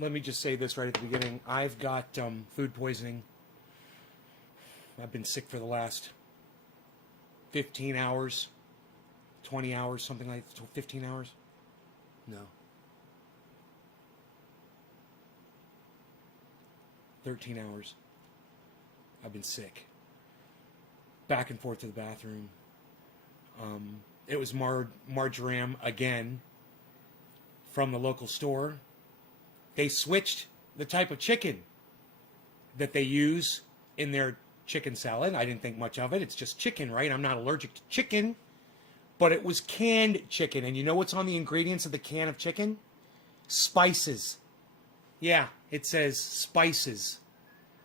let me just say this right at the beginning. I've got food poisoning. I've been sick for the last 15 hours, 20 hours, something like 15 hours. No. 13 hours. I've been sick. Back and forth to the bathroom. It was marjoram again from the local store. They switched the type of chicken that they use in their chicken salad. I didn't think much of it. It's just chicken, right? I'm not allergic to chicken. But it was canned chicken. And you know what's on the ingredients of the can of chicken? Spices. Yeah, it says spices.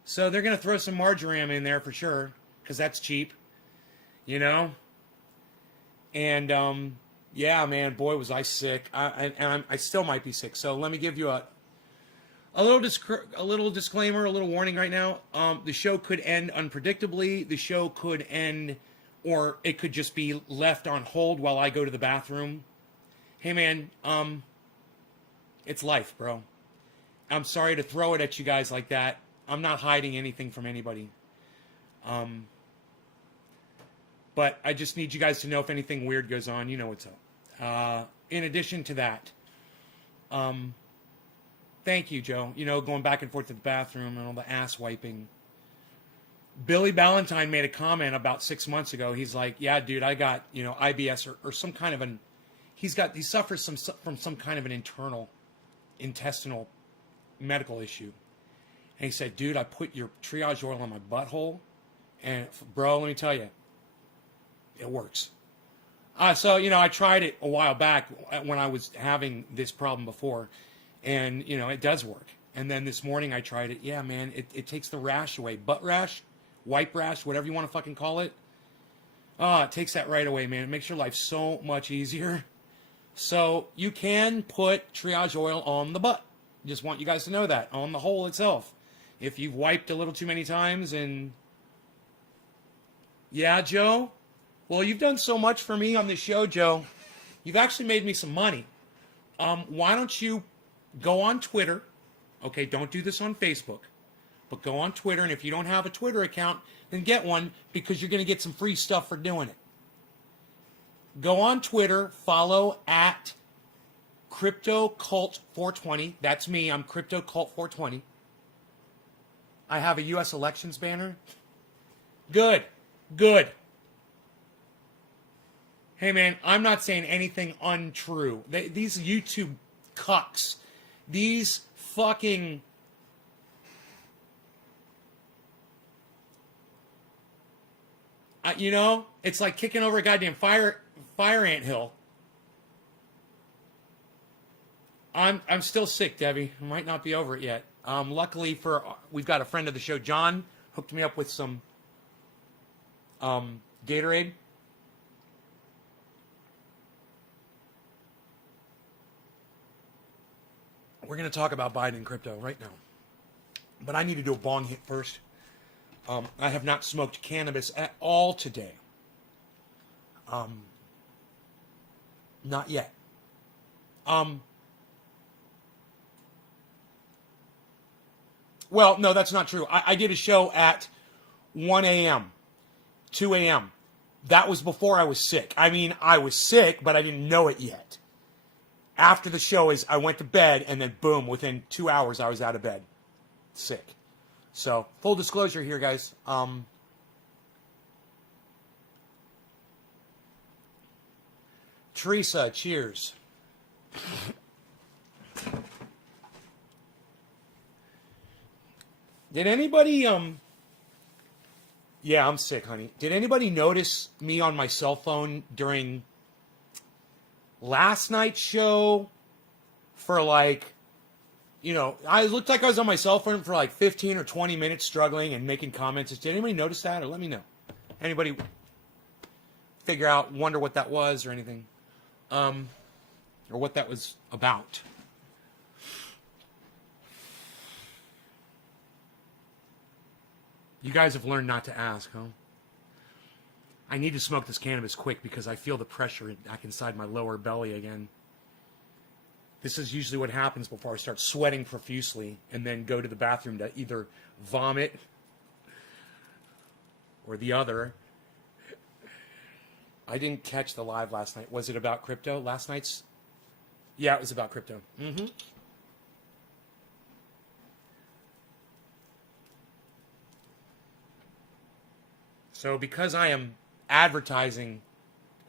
So they're going to throw some marjoram in there for sure, because that's cheap, you know? And, yeah, man, boy, was I sick. I still might be sick. So let me give you a little disclaimer, a little warning right now. The show could end unpredictably. The show could end, or it could just be left on hold while I go to the bathroom. Hey, man, it's life, bro. I'm sorry to throw it at you guys like that. I'm not hiding anything from anybody. But I just need you guys to know if anything weird goes on, you know what's up. In addition to that, thank you, Joe. You know, going back and forth to the bathroom and all the ass wiping. Billy Ballantyne made a comment about 6 months ago. He's like, yeah, dude, I got, you know, IBS or some kind of an, he suffers from some kind of an internal intestinal medical issue. And he said, dude, I put your triage oil on my butthole. And bro, let me tell you, it works. So, you know, I tried it a while back when I was having this problem before. And, you know, it does work. And then this morning I tried it. Yeah, man, it takes the rash away. Butt rash, wipe rash, whatever you want to fucking call it. It takes that right away, man. It makes your life so much easier. So you can put triage oil on the butt. Just want you guys to know that. On the hole itself. If you've wiped a little too many times and... Yeah, Joe? Well, you've done so much for me on this show, Joe. You've actually made me some money. Why don't you go on Twitter? Okay, don't do this on Facebook. But go on Twitter, and if you don't have a Twitter account, then get one, because you're going to get some free stuff for doing it. Go on Twitter, follow at CryptoCult420. That's me. I'm CryptoCult420. I have a U.S. elections banner. Good. Good. Hey, man, I'm not saying anything untrue. These YouTube cucks, these fucking... you know, it's like kicking over a goddamn fire ant hill. I'm still sick, Debbie. I might not be over it yet. Luckily we've got a friend of the show, John, hooked me up with some Gatorade. We're going to talk about Biden and crypto right now. But I need to do a bong hit first. I have not smoked cannabis at all today. Not yet. Well, no, that's not true. I did a show at 1 a.m., 2 a.m. That was before I was sick. I mean, I was sick, but I didn't know it yet. After the show I went to bed, and then boom, within 2 hours I was out of bed. Sick. So, full disclosure here, guys. Teresa, cheers. Did anybody, yeah, I'm sick, honey. Did anybody notice me on my cell phone during last night's show for like, you know, I looked like I was on my cell phone for like 15 or 20 minutes struggling and making comments. Did anybody notice that? Or let me know. Anybody wonder what that was or anything? Or what that was about? You guys have learned not to ask, huh? I need to smoke this cannabis quick because I feel the pressure back inside my lower belly again. This is usually what happens before I start sweating profusely and then go to the bathroom to either vomit or the other. I didn't catch the live last night. Was it about crypto? Last night's? Yeah, it was about crypto. Mm-hmm. So because I am advertising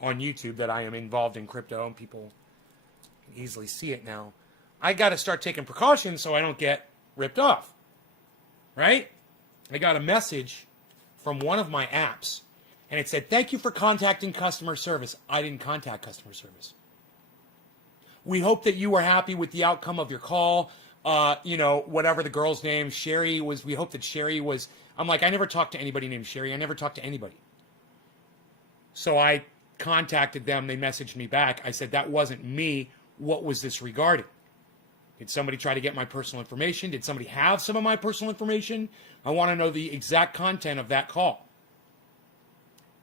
on YouTube that I am involved in crypto and people can easily see it now, I got to start taking precautions so I don't get ripped off. Right? I got a message from one of my apps and it said, "Thank you for contacting customer service." I didn't contact customer service. "We hope that you were happy with the outcome of your call." Whatever the girl's name, Sherry was, we hope that Sherry was, I'm like, I never talked to anybody named Sherry. I never talked to anybody. So I contacted them. They messaged me back. I said, that wasn't me. What was this regarding? Did somebody try to get my personal information? Did somebody have some of my personal information? I want to know the exact content of that call.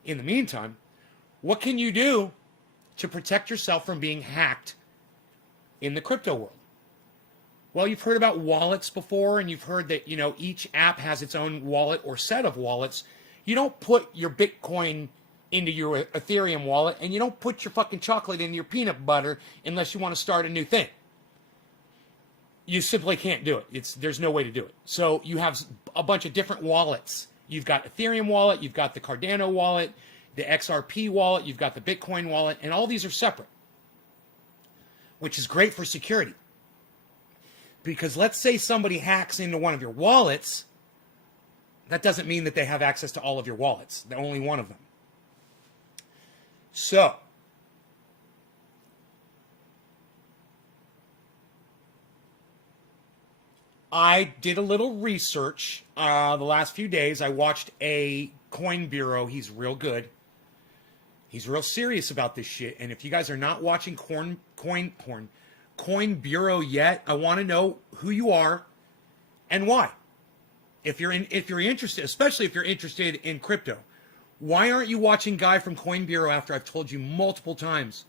In the meantime, what can you do to protect yourself from being hacked in the crypto world? Well, you've heard about wallets before, and you've heard that, each app has its own wallet or set of wallets. You don't put your Bitcoin into your Ethereum wallet, and you don't put your fucking chocolate into your peanut butter unless you want to start a new thing. You simply can't do it. There's no way to do it. So you have a bunch of different wallets. You've got Ethereum wallet, you've got the Cardano wallet, the XRP wallet, you've got the Bitcoin wallet, and all these are separate, which is great for security. Because let's say somebody hacks into one of your wallets, that doesn't mean that they have access to all of your wallets. They're only one of them. So, I did a little research the last few days. I watched a Coin Bureau. He's real good. He's real serious about this shit. And if you guys are not watching Coin Bureau yet, I want to know who you are and why. If you're interested, especially if you're interested in crypto, why aren't you watching Guy from Coin Bureau after I've told you multiple times?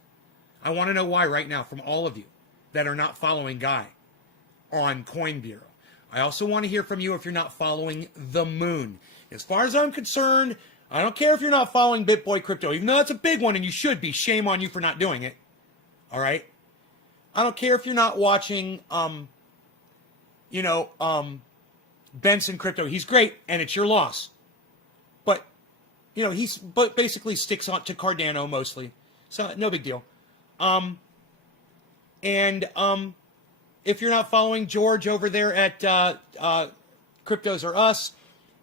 I want to know why right now from all of you that are not following Guy on Coin Bureau. I also want to hear from you if you're not following The Moon. As far as I'm concerned, I don't care if you're not following BitBoy Crypto, even though that's a big one and you should be. Shame on you for not doing it. All right? I don't care if you're not watching, Benson Crypto. He's great, and it's your loss. But, he's basically sticks on to Cardano mostly. So, no big deal. If you're not following George over there at Cryptos Are Us,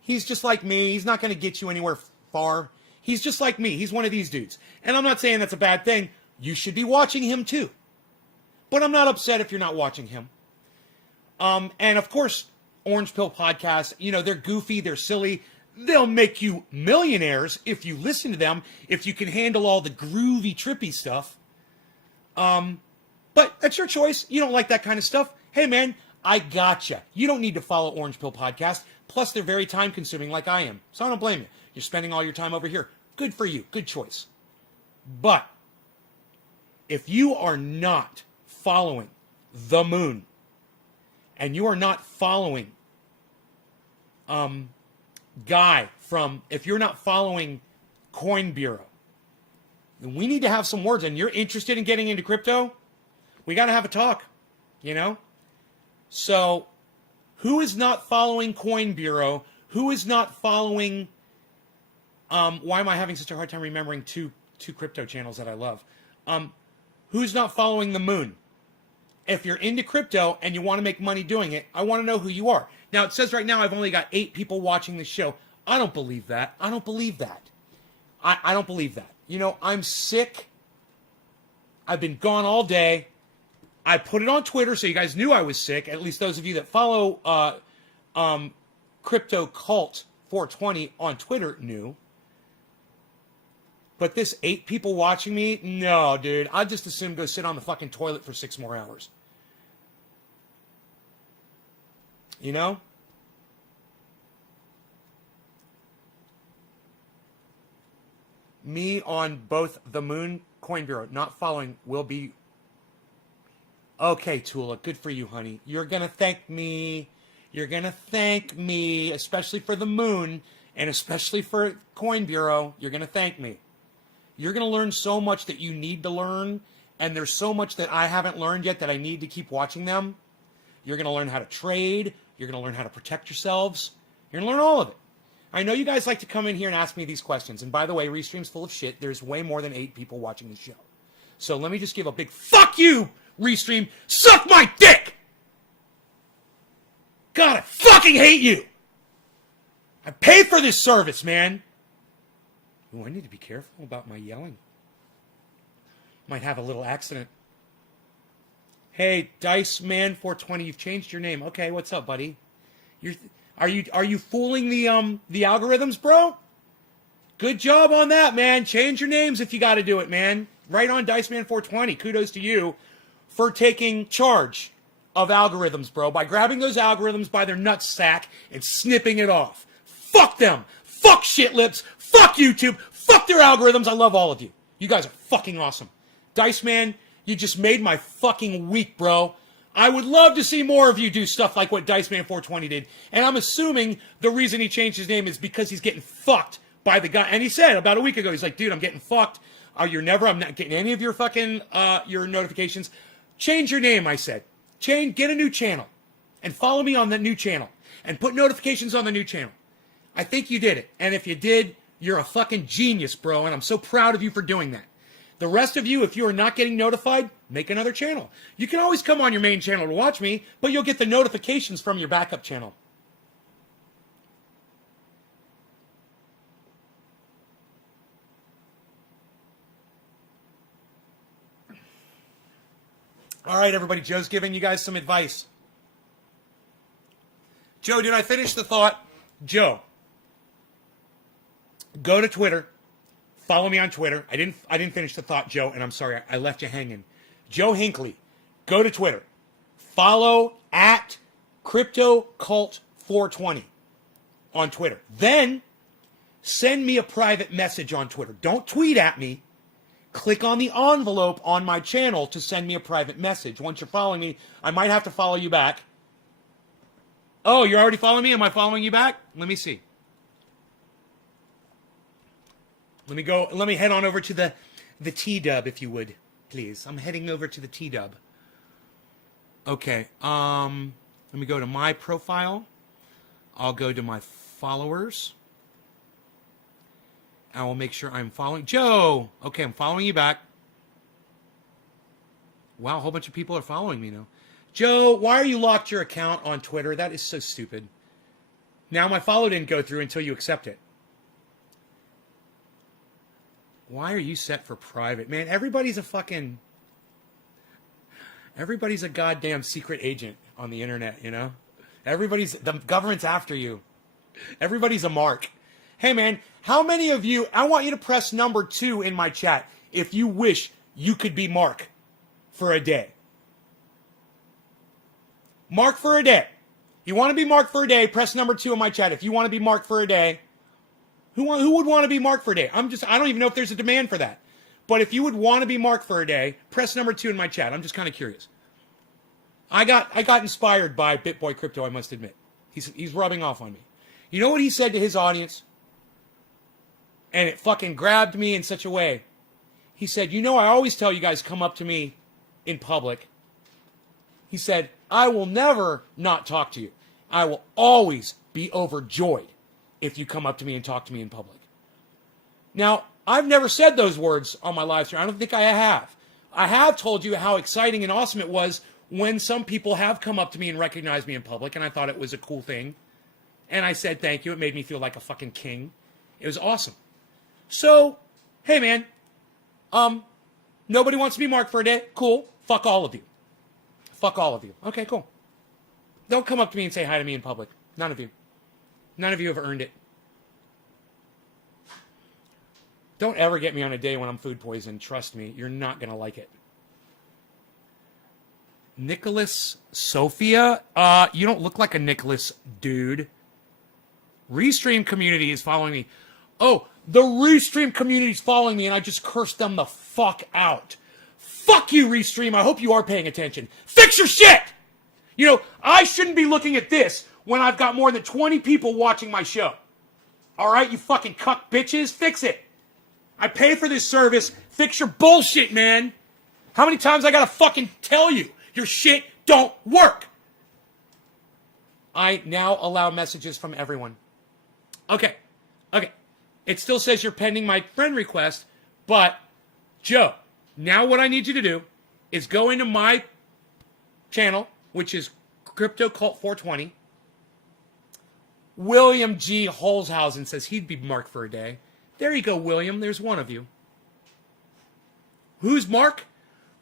he's just like me. He's not going to get you anywhere far. He's just like me. He's one of these dudes. And I'm not saying that's a bad thing. You should be watching him too. But I'm not upset if you're not watching him. And of course, Orange Pill Podcast, they're goofy, they're silly. They'll make you millionaires if you listen to them, if you can handle all the groovy, trippy stuff. But that's your choice. You don't like that kind of stuff. Hey, man, I gotcha. You don't need to follow Orange Pill Podcast. Plus, they're very time-consuming like I am. So I don't blame you. You're spending all your time over here. Good for you. Good choice. But if you are not following The Moon, and you are not following Guy from, if you're not following Coin Bureau, then we need to have some words. And you're interested in getting into crypto, we got to have a talk, So, who is not following Coin Bureau? Who is not following, why am I having such a hard time remembering two crypto channels that I love? Who's not following The Moon? If you're into crypto and you want to make money doing it, I want to know who you are. Now, it says right now I've only got 8 people watching the show. I don't believe that. I don't believe that. I don't believe that. I'm sick. I've been gone all day. I put it on Twitter so you guys knew I was sick. At least those of you that follow Crypto Cult 420 on Twitter knew. But this 8 people watching me, no, dude. I'd just assume go sit on the fucking toilet for 6 more hours. Me on both The Moon, Coin Bureau, not following, will be Okay, Tula, good for you, honey. You're going to thank me. You're going to thank me, especially for the moon and especially for Coin Bureau. You're going to thank me. You're going to learn so much that you need to learn, and there's so much that I haven't learned yet that I need to keep watching them. You're going to learn how to trade. You're going to learn how to protect yourselves. You're going to learn all of it. I know you guys like to come in here and ask me these questions. And by the way, Restream's full of shit. There's way more than 8 people watching this show. So let me just give a big fuck you, Restream. Suck my dick! God, I fucking hate you! I pay for this service, man. Oh, I need to be careful about my yelling. Might have a little accident. Hey, Dice Man 420, you've changed your name. Okay, what's up, buddy? Are you fooling the algorithms, bro? Good job on that, man. Change your names if you got to do it, man. Right on, Dice Man 420. Kudos to you for taking charge of algorithms, bro, by grabbing those algorithms by their nutsack and snipping it off. Fuck them. Fuck shit lips. Fuck YouTube. Fuck their algorithms. I love all of you. You guys are fucking awesome. Dice Man, you just made my fucking week, bro. I would love to see more of you do stuff like what Dice Man 420 did. And I'm assuming the reason he changed his name is because he's getting fucked by the guy. And he said about a week ago, he's like, dude, I'm getting fucked. I'm not getting any of your fucking, your notifications. Change your name, I said. Get a new channel. And follow me on the new channel. And put notifications on the new channel. I think you did it. And if you did, you're a fucking genius, bro. And I'm so proud of you for doing that. The rest of you, if you are not getting notified, make another channel. You can always come on your main channel to watch me, but you'll get the notifications from your backup channel. All right, everybody. Joe's giving you guys some advice. Joe, did I finish the thought? Joe, go to Twitter. Follow me on Twitter. I didn't finish the thought, Joe, and I'm sorry. I left you hanging. Joe Hinckley, go to Twitter. Follow at CryptoCult420 on Twitter. Then send me a private message on Twitter. Don't tweet at me. Click on the envelope on my channel to send me a private message. Once you're following me, I might have to follow you back. Oh, you're already following me? Am I following you back? Let me see. Let me head on over to the T-Dub, if you would, please. I'm heading over to the T-Dub. Okay, let me go to my profile. I'll go to my followers. I will make sure I'm following. Joe! Okay, I'm following you back. Wow, a whole bunch of people are following me now. Joe, why are you locked your account on Twitter? That is so stupid. Now my follow didn't go through until you accept it. Why are you set for private? Man, everybody's a goddamn secret agent on the internet, you know? The government's after you. Everybody's a mark. Hey, man, how many of you, I want you to press number 2 in my chat if you wish you could be Mark for a day. Mark for a day. You want to be Mark for a day, press number 2 in my chat. If you want to be Mark for a day, who would want to be Mark for a day? I don't even know if there's a demand for that. But if you would want to be Mark for a day, press number 2 in my chat. I'm just kind of curious. I got inspired by BitBoy Crypto, I must admit. He's rubbing off on me. You know what he said to his audience? And it fucking grabbed me in such a way. He said, you know, I always tell you guys come up to me in public. He said, I will never not talk to you. I will always be overjoyed if you come up to me and talk to me in public. Now, I've never said those words on my live stream. I don't think I have. I have told you how exciting and awesome it was when some people have come up to me and recognized me in public, and I thought it was a cool thing. And I said thank you. It made me feel like a fucking king. It was awesome. So, hey man, nobody wants to be Mark for a day? Cool. Fuck all of you. Fuck all of you. Okay, cool. Don't come up to me and say hi to me in public. None of you. None of you have earned it. Don't ever get me on a day when I'm food poisoned. Trust me, you're not going to like it. Nicholas Sophia? You don't look like a Nicholas, dude. Restream community is following me. Oh, the Restream community is following me, and I just cursed them the fuck out. Fuck you, Restream. I hope you are paying attention. Fix your shit! You know, I shouldn't be looking at this when I've got more than 20 people watching my show. All right, you fucking cuck bitches, fix it. I pay for this service. Fix your bullshit, man. How many times I gotta fucking tell you your shit don't work? I now allow messages from everyone. Okay. It still says you're pending my friend request, but Joe, now what I need you to do is go into my channel, which is Crypto Cult 420. William G. Holzhausen says he'd be Mark for a day. There you go, William. There's one of you. Who's Mark?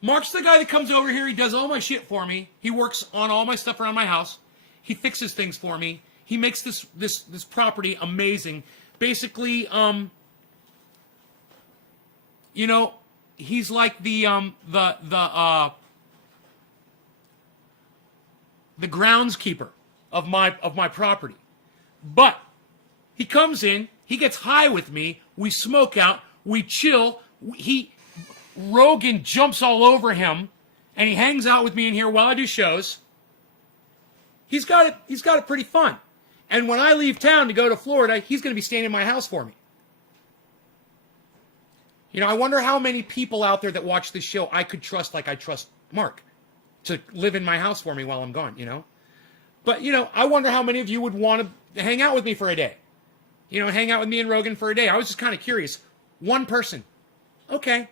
Mark's the guy that comes over here. He does all my shit for me. He works on all my stuff around my house. He fixes things for me. He makes this property amazing. Basically, you know, he's like the groundskeeper of my property. But he comes in, he gets high with me, we smoke out, we chill. Rogan jumps all over him, and he hangs out with me in here while I do shows. He's got it pretty fun. And when I leave town to go to Florida, he's going to be staying in my house for me. You know, I wonder how many people out there that watch this show I could trust like I trust Mark to live in my house for me while I'm gone, you know? But, you know, I wonder how many of you would want to hang out with me for a day. You know, hang out with me and Rogan for a day. I was just kind of curious. One person. Okay.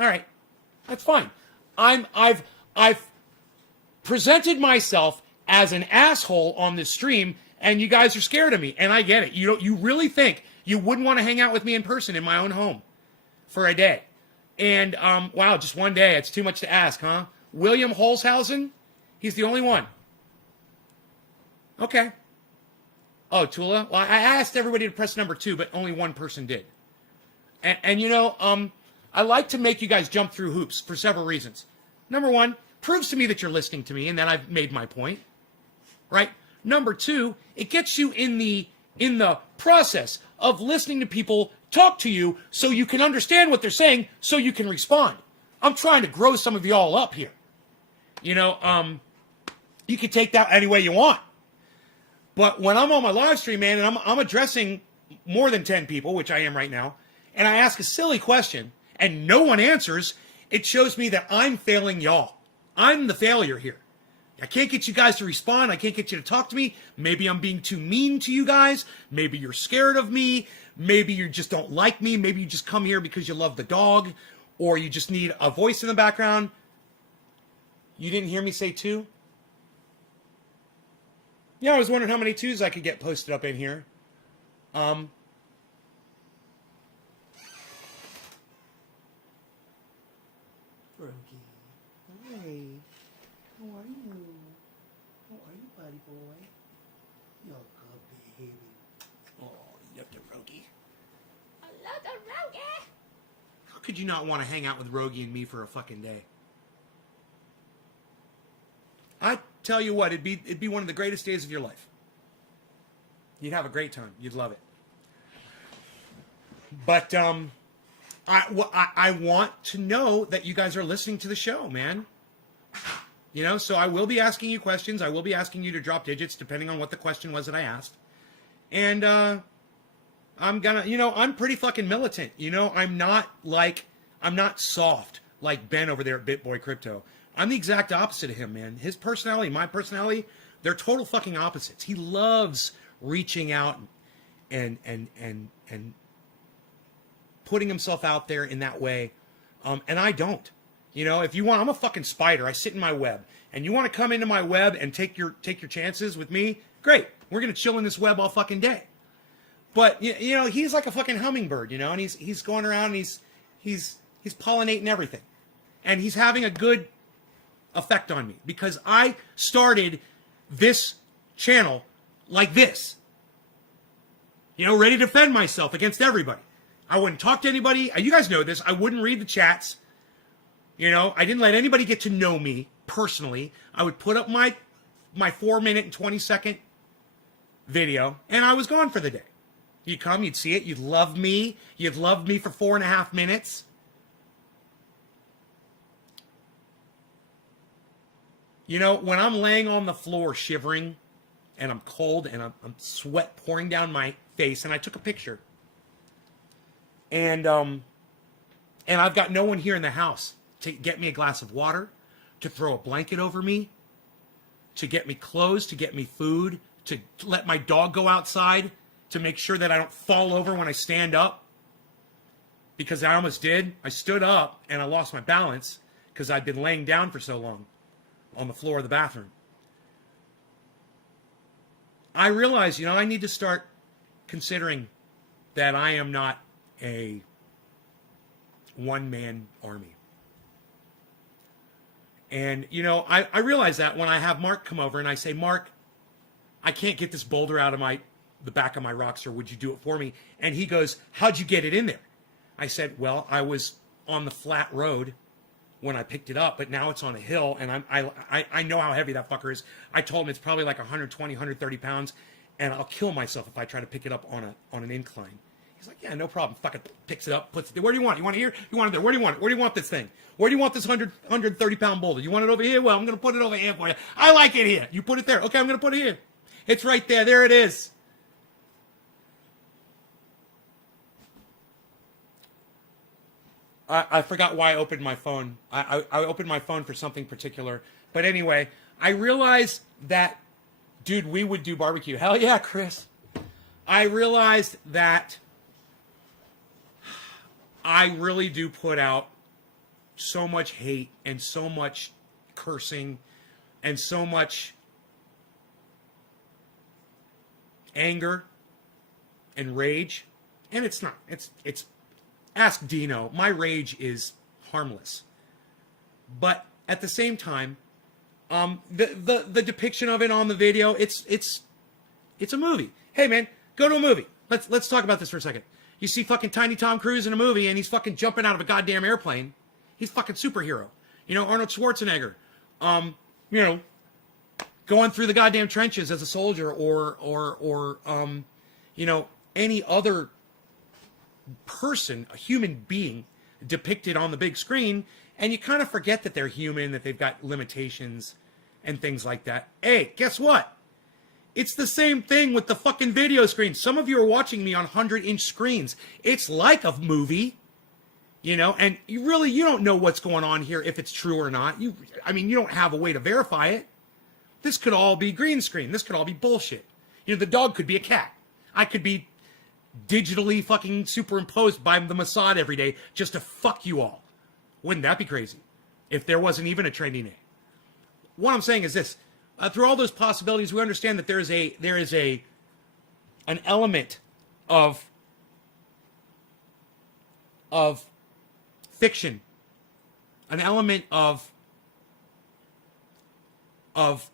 All right. That's fine. I've presented myself as an asshole on this stream, and you guys are scared of me, and I get it. You really think you wouldn't want to hang out with me in person in my own home for a day. And, wow, just one day. It's too much to ask, huh? William Holzhausen? He's the only one. Okay. Oh, Tula? Well, I asked everybody to press number 2, but only one person did. And you know, I like to make you guys jump through hoops for several reasons. Number 1, proves to me that you're listening to me, and then I've made my point. Right? Number 2, it gets you in the process of listening to people talk to you so you can understand what they're saying so you can respond. I'm trying to grow some of you all up here. You know, you can take that any way you want. But when I'm on my live stream, man, and I'm addressing more than 10 people, which I am right now, and I ask a silly question and no one answers, it shows me that I'm failing y'all. I'm the failure here. I can't get you guys to respond. I can't get you to talk to me. Maybe I'm being too mean to you guys. Maybe you're scared of me. Maybe you just don't like me. Maybe you just come here because you love the dog, or you just need a voice in the background. You didn't hear me say 2? Yeah, I was wondering how many 2s I could get posted up in here. Rogie, hey, how are you? How are you, buddy boy? You're good, baby. Oh, you love the Rogie. I love the Rogie. How could you not want to hang out with Rogie and me for a fucking day? I tell you what, it'd be one of the greatest days of your life. You'd have a great time. You'd love it. But I want to know that you guys are listening to the show, man. You know, so I will be asking you questions. I will be asking you to drop digits depending on what the question was that I asked. And I'm gonna, you know, I'm pretty fucking militant. You know, I'm not soft like Ben over there at BitBoy Crypto. I'm the exact opposite of him, man. His personality, my personality, they're total fucking opposites. He loves reaching out and putting himself out there in that way. And I don't. You know, if you want, I'm a fucking spider. I sit in my web. And you want to come into my web and take your chances with me? Great. We're going to chill in this web all fucking day. But, you know, he's like a fucking hummingbird, you know, and he's going around and he's pollinating everything. And he's having a good effect on me because I started this channel like this. You know, ready to defend myself against everybody. I wouldn't talk to anybody. You guys know this. I wouldn't read the chats. You know, I didn't let anybody get to know me personally. I would put up my 4-minute and 20-second video, and I was gone for the day. You'd come, you'd see it, you'd love me. You'd love me for 4.5 minutes. You know, when I'm laying on the floor shivering and I'm cold and I'm sweat pouring down my face, and I took a picture. And I've got no one here in the house to get me a glass of water, to throw a blanket over me, to get me clothes, to get me food, to let my dog go outside, to make sure that I don't fall over when I stand up. Because I almost did. I stood up and I lost my balance because I'd been laying down for so long on the floor of the bathroom. I realize, I need to start considering that I am not a one-man army. And, I realize that when I have Mark come over and I say, Mark, I can't get this boulder out of the back of my Rockster. Would you do it for me? And he goes, how'd you get it in there? I said, well, I was on the flat road when I picked it up, but now it's on a hill, and I know how heavy that fucker is. I told him it's probably like 120, 130 pounds, and I'll kill myself if I try to pick it up on an incline. He's like, yeah, no problem. Fucking picks it up, puts it there. Where do you want it? You want it here? You want it there? Where do you want it? Where do you want this thing? Where do you want this 130-pound boulder? You want it over here? Well, I'm going to put it over here for you. I like it here. You put it there. Okay, I'm going to put it here. It's right there. There it is. I forgot why I opened my phone. I opened my phone for something particular. But anyway, I realized that, dude, we would do barbecue. Hell yeah, Chris. I realized that I really do put out so much hate and so much cursing and so much anger and rage. And it's not. It's ask Dino. My rage is harmless. But at the same time, the depiction of it on the video, it's a movie. Hey man, go to a movie. Let's talk about this for a second. You see fucking Tiny Tom Cruise in a movie and he's fucking jumping out of a goddamn airplane. He's fucking superhero. Arnold Schwarzenegger. Going through the goddamn trenches as a soldier or any other person, a human being depicted on the big screen, and you kind of forget that they're human, that they've got limitations and things like that. Hey, guess what? It's the same thing with the fucking video screen. Some of you are watching me on 100-inch screens. It's like a movie, and you don't know what's going on here, if it's true or not. You don't have a way to verify it. This could all be green screen. This could all be bullshit. The dog could be a cat. I could be digitally fucking superimposed by the Mossad every day just to fuck you all. Wouldn't that be crazy? If there wasn't even a trending name. What I'm saying is this. Through all those possibilities, we understand that there is an element of fiction, an element of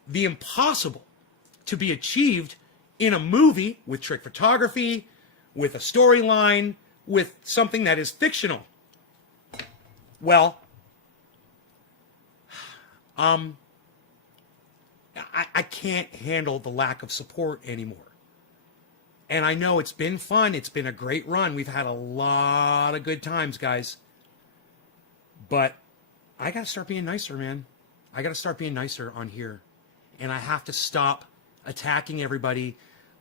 the impossible to be achieved in a movie with trick photography, with a storyline, with something that is fictional. Well, I can't handle the lack of support anymore. And I know it's been fun. It's been a great run. We've had a lot of good times, guys. But I got to start being nicer, man. I got to start being nicer on here. And I have to stop attacking everybody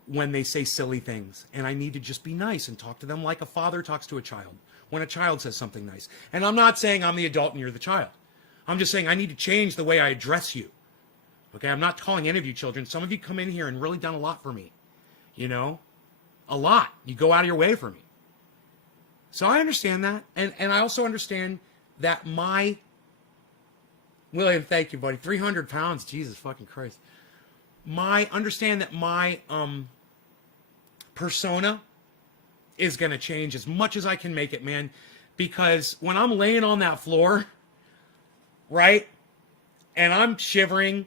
when they say silly things. And I need to just be nice and talk to them like a father talks to a child when a child says something nice. And I'm not saying I'm the adult and you're the child. I'm just saying I need to change the way I address you. Okay, I'm not calling any of you children. Some of you come in here and really done a lot for me. A lot. You go out of your way for me. So I understand that. And I also understand that William, thank you, buddy. 300 pounds. Jesus fucking Christ. Understand that my persona is going to change as much as I can make it, man. Because when I'm laying on that floor, right, and I'm shivering,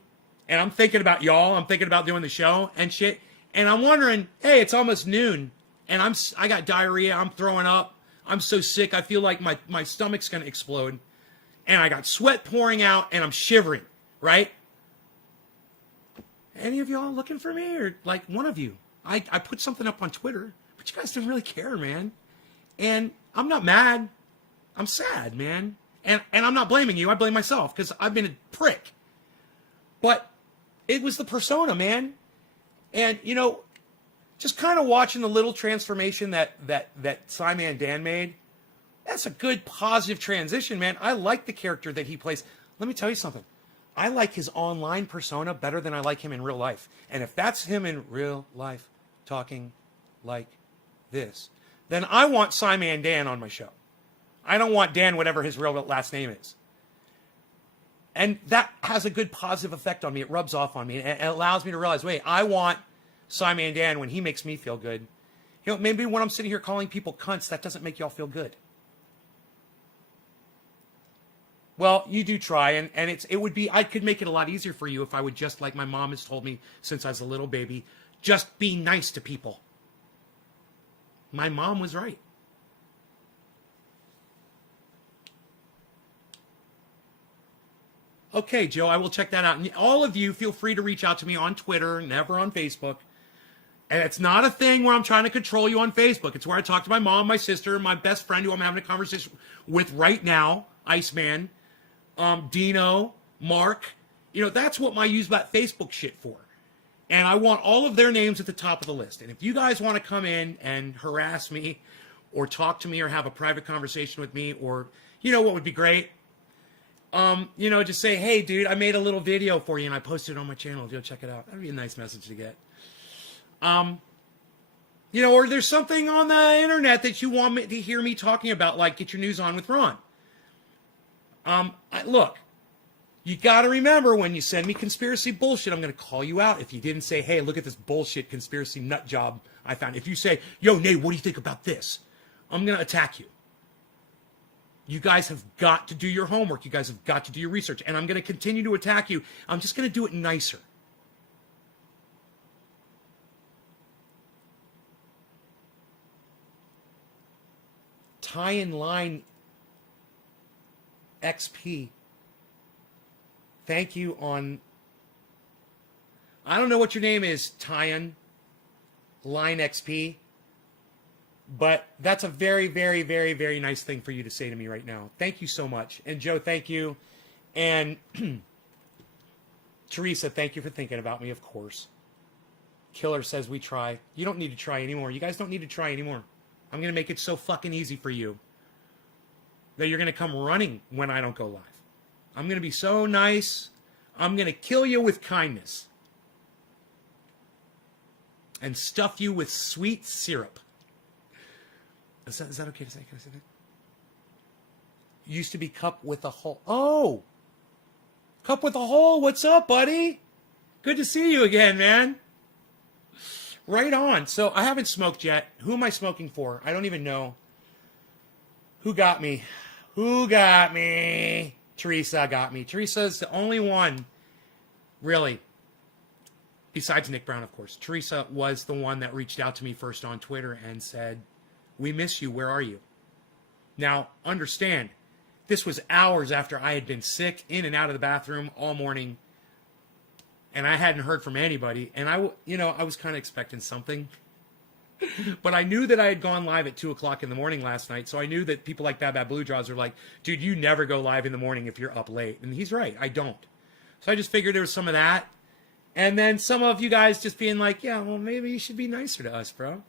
and I'm thinking about y'all, I'm thinking about doing the show and shit, and I'm wondering, hey, it's almost noon, and I got diarrhea, I'm throwing up, I'm so sick, I feel like my stomach's going to explode, and I got sweat pouring out, and I'm shivering, right? Any of y'all looking for me? Or like one of you? I put something up on Twitter, but you guys didn't really care, man. And I'm not mad. I'm sad, man. And I'm not blaming you. I blame myself because I've been a prick. But it was the persona, man. And, you know, just kind of watching the little transformation that Simon Dan made, that's a good positive transition, man. I like the character that he plays. Let me tell you something. I like his online persona better than I like him in real life. And if that's him in real life talking like this, then I want Simon Dan on my show. I don't want Dan, whatever his real last name is. And that has a good positive effect on me. It rubs off on me. And it allows me to realize, wait, I want Simon Dan when he makes me feel good. You know, maybe when I'm sitting here calling people cunts, that doesn't make y'all feel good. Well, you do try, and it would be, I could make it a lot easier for you if I would just, like my mom has told me since I was a little baby, just be nice to people. My mom was right. Okay, Joe, I will check that out. And all of you, feel free to reach out to me on Twitter, never on Facebook. And it's not a thing where I'm trying to control you on Facebook. It's where I talk to my mom, my sister, my best friend who I'm having a conversation with right now, Iceman, Dino, Mark. You know, that's what I use that Facebook shit for. And I want all of their names at the top of the list. And if you guys want to come in and harass me or talk to me or have a private conversation with me, or, you know what would be great? You know, just say, hey, dude, I made a little video for you and I posted it on my channel. Go check it out. That'd be a nice message to get. You know, or there's something on the internet that you want me to hear me talking about, like Get Your News On with Ron. Look, you got to remember when you send me conspiracy bullshit, I'm going to call you out if you didn't say, hey, look at this bullshit conspiracy nut job I found. If you say, yo, Nate, what do you think about this? I'm going to attack you. You guys have got to do your homework. You guys have got to do your research. And I'm going to continue to attack you. I'm just going to do it nicer. Tie in line XP. Thank you on, I don't know what your name is, Tyan Line XP, but that's a very, very, very, very nice thing for you to say to me right now. Thank you so much. And Joe, thank you. And Teresa, thank you for thinking about me, of course. Killer says we try. You don't need to try anymore. You guys don't need to try anymore. I'm going to make it so fucking easy for you that you're going to come running when I don't go live. I'm going to be so nice. I'm going to kill you with kindness. And stuff you with sweet syrup. Is that okay to say? Can I say that? Used to be cup with a hole. Oh! Cup with a hole. What's up, buddy? Good to see you again, man. Right on. So I haven't smoked yet. Who am I smoking for? I don't even know. Who got me? Who got me? Teresa got me. Teresa's the only one, really, besides Nick Brown, of course. Teresa was the one that reached out to me first on Twitter and said, we miss you. Where are you? Now, understand, this was hours after I had been sick, in and out of the bathroom all morning, and I hadn't heard from anybody. And I was kind of expecting something. But I knew that I had gone live at 2 o'clock in the morning last night, so I knew that people like Bad Bad Blue Jaws are like, dude, you never go live in the morning if you're up late. And he's right, I don't. So I just figured there was some of that. And then some of you guys just being like, yeah, well, maybe you should be nicer to us, bro.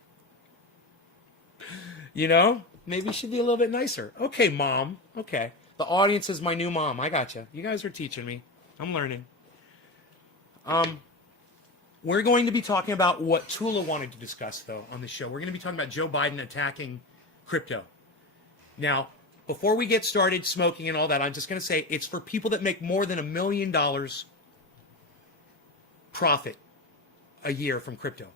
You know? Maybe you should be a little bit nicer. Okay, Mom. Okay. The audience is my new mom. I gotcha. You guys are teaching me. I'm learning. We're going to be talking about what Tula wanted to discuss, though, on the show. We're going to be talking about Joe Biden attacking crypto. Now, before we get started smoking and all that, I'm just going to say it's for people that make more than $1 million profit a year from crypto.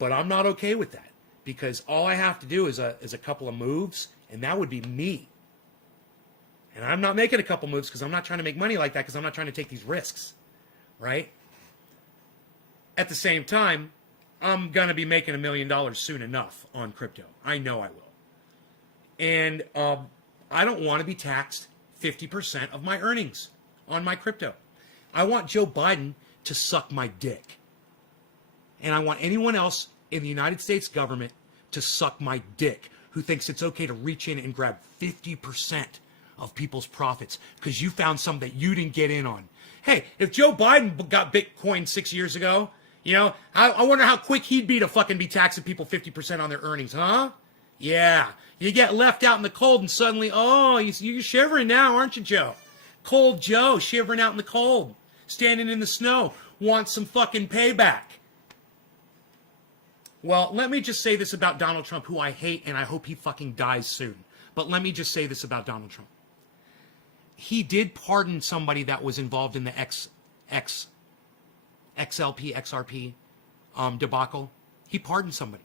But I'm not okay with that, because all I have to do is a couple of moves, and that would be me. And I'm not making a couple moves because I'm not trying to make money like that, because I'm not trying to take these risks, right? At the same time, I'm going to be making $1 million soon enough on crypto. I know I will. And I don't want to be taxed 50% of my earnings on my crypto. I want Joe Biden to suck my dick. And I want anyone else in the United States government to suck my dick who thinks it's okay to reach in and grab 50% of people's profits because you found some that you didn't get in on. Hey, if Joe Biden got Bitcoin 6 years ago, you know, I wonder how quick he'd be to fucking be taxing people 50% on their earnings, huh? Yeah. You get left out in the cold and suddenly, oh, you're shivering now, aren't you, Joe? Cold Joe, shivering out in the cold, standing in the snow, wants some fucking payback. Well, let me just say this about Donald Trump, who I hate, and I hope he fucking dies soon. But let me just say this about Donald Trump. He did pardon somebody that was involved in the XRP debacle. He pardoned somebody.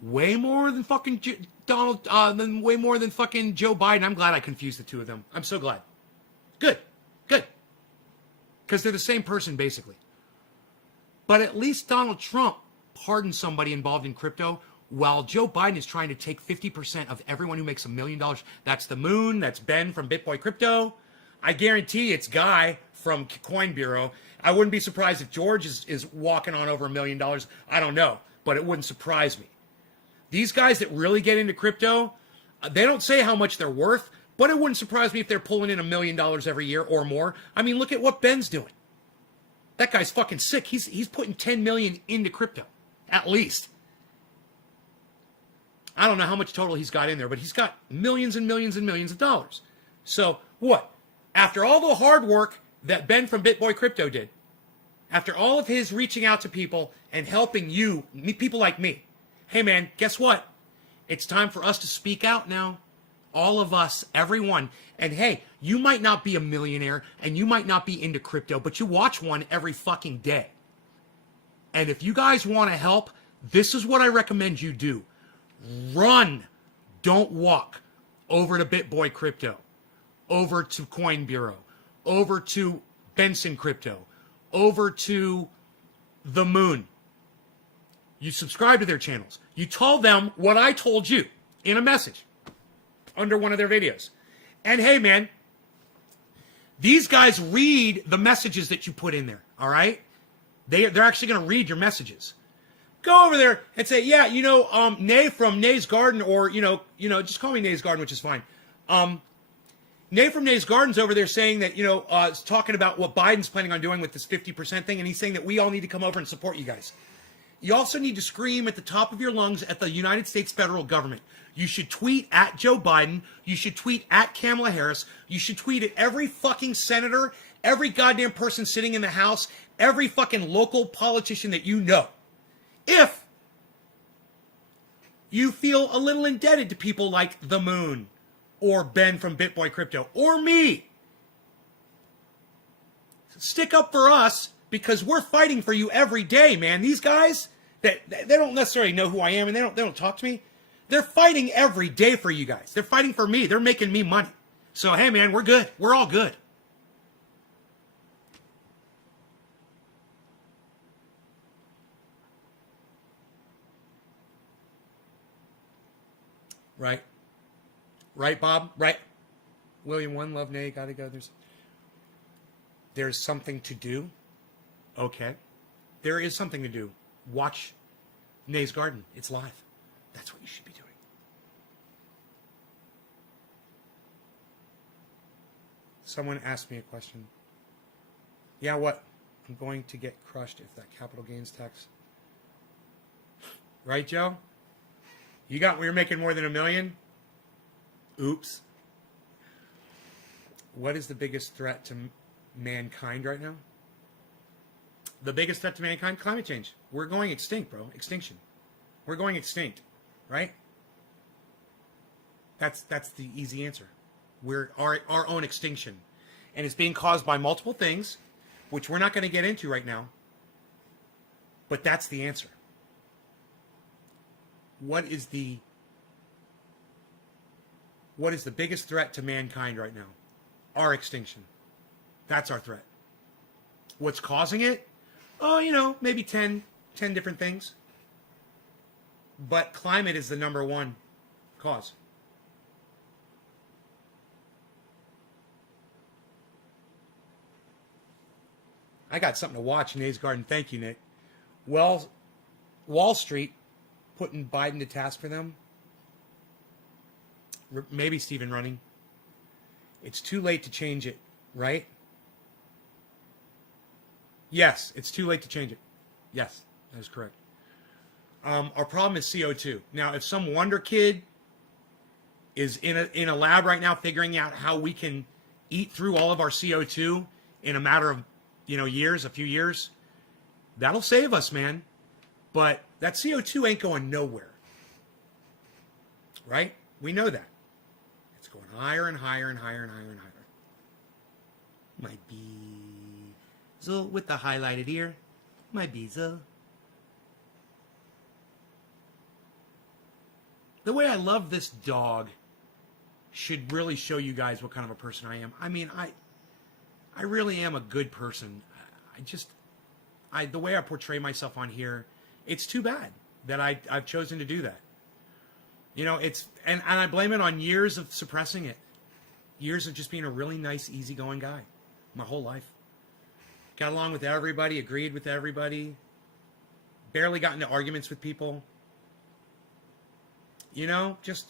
Way more than fucking way more than fucking Joe Biden. I'm glad I confused the two of them. I'm so glad. Good. Because they're the same person, basically. But at least Donald Trump pardoned somebody involved in crypto, while Joe Biden is trying to take 50% of everyone who makes $1 million. That's the Moon. That's Ben from BitBoy Crypto. I guarantee it's Guy from Coin Bureau. I wouldn't be surprised if George is walking on over $1 million. I don't know, but it wouldn't surprise me. These guys that really get into crypto, they don't say how much they're worth, but it wouldn't surprise me if they're pulling in $1 million every year or more. I mean, look at what Ben's doing. That guy's fucking sick. He's putting 10 million into crypto, at least. I don't know how much total he's got in there, but he's got millions and millions and millions of dollars. So what? After all the hard work that Ben from BitBoy Crypto did, after all of his reaching out to people and helping you, people like me, hey man, guess what? It's time for us to speak out now. All of us, everyone. And hey, you might not be a millionaire and you might not be into crypto, but you watch one every fucking day. And if you guys want to help, this is what I recommend you do. Run. Don't walk. Over to BitBoy Crypto. Over to Coin Bureau. Over to Benson Crypto. Over to The Moon. You subscribe to their channels. You told them what I told you in a message under one of their videos. And hey, man, these guys read the messages that you put in there, all right? They're actually going to read your messages. Go over there and say, yeah, you know, Nay from Nay's Garden, or, you know, just call me Nay's Garden, which is fine. Nay from Nay's Garden's over there saying that, you know, is talking about what Biden's planning on doing with this 50% thing, and he's saying that we all need to come over and support you guys. You also need to scream at the top of your lungs at the United States federal government. You should tweet at Joe Biden. You should tweet at Kamala Harris. You should tweet at every fucking senator, every goddamn person sitting in the House, every fucking local politician that you know. If you feel a little indebted to people like The Moon or Ben from BitBoy Crypto or me, stick up for us, because we're fighting for you every day, man. These guys, they don't necessarily know who I am, and they don't talk to me. They're fighting every day for you guys. They're fighting for me. They're making me money. So, hey, man, we're good. We're all good. Right? Right, Bob? Right? William, one love, Nay, gotta go. There's something to do. Okay. There is something to do. Watch Nay's Garden. It's live. That's what you should be doing. Someone asked me a question. Yeah, what? I'm going to get crushed if that capital gains tax. Right, Joe? We're making more than $1 million? Oops. What is the biggest threat to mankind right now? The biggest threat to mankind? Climate change. We're going extinct, bro. Extinction. We're going extinct, right? That's the easy answer. We're our own extinction. And it's being caused by multiple things, which we're not going to get into right now. But that's the answer. What is the biggest threat to mankind right now? Our extinction. That's our threat. What's causing it? Oh, maybe 10 different things. But climate is the number one cause. I got something to watch, Nay's Garden. Thank you, Nick. Well, Wall Street putting Biden to task for them. Maybe Stephen Running. It's too late to change it, right? Yes, it's too late to change it. Yes, that is correct. Our problem is CO2. Now, if some wonder kid is in a lab right now figuring out how we can eat through all of our CO2 in a matter of, years, a few years, that'll save us, man. But that CO2 ain't going nowhere. Right? We know that. It's going higher and higher and higher and higher and higher. My bezel with the highlighted ear. My bezel. The way I love this dog should really show you guys what kind of a person I am. I mean, I really am a good person. The way I portray myself on here, it's too bad that I've chosen to do that. And I blame it on years of suppressing it. Years of just being a really nice, easygoing guy. My whole life. Got along with everybody, agreed with everybody. Barely got into arguments with people. Just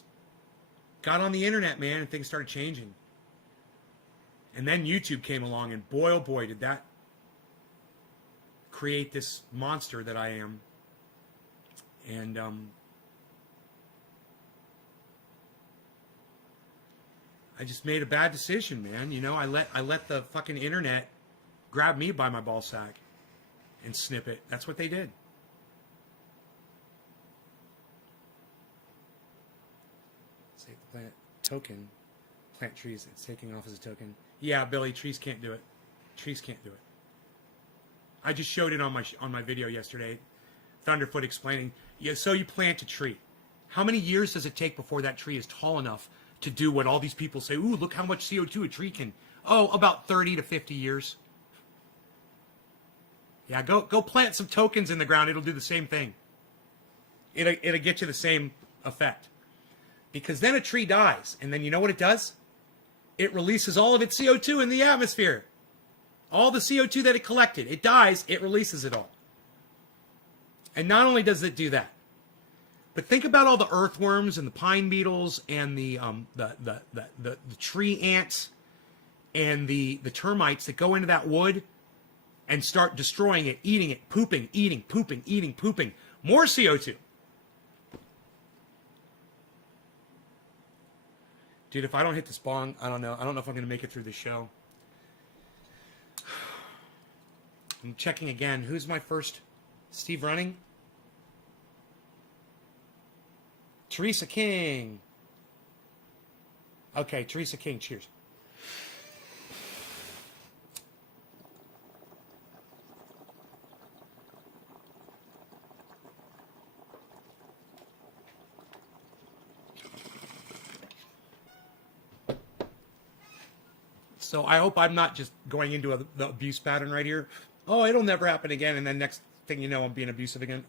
got on the internet, man, and things started changing. And then YouTube came along, and boy, oh boy, did that create this monster that I am. And, I just made a bad decision, man. I let the fucking internet grab me by my ball sack and snip it. That's what they did. Save the plant token. Plant trees. It's taking off as a token. Yeah, Billy, trees can't do it. Trees can't do it. I just showed it on my video yesterday. Thunderfoot explaining. Yeah, so you plant a tree. How many years does it take before that tree is tall enough to do what all these people say? Ooh, look how much CO2 a tree can. Oh, about 30 to 50 years. Yeah, go plant some tokens in the ground. It'll do the same thing. It'll get you the same effect. Because then a tree dies, and then you know what it does? It releases all of its CO2 in the atmosphere. All the CO2 that it collected. It dies, it releases it all. And not only does it do that, but think about all the earthworms and the pine beetles and the tree ants and the termites that go into that wood and start destroying it, eating it, pooping, eating, pooping, eating, pooping. More CO2. Dude, if I don't hit this bong, I don't know. I don't know if I'm going to make it through the show. I'm checking again. Who's my first? Steve Running? Teresa King. Okay, Teresa King. Cheers. So I hope I'm not just going into the abuse pattern right here. Oh, it'll never happen again. And then next thing you know, I'm being abusive again.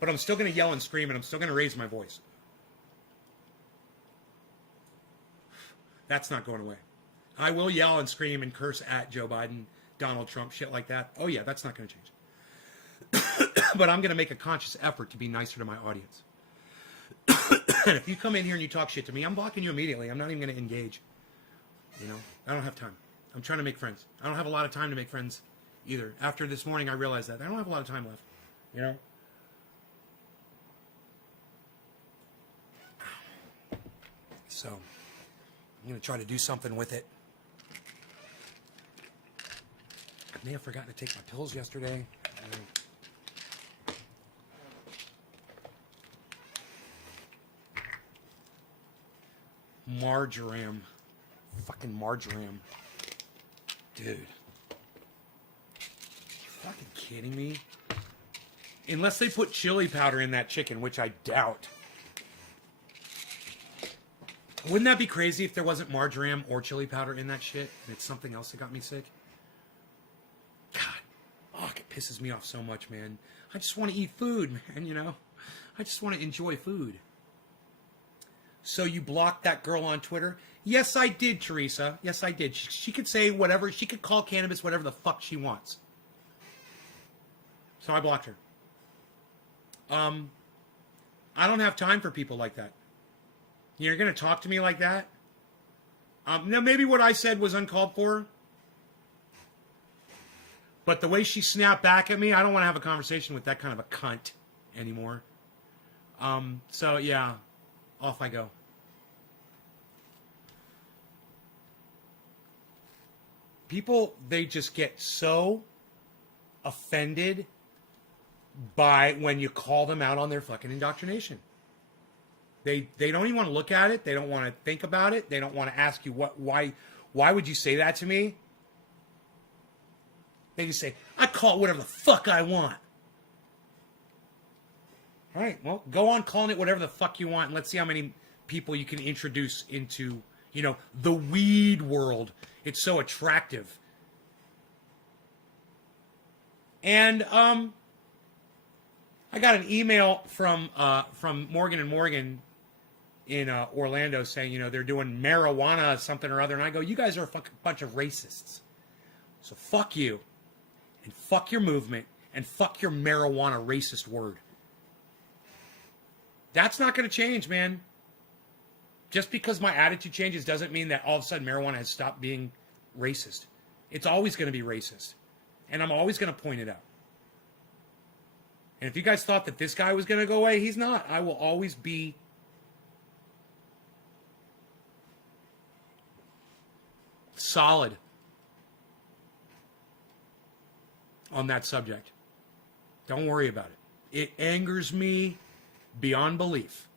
But I'm still going to yell and scream, and I'm still going to raise my voice. That's not going away. I will yell and scream and curse at Joe Biden, Donald Trump, shit like that. Oh, yeah, that's not going to change. But I'm going to make a conscious effort to be nicer to my audience. And if you come in here and you talk shit to me, I'm blocking you immediately. I'm not even going to engage. I don't have time. I'm trying to make friends. I don't have a lot of time to make friends either. After this morning, I realized that. I don't have a lot of time left. So, I'm going to try to do something with it. I may have forgotten to take my pills yesterday. Marjoram. Fucking marjoram. Dude. You fucking kidding me? Unless they put chili powder in that chicken, which I doubt. Wouldn't that be crazy if there wasn't marjoram or chili powder in that shit? And it's something else that got me sick? God. It pisses me off so much, man. I just want to eat food, man, I just want to enjoy food. So you blocked that girl on Twitter? Yes, I did, Teresa. Yes, I did. She could say whatever. She could call cannabis whatever the fuck she wants. So I blocked her. I don't have time for people like that. You're going to talk to me like that? Now, maybe what I said was uncalled for. But the way she snapped back at me, I don't want to have a conversation with that kind of a cunt anymore. So, yeah, off I go. People, they just get so offended by when you call them out on their fucking indoctrination. They don't even want to look at it. They don't want to think about it. They don't want to ask you why would you say that to me? They just say, I call it whatever the fuck I want. All right, well, go on calling it whatever the fuck you want, and let's see how many people you can introduce into, the weed world. It's so attractive. And I got an email from Morgan and Morgan in Orlando saying, they're doing marijuana something or other, and I go, you guys are a bunch of racists. So fuck you, and fuck your movement, and fuck your marijuana racist word. That's not going to change, man. Just because my attitude changes doesn't mean that all of a sudden marijuana has stopped being racist. It's always going to be racist. And I'm always going to point it out. And if you guys thought that this guy was going to go away, he's not. I will always be solid on that subject. Don't worry about it. It angers me beyond belief.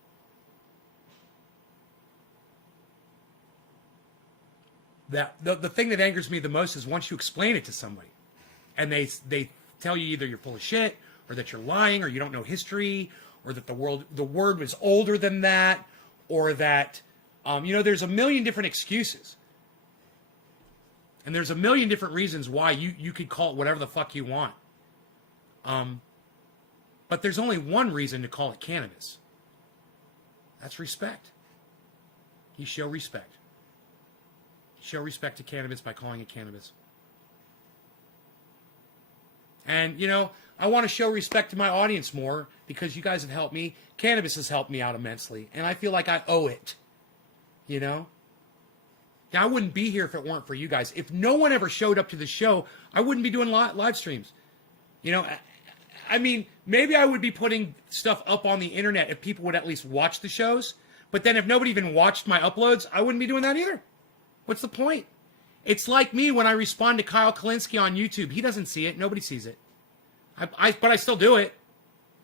That the thing that angers me the most is once you explain it to somebody and they tell you either you're full of shit or that you're lying or you don't know history or that the word was older than that or that there's a million different excuses. And there's a million different reasons why you could call it whatever the fuck you want. But there's only one reason to call it cannabis. That's respect. You show respect. Show respect to cannabis by calling it cannabis. And, I want to show respect to my audience more because you guys have helped me. Cannabis has helped me out immensely. And I feel like I owe it. Now, I wouldn't be here if it weren't for you guys. If no one ever showed up to the show, I wouldn't be doing live streams. I mean, maybe I would be putting stuff up on the internet if people would at least watch the shows. But then if nobody even watched my uploads, I wouldn't be doing that either. What's the point? It's like me when I respond to Kyle Kalinske on YouTube. He doesn't see it. Nobody sees it. But I still do it.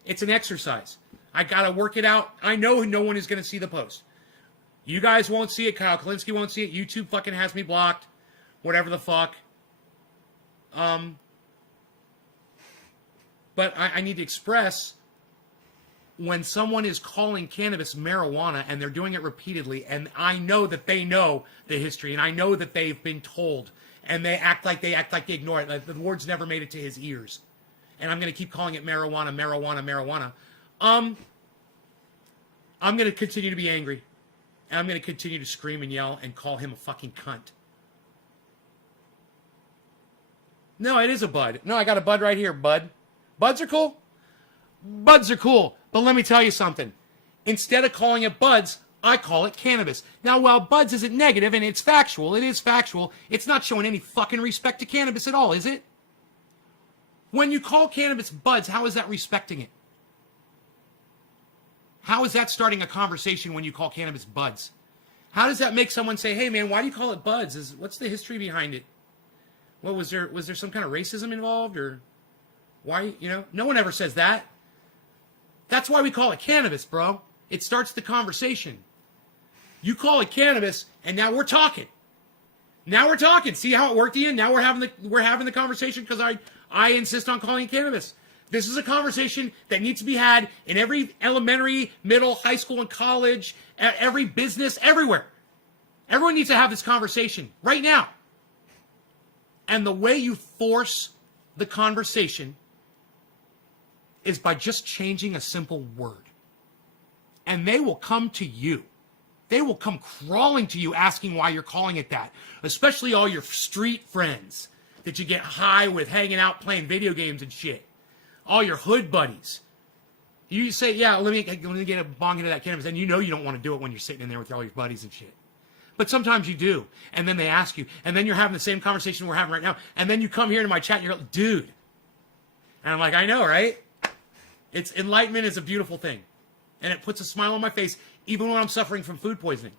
It's an exercise. I got to work it out. I know no one is going to see the post. You guys won't see it. Kyle Kalinske won't see it. YouTube fucking has me blocked. Whatever the fuck. But I need to express when someone is calling cannabis marijuana and they're doing it repeatedly, and I know that they know the history, and I know that they've been told, and they act like they ignore it. Like the words never made it to his ears. And I'm going to keep calling it marijuana, marijuana, marijuana. I'm going to continue to be angry. And I'm going to continue to scream and yell and call him a fucking cunt. No, it is a bud. No, I got a bud right here, bud. Buds are cool. Buds are cool. But let me tell you something. Instead of calling it buds, I call it cannabis. Now, while buds isn't negative and it's factual, it is factual, it's not showing any fucking respect to cannabis at all, is it? When you call cannabis buds, how is that respecting it? How is that starting a conversation when you call cannabis buds? How does that make someone say, hey man, why do you call it buds? What's the history behind it? What was there some kind of racism involved or why, no one ever says that. That's why we call it cannabis, bro. It starts the conversation. You call it cannabis, and now we're talking. Now we're talking. See how it worked, Ian? Now we're having the conversation because I insist on calling it cannabis. This is a conversation that needs to be had in every elementary, middle, high school, and college, every business, everywhere. Everyone needs to have this conversation right now. And the way you force the conversation is by just changing a simple word. And they will come to you. They will come crawling to you asking why you're calling it that. Especially all your street friends that you get high with hanging out playing video games and shit. All your hood buddies. You say, yeah, let me get a bong into that cannabis, and you know you don't want to do it when you're sitting in there with all your buddies and shit. But sometimes you do, and then they ask you, and then you're having the same conversation we're having right now, and then you come here to my chat, and you're like, dude. And I'm like, I know, right? It's enlightenment is a beautiful thing. And it puts a smile on my face, even when I'm suffering from food poisoning.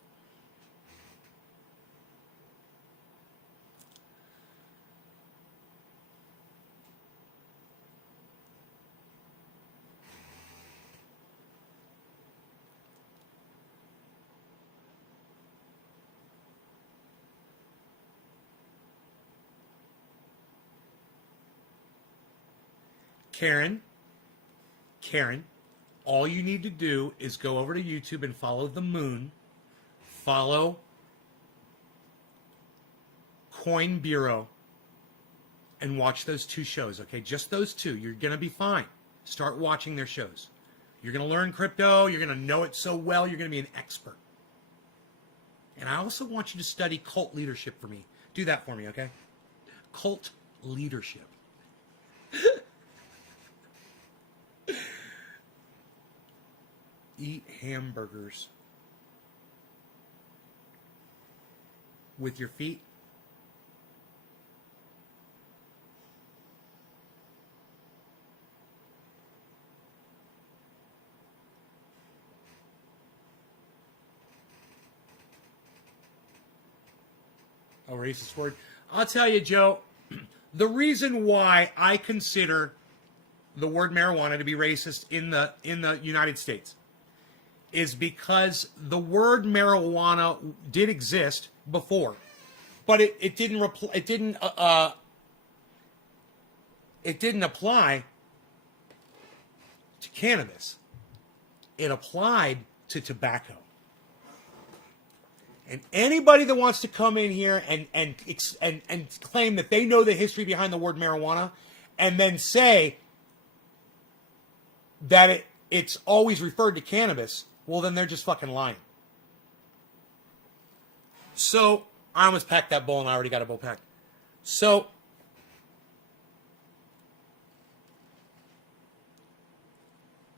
Karen, all you need to do is go over to YouTube and follow The Moon, follow Coin Bureau, and watch those two shows, okay? Just those two. You're going to be fine. Start watching their shows. You're going to learn crypto. You're going to know it so well. You're going to be an expert. And I also want you to study cult leadership for me. Do that for me, okay? Cult leadership. Eat hamburgers with your feet. A racist word. I'll tell you, Joe, the reason why I consider the word marijuana to be racist in the United States is because the word marijuana did exist before, but it didn't apply to cannabis. It applied to tobacco. And anybody that wants to come in here and claim that they know the history behind the word marijuana, and then say that it's always referred to cannabis, well, then they're just fucking lying. So, I almost packed that bowl, and I already got a bowl packed. So,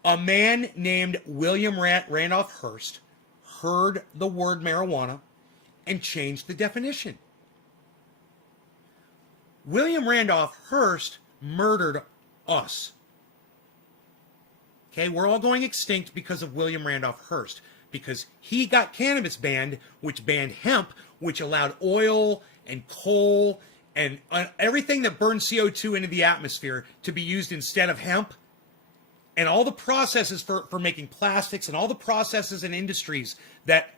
a man named William Randolph Hearst heard the word marijuana and changed the definition. William Randolph Hearst murdered us. Okay, we're all going extinct because of William Randolph Hearst, because he got cannabis banned, which banned hemp, which allowed oil and coal and everything that burns CO2 into the atmosphere to be used instead of hemp. And all the processes for making plastics and all the processes and industries that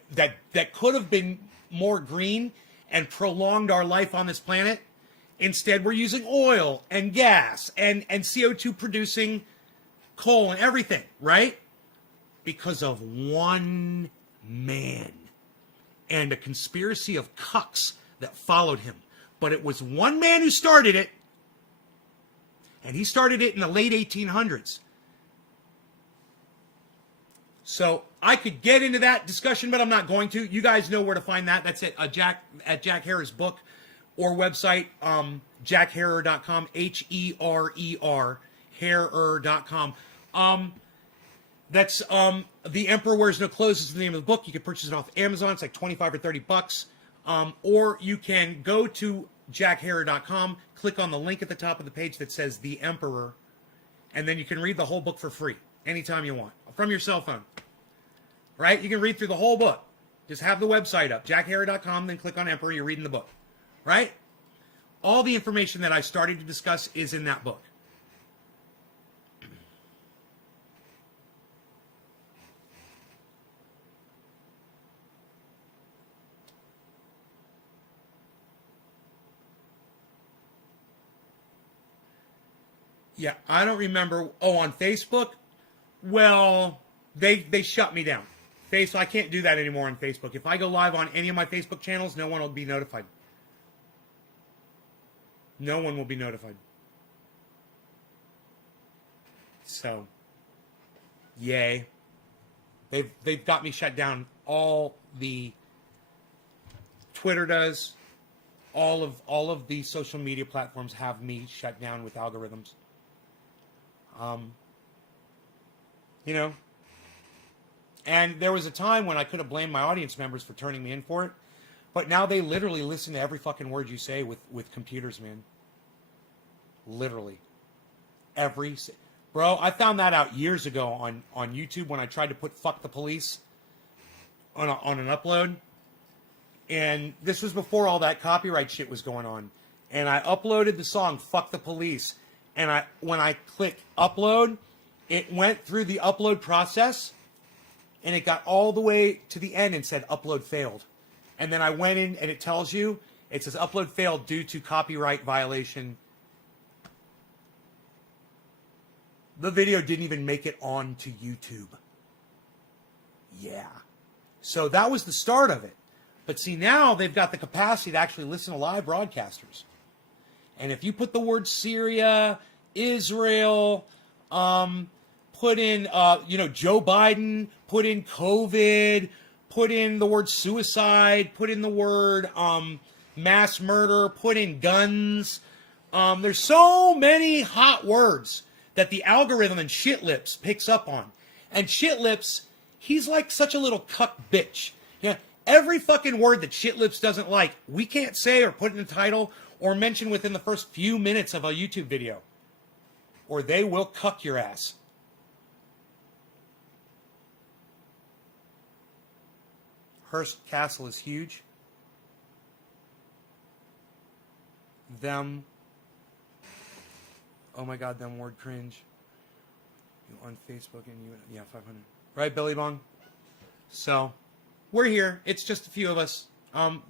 could have been more green and prolonged our life on this planet, instead we're using oil and gas and CO2 producing coal and everything, right? Because of one man and a conspiracy of cucks that followed him. But it was one man who started it, and he started it in the late 1800s. So I could get into that discussion, but I'm not going to. You guys know where to find that. That's at Jack Herer's book or website, jackherer.com, Herer, Herer.com. That's The Emperor Wears No Clothes is the name of the book. You can purchase it off Amazon. It's like $25 or $30. Or you can go to jackherer.com, click on the link at the top of the page that says The Emperor, and then you can read the whole book for free anytime you want from your cell phone. Right? You can read through the whole book. Just have the website up, jackherer.com, then click on Emperor. You're reading the book. Right? All the information that I started to discuss is in that book. Yeah, I don't remember. Oh, on Facebook? Well, they shut me down. I can't do that anymore on Facebook. If I go live on any of my Facebook channels, no one will be notified. No one will be notified. So, yay. They've got me shut down. All the Twitter does. All of the social media platforms have me shut down with algorithms. You know? And there was a time when I could have blamed my audience members for turning me in for it. But now they literally listen to every fucking word you say with computers, man. Literally. Bro, I found that out years ago on YouTube when I tried to put "fuck the police" on an upload. And this was before all that copyright shit was going on. And I uploaded the song "Fuck the Police." And when I clicked upload, it went through the upload process. And it got all the way to the end and said upload failed. And then I went in and it tells you, it says upload failed due to copyright violation. The video didn't even make it onto YouTube. Yeah. So that was the start of it. But see, now they've got the capacity to actually listen to live broadcasters. And if you put the word Syria, Israel, put in, Joe Biden, put in COVID, put in the word suicide, put in the word mass murder, put in guns. There's so many hot words that the algorithm and Shitlips picks up on. And Shitlips, he's like such a little cuck bitch. Yeah, every fucking word that Shitlips doesn't like, we can't say or put in the title or mention within the first few minutes of a YouTube video. Or they will cuck your ass. Hearst Castle is huge. Them. Oh my God, them word cringe. You on Facebook and you, yeah, 500. Right, Billy Bong? So, we're here. It's just a few of us.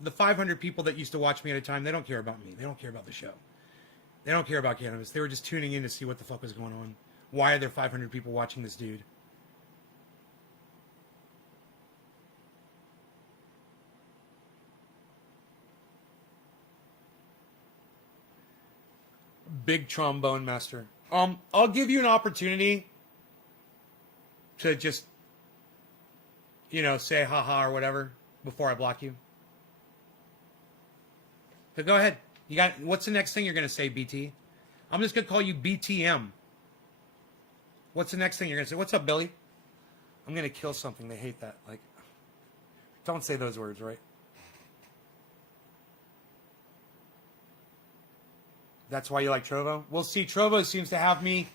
The 500 people that used to watch me at a time, they don't care about me. They don't care about the show. They don't care about cannabis. They were just tuning in to see what the fuck was going on. Why are there 500 people watching this dude? Big Trombone Master. I'll give you an opportunity to just, say haha or whatever before I block you. So go ahead. What's the next thing you're going to say, BT? I'm just going to call you BTM. What's the next thing you're going to say? What's up, Billy? I'm going to kill something. They hate that. Like, don't say those words, right? That's why you like Trovo? Well, see, Trovo seems to have me.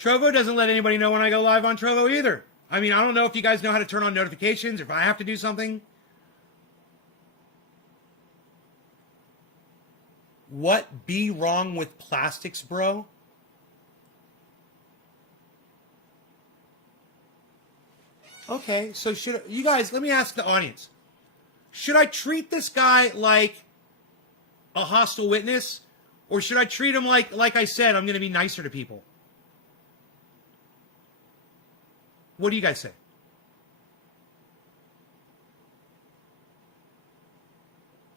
Trovo doesn't let anybody know when I go live on Trovo either. I mean, I don't know if you guys know how to turn on notifications, if I have to do something. What be wrong with plastics, bro? Okay, so you guys, let me ask the audience. Should I treat this guy like a hostile witness? Or should I treat him like I said, I'm going to be nicer to people? What do you guys say?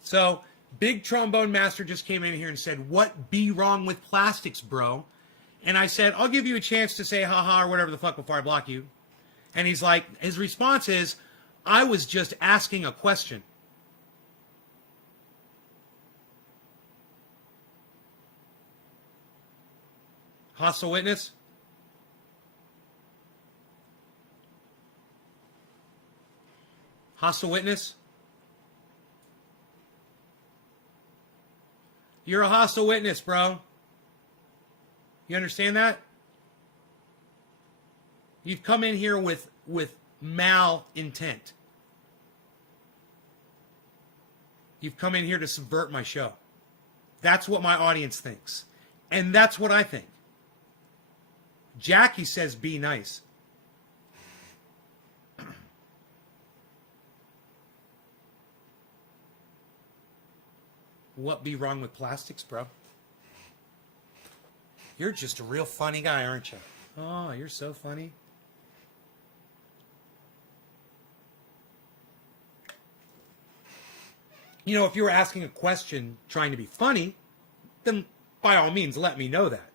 So, Big Trombone Master just came in here and said, what be wrong with plastics, bro? And I said, I'll give you a chance to say haha or whatever the fuck before I block you. And he's like, his response is, I was just asking a question. Hostile witness? Hostile witness? You're a hostile witness, bro. You understand that? You've come in here with mal intent. You've come in here to subvert my show. That's what my audience thinks. And that's what I think. Jackie says be nice. What be wrong with plastics, bro? You're just a real funny guy, aren't you? Oh, you're so funny. If you were asking a question trying to be funny, then by all means, let me know that.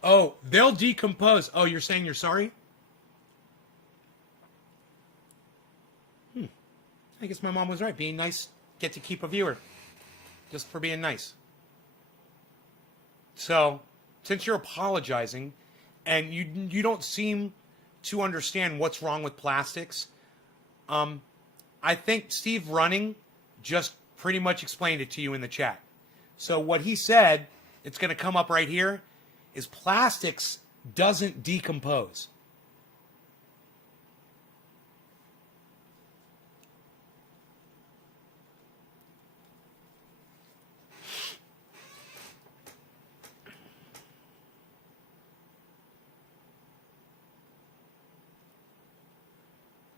Oh, they'll decompose. Oh, you're saying you're sorry? I guess my mom was right. Being nice, get to keep a viewer. just for being nice. So, since you're apologizing and you don't seem to understand what's wrong with plastics, I think Steve Running just pretty much explained it to you in the chat. So what he said, it's going to come up right here, is plastics doesn't decompose.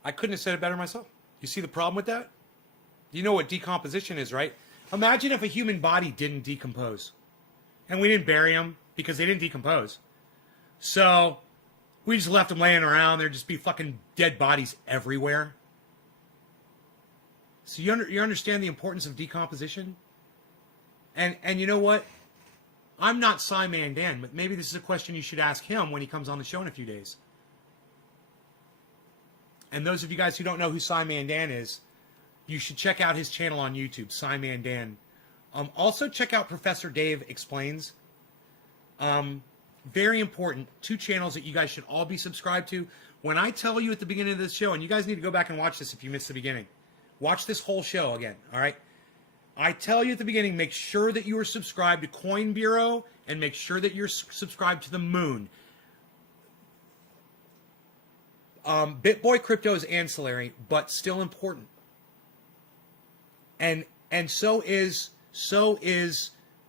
I couldn't have said it better myself. You see the problem with that? You know what decomposition is, right? Imagine if a human body didn't decompose. And we didn't bury them because they didn't decompose. So we just left them laying around. There'd just be fucking dead bodies everywhere. So you understand the importance of decomposition? And you know what? I'm not Simon Dan, but maybe this is a question you should ask him when he comes on the show in a few days. And those of you guys who don't know who Simon Dan is, you should check out his channel on YouTube, Simon Dan. Also check out Professor Dave Explains. Very important. 2 channels that you guys should all be subscribed to. When I tell you at the beginning of this show, and you guys need to go back and watch this if you missed the beginning. Watch this whole show again, all right? I tell you at the beginning, make sure that you are subscribed to Coin Bureau and make sure that you're subscribed to the Moon. BitBoy Crypto is ancillary, but still important. And so is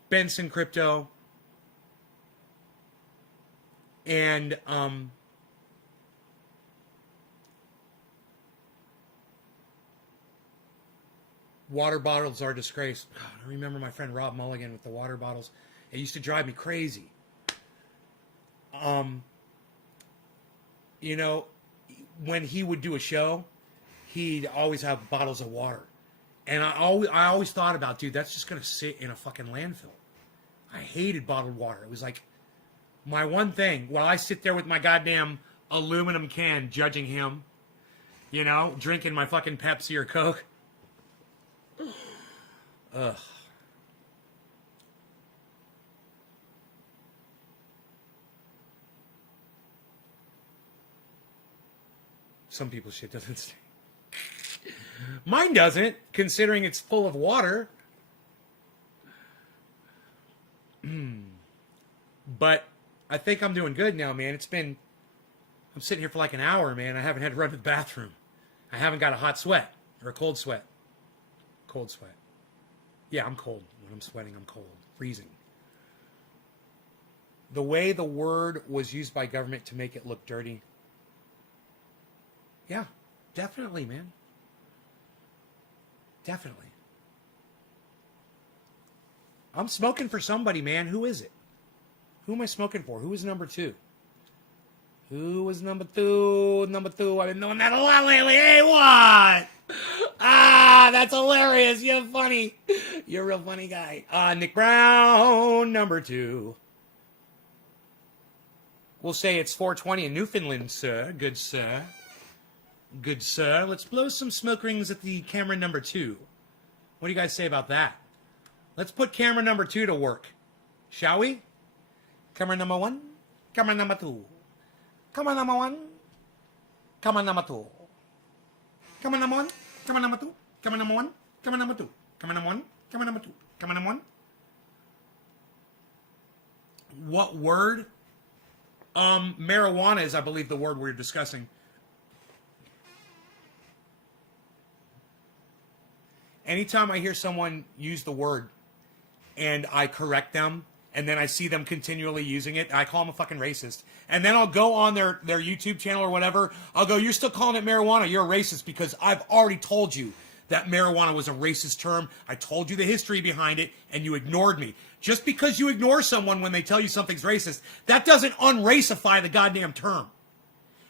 Benson Crypto. And water bottles are a disgrace. God, I remember my friend Rob Mulligan with the water bottles. It used to drive me crazy. You know, when he would do a show, he'd always have bottles of water. And I always thought about, dude, that's just going to sit in a fucking landfill. I hated bottled water. It was like my one thing. While I sit there with my goddamn aluminum can judging him, you know, drinking my fucking Pepsi or Coke. Ugh. Some people's shit doesn't stink. Mine doesn't, considering it's full of water. But I think I'm doing good now, man. I'm sitting here for like an hour, man. I haven't had to run to the bathroom. I haven't got a hot sweat or a cold sweat. Cold sweat. Yeah, I'm cold. When I'm sweating, I'm cold. Freezing. The way the word was used by government to make it look dirty. Yeah, definitely, man. Definitely. I'm smoking for somebody, man. Who is it? Who am I smoking for? Who is number 2? Who was number 2? Number 2. I've been doing that a lot lately. Hey, what? Ah, that's hilarious. You're funny. You're a real funny guy. Nick Brown, number 2. We'll say it's 4:20 in Newfoundland, sir. Good sir. Good sir. Let's blow some smoke rings at the camera number 2. What do you guys say about that? Let's put camera number 2 to work. Shall we? Camera number 1. Camera number 2. Camera number 1. Camera number 2. Camera number 1. Camera number 2. Camera number 1. Camera number 2. Camera number 1. Camera number 2. Camera number 1. What word? Marijuana is, I believe, the word we're discussing. Anytime I hear someone use the word and I correct them and then I see them continually using it, I call them a fucking racist. And then I'll go on their YouTube channel or whatever. I'll go, you're still calling it marijuana. You're a racist because I've already told you that marijuana was a racist term. I told you the history behind it and you ignored me. Just because you ignore someone when they tell you something's racist, that doesn't unracify the goddamn term.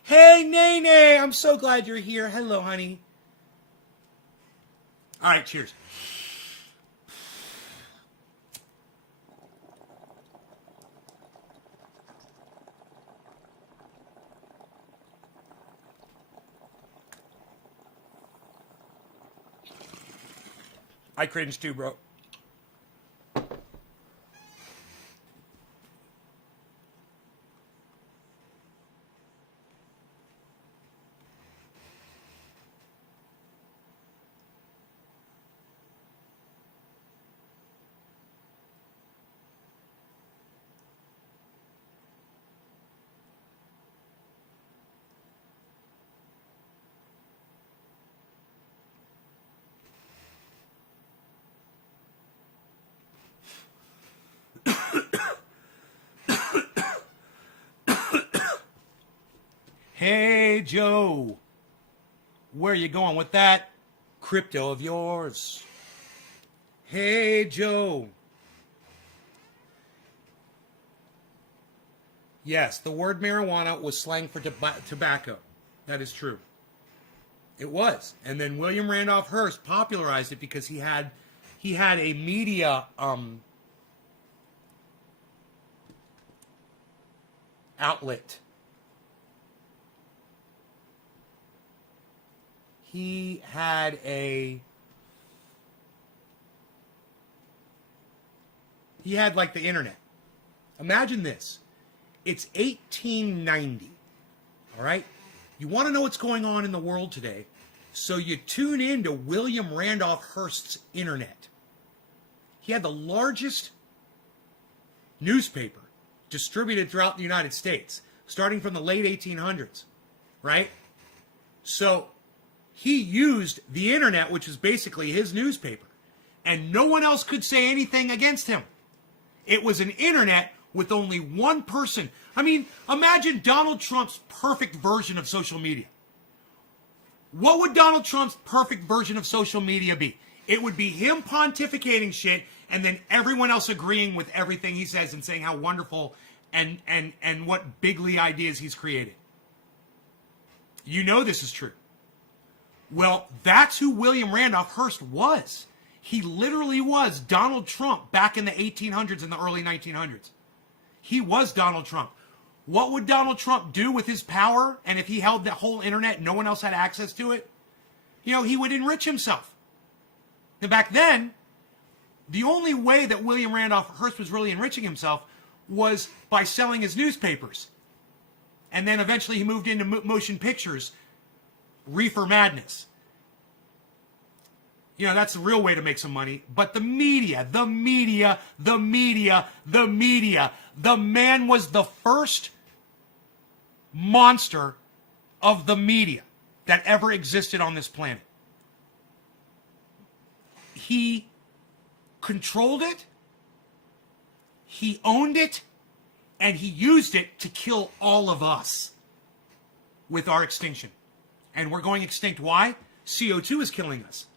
Hey, Nene, I'm so glad you're here. Hello, honey. All right, cheers. I cringe too, bro. Hey, Joe. Where you going with that crypto of yours? Hey, Joe. Yes, the word marijuana was slang for tobacco. That is true. It was. And then William Randolph Hearst popularized it because he had a media outlet. He had like the internet. Imagine this. It's 1890. All right? You want to know what's going on in the world today, so you tune in to William Randolph Hearst's internet. He had the largest newspaper distributed throughout the United States, starting from the late 1800s, right? So he used the internet, which is basically his newspaper, and no one else could say anything against him. It was an internet with only one person. I mean, imagine Donald Trump's perfect version of social media. What would Donald Trump's perfect version of social media be? It would be him pontificating shit and then everyone else agreeing with everything he says and saying how wonderful and what bigly ideas he's created. You know this is true. Well, that's who William Randolph Hearst was. He literally was Donald Trump back in the 1800s and the early 1900s. He was Donald Trump. What would Donald Trump do with his power? And if he held the whole internet, no one else had access to it? You know, he would enrich himself. And back then, the only way that William Randolph Hearst was really enriching himself was by selling his newspapers. And then eventually he moved into motion pictures, Reefer Madness. You know, that's the real way to make some money. But the media, the man was the first monster of the media that ever existed on this planet. He controlled it, he owned it, and he used it to kill all of us with our extinction. And we're going extinct. Why? CO2 is killing us.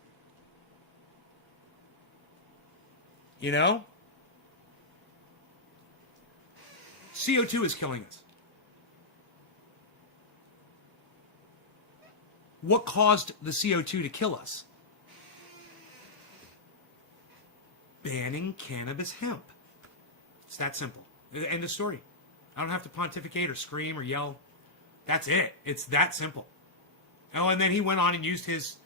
You know? CO2 is killing us. What caused the CO2 to kill us? Banning cannabis hemp. It's that simple. End of story. I don't have to pontificate or scream or yell. That's it. It's that simple. Oh, and then he went on and used his,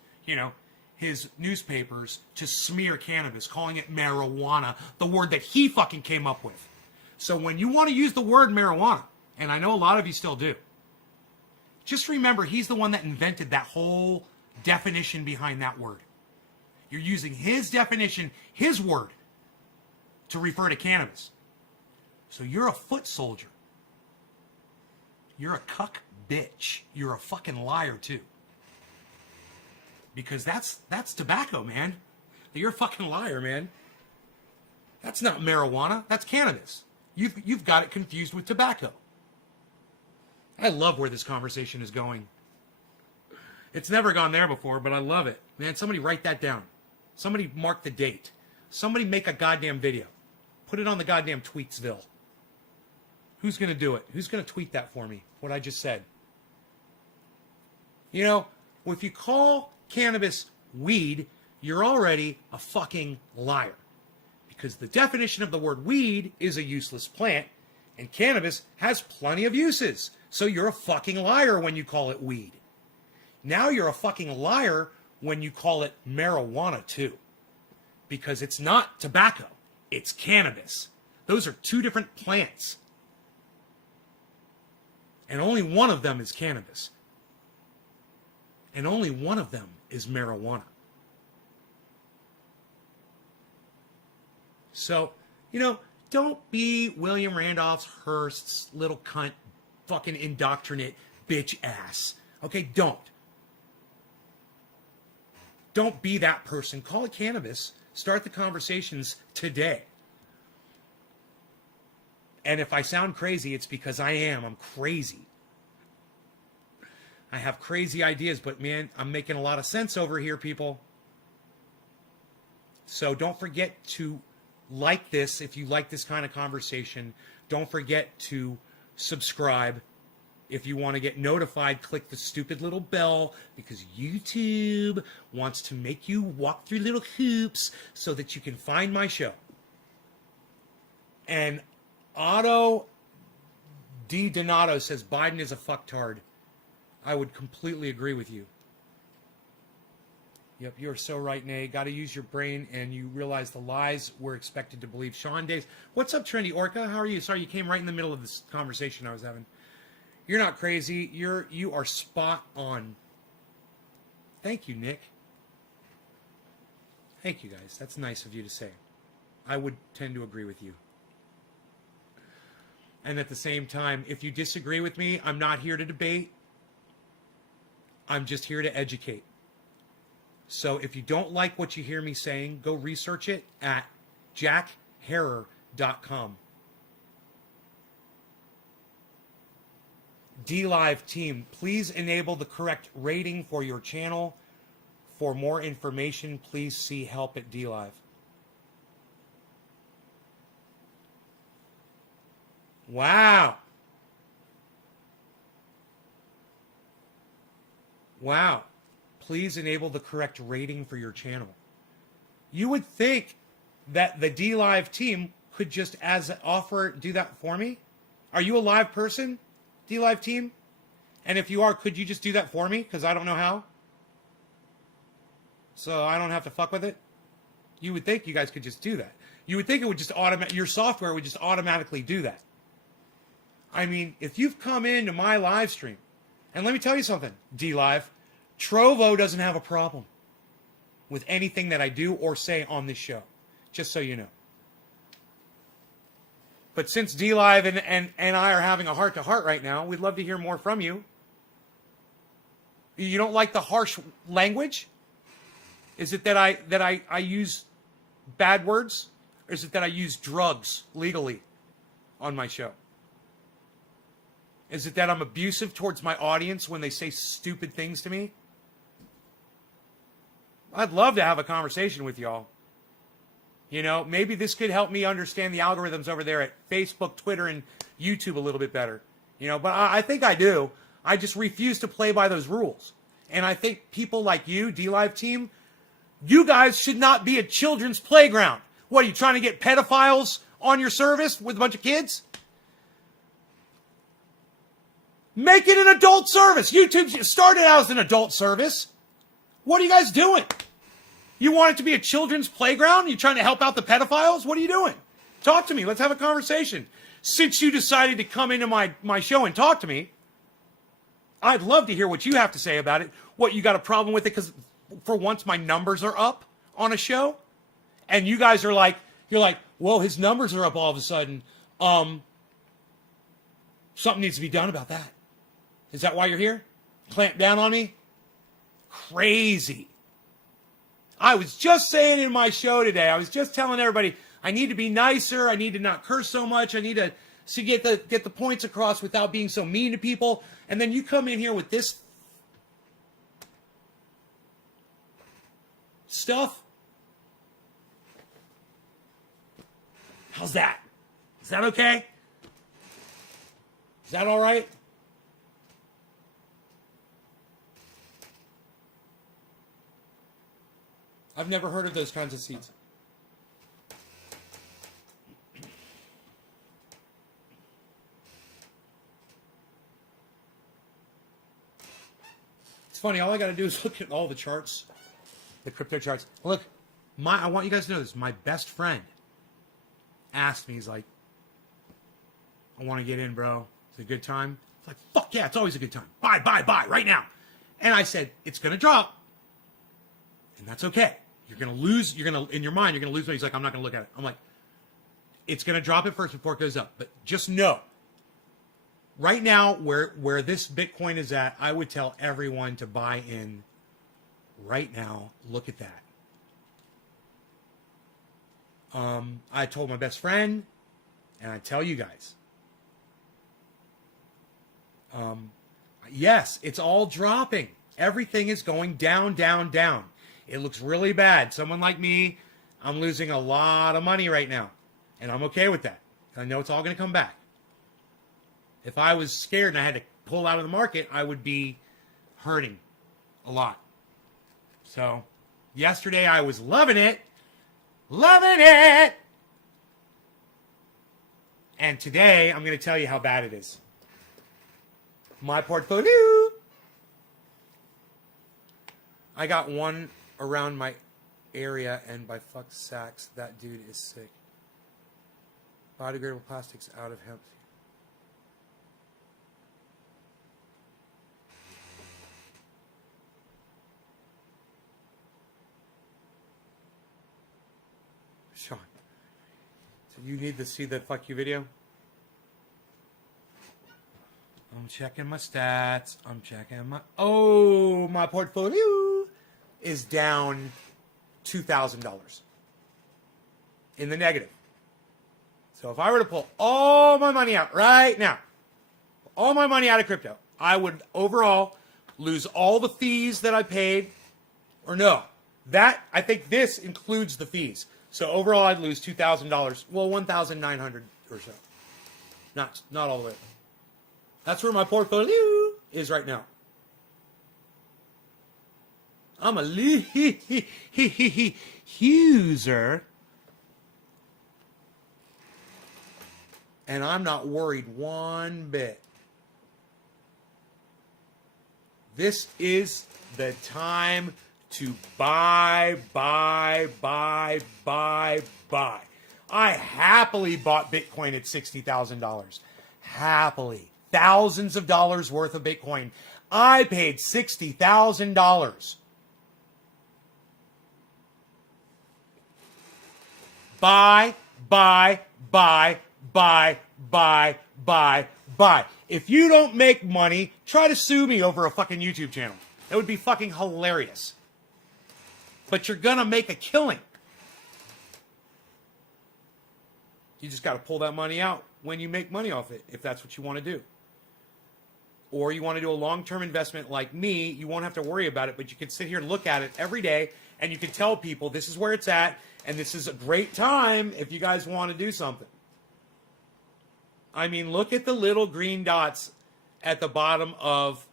his newspapers to smear cannabis, calling it marijuana, the word that he fucking came up with. So when you want to use the word marijuana, and I know a lot of you still do, just remember he's the one that invented that whole definition behind that word. You're using his definition, his word, to refer to cannabis. So you're a foot soldier. You're a cuck bitch. You're a fucking liar too. Because that's tobacco, man. You're a fucking liar, man. That's not marijuana. That's cannabis. You've got it confused with tobacco. I love where this conversation is going. It's never gone there before, but I love it. Man, somebody write that down. Somebody mark the date. Somebody make a goddamn video. Put it on the goddamn Tweetsville. Who's going to do it? Who's going to tweet that for me? What I just said. You know, if you call cannabis weed, you're already a fucking liar. Because the definition of the word weed is a useless plant, and cannabis has plenty of uses. So you're a fucking liar when you call it weed. Now you're a fucking liar when you call it marijuana too. Because it's not tobacco, it's cannabis. Those are two different plants. And only one of them is cannabis. And only one of them is marijuana. So, don't be William Randolph Hearst's little cunt, fucking indoctrinate bitch ass. Okay, don't. Don't be that person. Call it cannabis. Start the conversations today. And if I sound crazy, it's because I am. I'm crazy. I have crazy ideas, but man, I'm making a lot of sense over here, people. So don't forget to like this if you like this kind of conversation. Don't forget to subscribe. If you want to get notified, click the stupid little bell because YouTube wants to make you walk through little hoops so that you can find my show. And Otto D. Donato says Biden is a fucktard. I would completely agree with you. Yep, you're so right, Nay. Got to use your brain, and you realize the lies we're expected to believe. Sean Days, what's up, Trendy Orca? How are you? Sorry, you came right in the middle of this conversation I was having. You're not crazy. You are spot on. Thank you, Nick. Thank you, guys. That's nice of you to say. I would tend to agree with you. And at the same time, if you disagree with me, I'm not here to debate. I'm just here to educate. So if you don't like what you hear me saying, go research it at jackharrer.com. DLive team, please enable the correct rating for your channel. For more information, please see help at DLive. Wow. Wow. Please enable the correct rating for your channel. You would think that the DLive team could just do that for me. Are you a live person, DLive team? And if you are, could you just do that for me? Because I don't know how. So I don't have to fuck with it. You would think you guys could just do that. You would think it would just your software would just automatically do that. I mean, if you've come into my live stream, and let me tell you something, DLive, Trovo doesn't have a problem with anything that I do or say on this show, just so you know. But since DLive and I are having a heart-to-heart right now, we'd love to hear more from you. You don't like the harsh language? Is it that I use bad words? Or is it that I use drugs legally on my show? Is it that I'm abusive towards my audience when they say stupid things to me? I'd love to have a conversation with y'all. You know, maybe this could help me understand the algorithms over there at Facebook, Twitter, and YouTube a little bit better. You know, but I think I do. I just refuse to play by those rules. And I think people like you, DLive team, you guys should not be a children's playground. What, are you trying to get pedophiles on your service with a bunch of kids? Make it an adult service. YouTube started out as an adult service. What are you guys doing? You want it to be a children's playground? You trying to help out the pedophiles? What are you doing? Talk to me. Let's have a conversation. Since you decided to come into my show and talk to me, I'd love to hear what you have to say about it. What, you got a problem with it because for once my numbers are up on a show? And you guys are like, you're like, whoa, his numbers are up all of a sudden. Something needs to be done about that. Is that why you're here? Clamp down on me? Crazy. I was just saying in my show today, I was just telling everybody, I need to be nicer. I need to not curse so much. I need to get the points across without being so mean to people. And then you come in here with this stuff. How's that? Is that okay? Is that all right? I've never heard of those kinds of seeds. It's funny, all I got to do is look at all the charts, the crypto charts. Look, I want you guys to know this. My best friend asked me, he's like, I want to get in, bro. It's a good time. It's like, fuck yeah, it's always a good time. Buy, right now. And I said, it's going to drop. And that's okay. You're going to lose. In your mind, you're going to lose money. He's like, I'm not going to look at it. I'm like, it's going to drop it first before it goes up. But just know, right now, where this Bitcoin is at, I would tell everyone to buy in right now. Look at that. I told my best friend, and I tell you guys, Yes, it's all dropping. Everything is going down, down, down. It looks really bad. Someone like me, I'm losing a lot of money right now. And I'm okay with that. I know it's all going to come back. If I was scared and I had to pull out of the market, I would be hurting a lot. So, yesterday I was loving it. Loving it! And today, I'm going to tell you how bad it is. My portfolio. I got one around my area, and by fuck sacks, that dude is sick. Biodegradable plastics out of hemp. Sean, so you need to see the fuck you video? I'm checking my stats. I'm checking my... Oh, my portfolio is down $2,000 in the negative. So if I were to pull all my money out right now, all my money out of crypto, I would overall lose all the fees that I paid. Or no, that, I think this includes the fees. So overall I'd lose $2,000. Well, $1,900 or so. Not all the way. That's where my portfolio is right now. I'm a user. And I'm not worried one bit. This is the time to buy. I happily bought Bitcoin at $60,000. Happily. Thousands of dollars worth of Bitcoin. I paid $60,000. Buy. If you don't make money, try to sue me over a fucking YouTube channel. That would be fucking hilarious. But you're gonna make a killing. You just gotta pull that money out when you make money off it, if that's what you want to do. Or you want to do a long-term investment like me, you won't have to worry about it, but you can sit here and look at it every day, and you can tell people this is where it's at, and this is a great time if you guys want to do something. I mean, look at the little green dots at the bottom of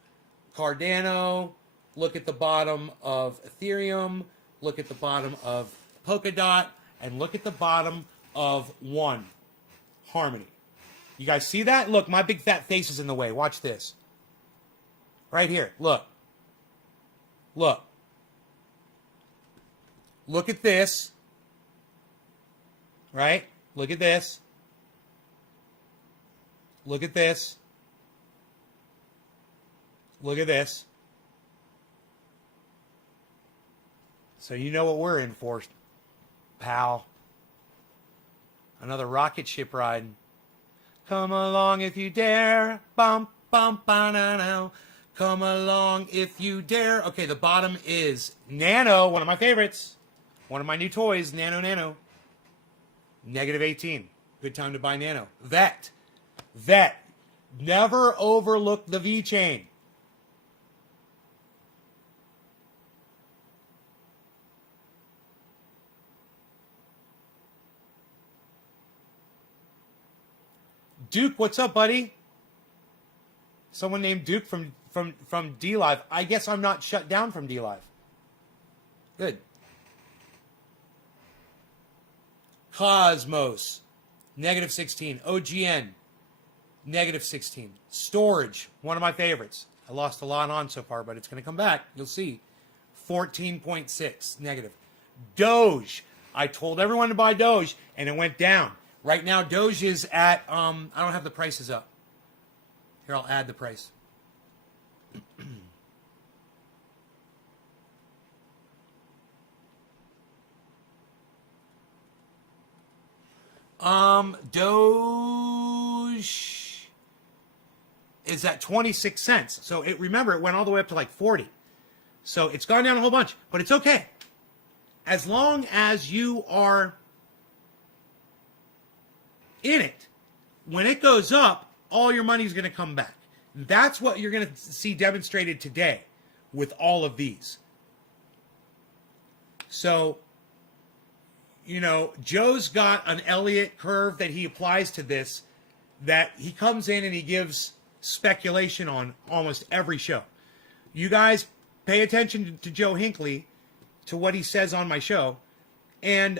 Cardano. Look at the bottom of Ethereum. Look at the bottom of Polkadot. And look at the bottom of One, Harmony. You guys see that? Look, my big fat face is in the way. Watch this. Right here. Look. Look. Look at this. Right? Look at this. Look at this. Look at this. So you know what we're in for, pal. Another rocket ship ride. Come along if you dare. Bum, bum, ba-na-now. Come along if you dare. Okay, the bottom is Nano, one of my favorites. One of my new toys, Nano. Negative 18. Good time to buy Nano. Vet. Never overlook the V-chain. Duke, what's up, buddy? Someone named Duke from DLive. I guess I'm not shut down from DLive. Good. Cosmos, negative 16. OGN, negative 16. Storage, one of my favorites. I lost a lot on so far, but it's going to come back. You'll see. 14.6, negative. Doge. I told everyone to buy Doge, and it went down. Right now, Doge is at, I don't have the prices up. Here, I'll add the price. Doge is at 26 cents. So remember, it went all the way up to like 40. So it's gone down a whole bunch, but it's okay. As long as you are in it, when it goes up, all your money's going to come back. That's what you're going to see demonstrated today with all of these. So, you know, Joe's got an Elliott curve that he applies to this, that he comes in and he gives speculation on almost every show. You guys pay attention to Joe Hinckley, to what he says on my show, and,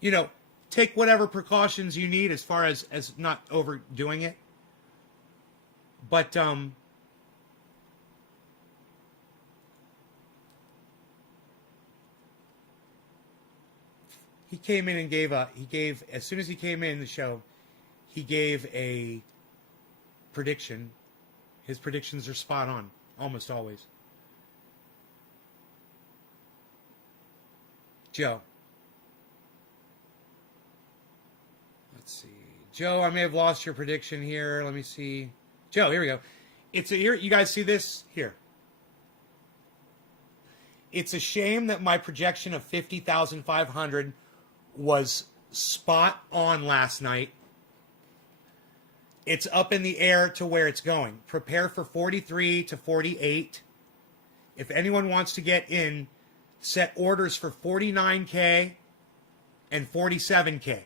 you know, take whatever precautions you need as far as not overdoing it. But, he came in and gave, as soon as he came in the show, he gave a prediction. His predictions are spot on, almost always. Joe. Let's see. Joe, I may have lost your prediction here. Let me see. Joe, here we go. Here, you guys see this? Here. It's a shame that my projection of 50,500 was spot on last night. It's up in the air to where it's going. Prepare for 43 to 48. If anyone wants to get in, set orders for 49K and 47K.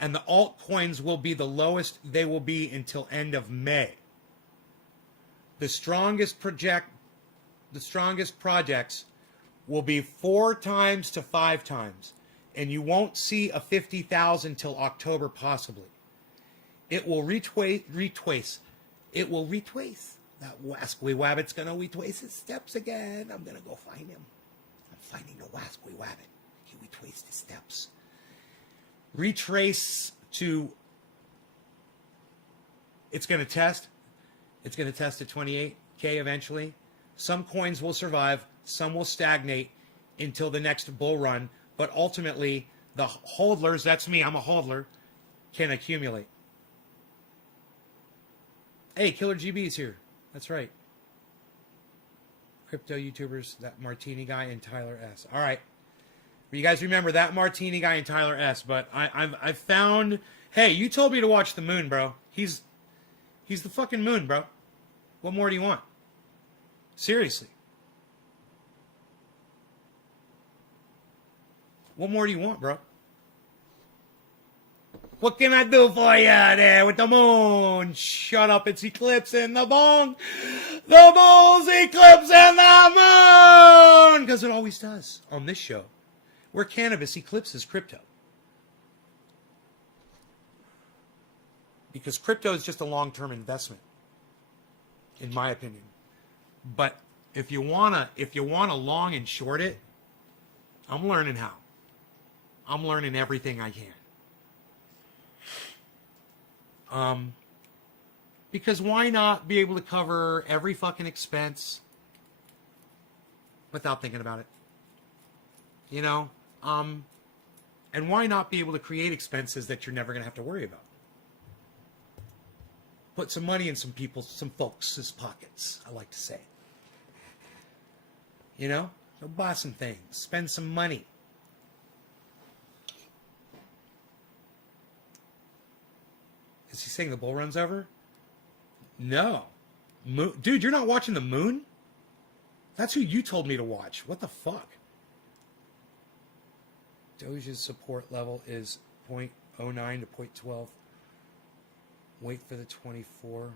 And the altcoins will be the lowest they will be until end of May. The strongest projects will be 4 times to 5 times. And you won't see a 50,000 till October possibly. It will retrace. It will retrace. That Wasquy Wabbit's going to retrace his steps again. I'm going to go find him. I'm finding the Wasquy Wabbit. He retraced his steps. Retrace to... It's going to test. It's going to test at 28K eventually. Some coins will survive. Some will stagnate until the next bull run. But ultimately, the hodlers, that's me, I'm a hodler, can accumulate. Hey, Killer GB's here. That's right. Crypto YouTubers, that Martini guy, and Tyler S. All right. You guys remember that Martini guy and Tyler S. But I've found... Hey, you told me to watch the moon, bro. He's the fucking moon, bro. What more do you want? Seriously. What more do you want, bro? What can I do for you there with the moon? Shut up, it's eclipsing the bong. The bull's eclipsing the moon! Because it always does on this show, where cannabis eclipses crypto. Because crypto is just a long-term investment, in my opinion. But if you wanna long and short it, I'm learning how. I'm learning everything I can. Because why not be able to cover every fucking expense without thinking about it? You know? And why not be able to create expenses that you're never going to have to worry about? Put some money in some folks' pockets, I like to say. You know? Go buy some things. Spend some money. Is he saying the bull run's over? No. Dude, you're not watching the moon? That's who you told me to watch. What the fuck? Doge's support level is 0.09 to 0.12. Wait for the 24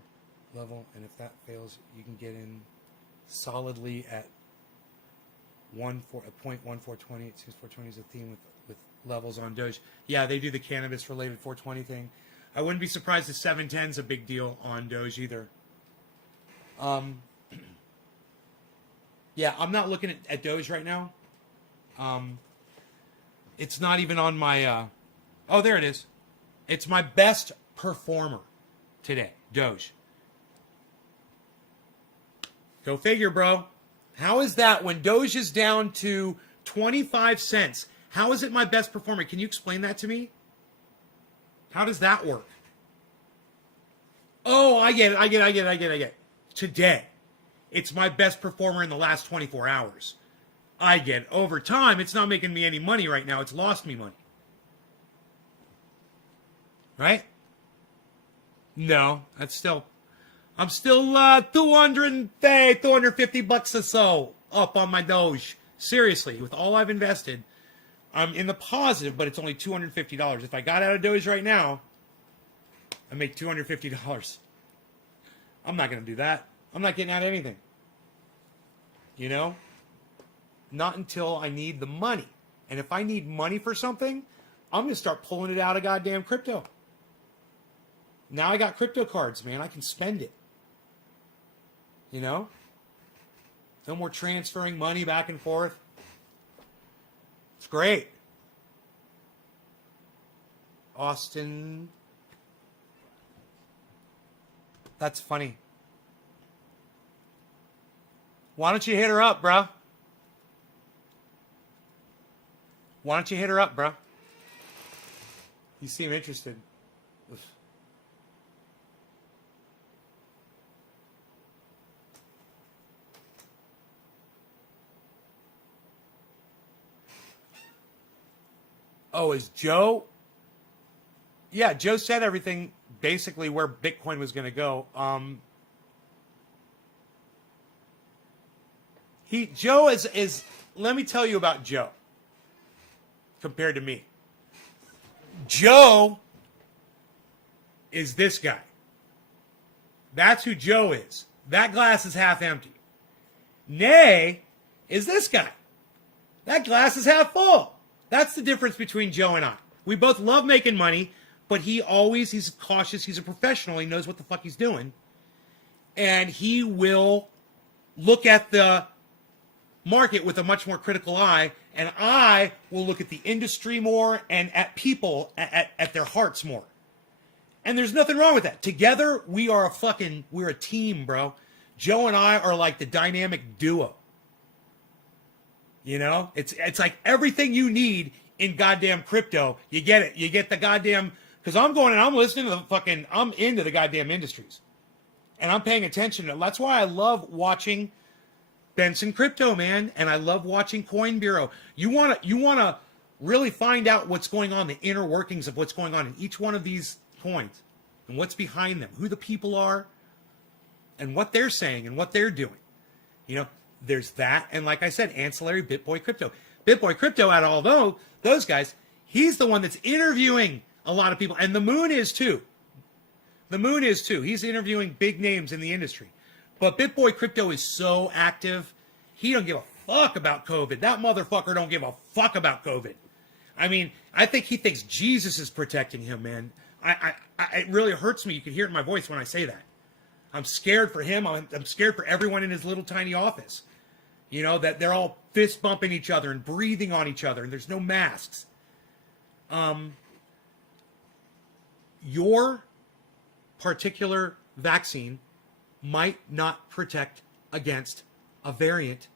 level, and if that fails, you can get in solidly at 0.1420. It seems 420 is a theme with levels on Doge. Yeah, they do the cannabis-related 420 thing. I wouldn't be surprised if 710 is a big deal on Doge either. Yeah, I'm not looking at Doge right now. It's not even on my... oh, there it is. It's my best performer today, Doge. Go figure, bro. How is that when Doge is down to 25 cents? How is it my best performer? Can you explain that to me? How does that work? Oh, I get it. Today, it's my best performer in the last 24 hours. I get it. Over time, it's not making me any money right now. It's lost me money. Right? No, I'm still 250 bucks or so up on my Doge. Seriously, with all I've invested, I'm in the positive, but it's only $250. If I got out of Doge right now, I make $250. I'm not going to do that. I'm not getting out of anything. You know? Not until I need the money. And if I need money for something, I'm going to start pulling it out of goddamn crypto. Now I got crypto cards, man. I can spend it. You know? No more transferring money back and forth. It's great. Austin. That's funny. Why don't you hit her up, bro? Why don't you hit her up, bro? You seem interested. Ugh. Oh, is Joe? Yeah, Joe said everything basically where Bitcoin was going to go. Joe is. Let me tell you about Joe. Compared to me, Joe is this guy. That's who Joe is. That glass is half empty. Nay is this guy. That glass is half full. That's the difference between Joe and I. We both love making money, but he's cautious, he's a professional, he knows what the fuck he's doing. And he will look at the market with a much more critical eye, and I will look at the industry more and at people, at their hearts more. And there's nothing wrong with that. Together, we're a team, bro. Joe and I are like the dynamic duo. You know, it's like everything you need in goddamn crypto. You get it. You get the goddamn, because I'm listening to I'm into the goddamn industries. And I'm paying attention to it. That's why I love watching Benson Crypto, man. And I love watching Coin Bureau. You wanna really find out what's going on, the inner workings of what's going on in each one of these coins and what's behind them, who the people are, and what they're saying and what they're doing. You know, there's that, and like I said, ancillary BitBoy Crypto. BitBoy Crypto, out of all those guys, he's the one that's interviewing a lot of people, and the Moon is too. He's interviewing big names in the industry. But BitBoy Crypto is so active, he don't give a fuck about COVID. That motherfucker don't give a fuck about COVID. I mean, I think he thinks Jesus is protecting him, man. It really hurts me. You can hear it in my voice when I say that. I'm scared for him. I'm scared for everyone in his little tiny office. You know, that they're all fist bumping each other and breathing on each other, and there's no masks. Your particular vaccine might not protect against a variant.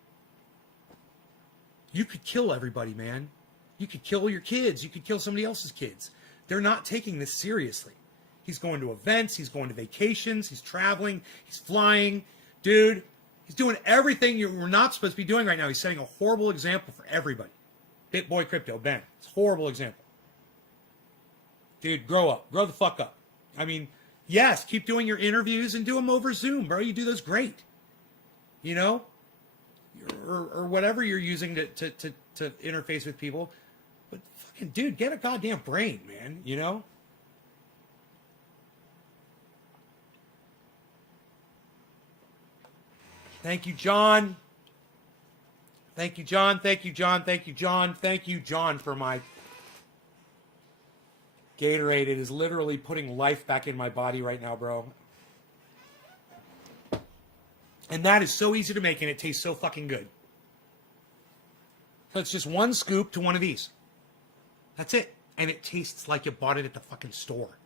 You could kill everybody, man. You could kill your kids. You could kill somebody else's kids. They're not taking this seriously. He's going to events. He's going to vacations. He's traveling. He's flying. Dude, he's doing everything we're not supposed to be doing right now. He's setting a horrible example for everybody. BitBoy Crypto, Ben. It's a horrible example. Dude, grow up. Grow the fuck up. I mean, yes, keep doing your interviews and do them over Zoom, bro. You do those great. You know? Or whatever you're using to interface with people. But fucking, dude, get a goddamn brain, man. You know? Thank you, John. Thank you, John. Thank you, John. Thank you, John. Thank you, John, for my Gatorade. It is literally putting life back in my body right now, bro. And that is so easy to make, and it tastes so fucking good. So it's just one scoop to one of these. That's it. And it tastes like you bought it at the fucking store.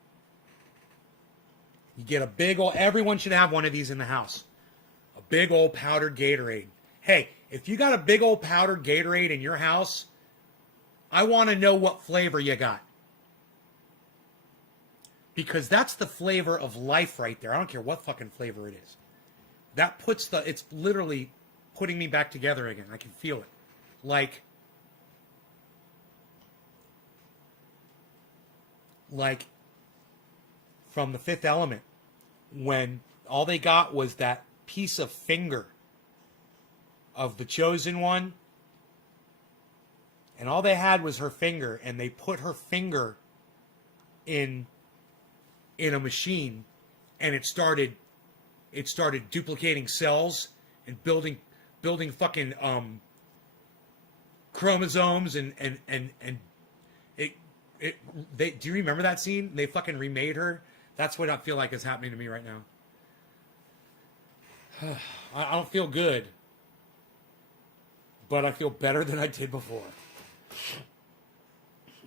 You get a big old... Everyone should have one of these in the house. A big old powdered Gatorade. Hey, if you got a big old powdered Gatorade in your house, I want to know what flavor you got. Because that's the flavor of life right there. I don't care what fucking flavor it is. That puts it's literally putting me back together again. I can feel it. Like from The Fifth Element when all they got was that piece of finger of the chosen one, and all they had was her finger, and they put her finger in a machine, and it started duplicating cells and building fucking chromosomes and do you remember that scene? They fucking remade her. That's what I feel like is happening to me right now. I don't feel good, but I feel better than I did before.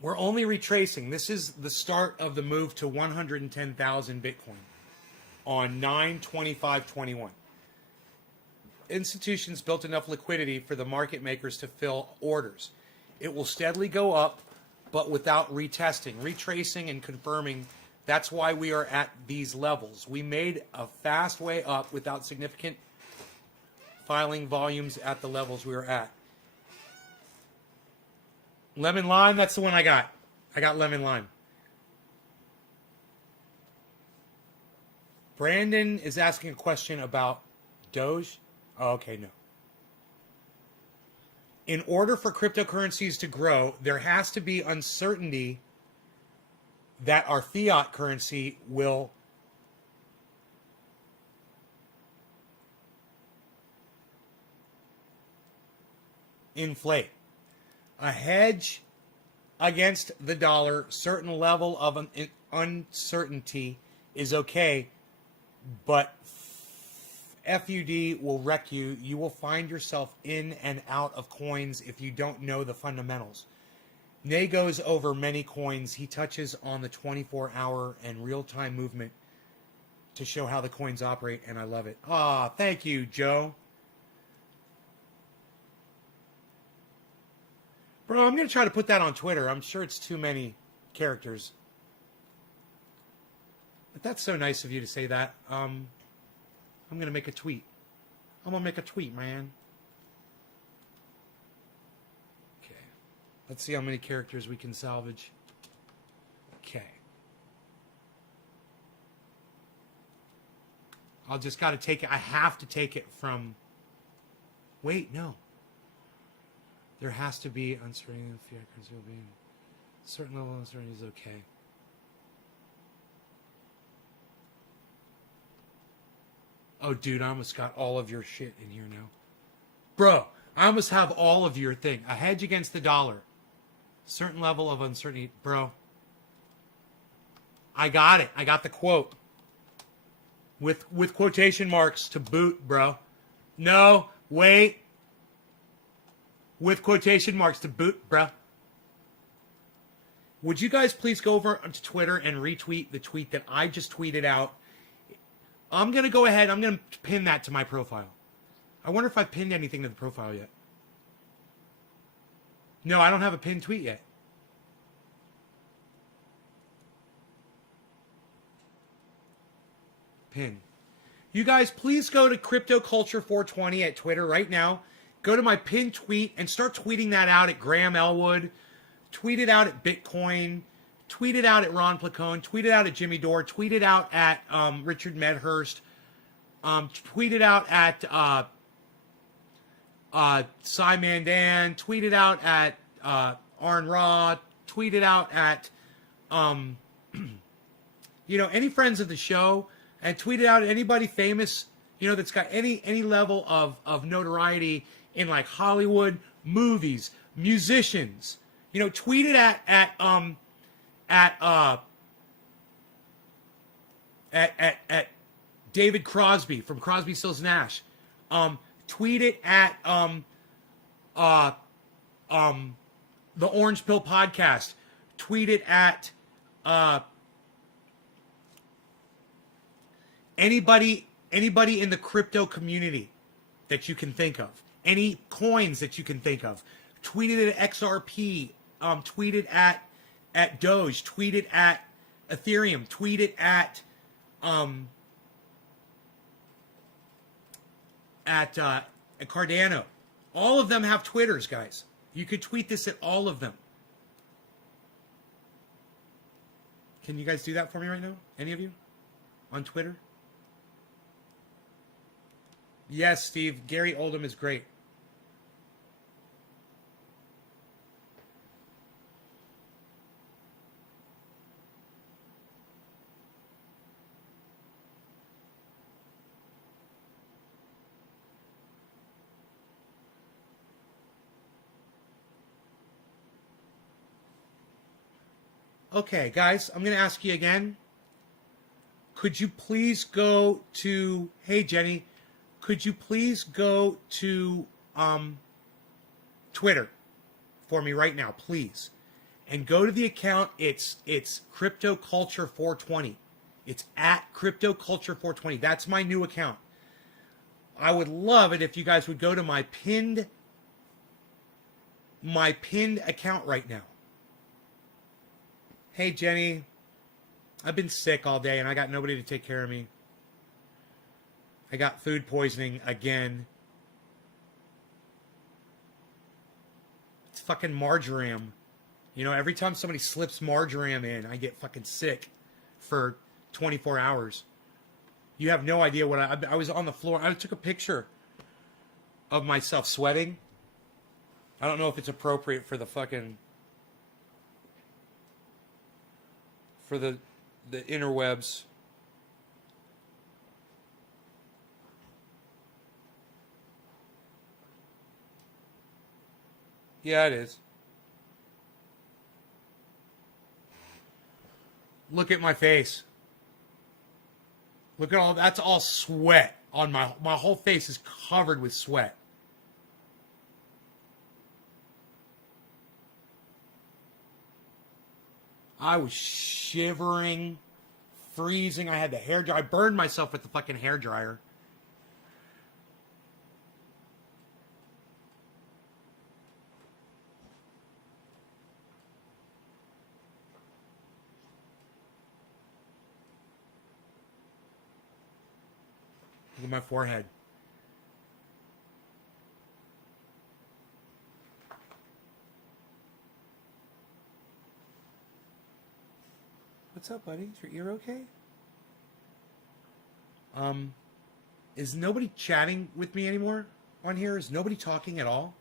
We're only retracing. This is the start of the move to 110,000 Bitcoin on 9/25/21. Institutions built enough liquidity for the market makers to fill orders. It will steadily go up, but without retesting, retracing, and confirming. That's why we are at these levels. We made a fast way up without significant filing volumes at the levels we were at. Lemon lime, that's the one I got. I got lemon lime. Brandon is asking a question about Doge. Oh, okay, no. In order for cryptocurrencies to grow, there has to be uncertainty that our fiat currency will inflate. A hedge against the dollar, certain level of uncertainty is okay, but FUD will wreck you. You will find yourself in and out of coins if you don't know the fundamentals. Nay goes over many coins. He touches on the 24-hour and real-time movement to show how the coins operate, and I love it. Ah, thank you, Joe. Bro, I'm going to try to put that on Twitter. I'm sure it's too many characters. But that's so nice of you to say that. I'm going to make a tweet. I'm going to make a tweet, man. Okay. Let's see how many characters we can salvage. Okay. I'll just got to take it. I have to take it from... Wait, no. There has to be uncertainty in fiat currency will be. A certain level of uncertainty is okay. Oh, dude, I almost got all of your shit in here now. Bro, I almost have all of your thing. A hedge against the dollar. Certain level of uncertainty. Bro. I got it. I got the quote. With quotation marks to boot, bro. No, wait. With quotation marks to boot, bro. Would you guys please go over to Twitter and retweet the tweet that I just tweeted out? I'm going to go ahead. I'm going to pin that to my profile. I wonder if I've pinned anything to the profile yet. No, I don't have a pinned tweet yet. Pin. You guys, please go to Crypto Culture 420 at Twitter right now. Go to my pinned tweet and start tweeting that out at Graham Elwood. Tweet it out at Bitcoin. Tweet it out at Ron Placone. Tweet it out at Jimmy Dore. Tweet it out at Richard Medhurst. Tweet it out at Cy Mandan. Tweet it out at Arn Ra. Tweet it out at any friends of the show, and tweet it out at anybody famous, that's got any level of notoriety in like Hollywood, movies, musicians. Tweet it at David Crosby from Crosby, Stills, Nash. Tweet it at the Orange Pill Podcast. Tweet it at anybody in the crypto community that you can think of. Any coins that you can think of. Tweet it at XRP. Tweet it at Doge. Tweet it at Ethereum. Tweet it at Cardano. All of them have Twitters, guys. You could tweet this at all of them. Can you guys do that for me right now? Any of you? On Twitter? Yes, Steve. Gary Oldham is great. Okay, guys, I'm going to ask you again. Could you please go to... Hey, Jenny. Could you please go to Twitter for me right now, please? And go to the account. It's Crypto Culture 420. It's at Crypto Culture 420. That's my new account. I would love it if you guys would go to my pinned account right now. Hey, Jenny, I've been sick all day and I got nobody to take care of me. I got food poisoning again. It's fucking marjoram. You know, every time somebody slips marjoram in, I get fucking sick for 24 hours. You have no idea what I was on the floor. I took a picture of myself sweating. I don't know if it's appropriate for the fucking... for the interwebs. Yeah, it is. Look at my face. Look at all, that's all sweat on my whole face is covered with sweat. I was shivering, freezing. I had the hair dryer. I burned myself with the fucking hair dryer. Look at my forehead. What's up, buddy? Is your ear okay? Is nobody chatting with me anymore on here? Is nobody talking at all?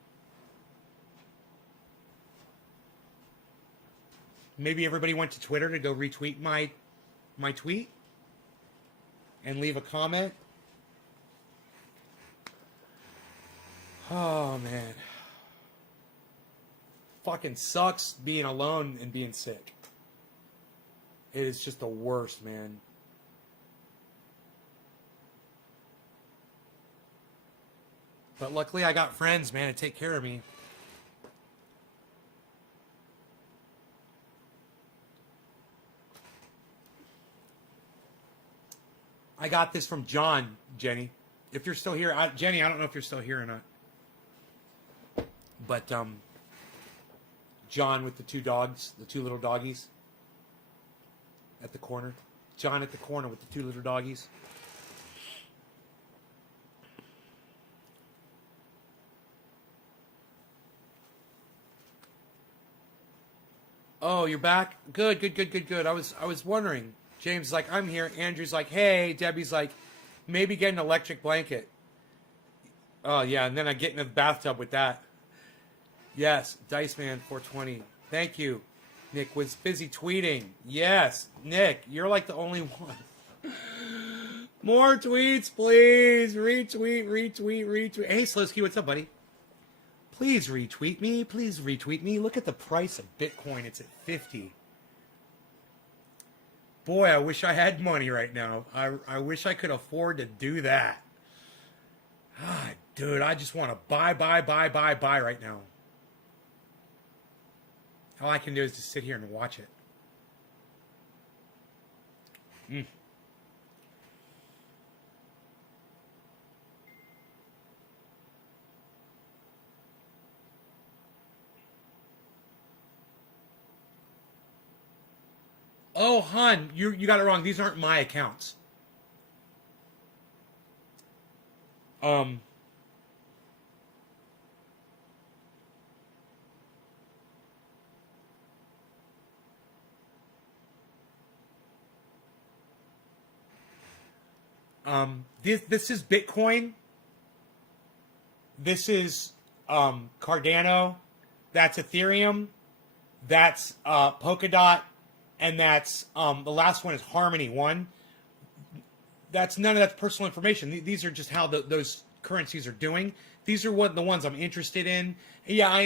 Maybe everybody went to Twitter to go retweet my tweet and leave a comment. Oh, man. Fucking sucks being alone and being sick. It is just the worst, man. But luckily I got friends, man, to take care of me. I got this from John, Jenny. If you're still here, Jenny, I don't know if you're still here or not. But John with the two dogs, the two little doggies at the corner. John at the corner with the two little doggies. Oh, you're back? Good. I was wondering. James is like, I'm here. Andrew's like, hey. Debbie's like, maybe get an electric blanket. Oh, yeah, and then I get in the bathtub with that. Yes, Diceman 420. Thank you. Nick was busy tweeting. Yes, Nick, you're like the only one. More tweets, please. Retweet. Hey, Slowski, what's up, buddy? Please retweet me. Please retweet me. Look at the price of Bitcoin. It's at 50. Boy, I wish I had money right now. I wish I could afford to do that. Ah, dude, I just want to buy right now. All I can do is just sit here and watch it. Oh, hun, you got it wrong. These aren't my accounts. This is Bitcoin. This is Cardano. That's Ethereum. That's Polkadot. And that's the last one is Harmony One. That's none of that's personal information. These are just how those currencies are doing. These are the ones I'm interested in. Yeah, I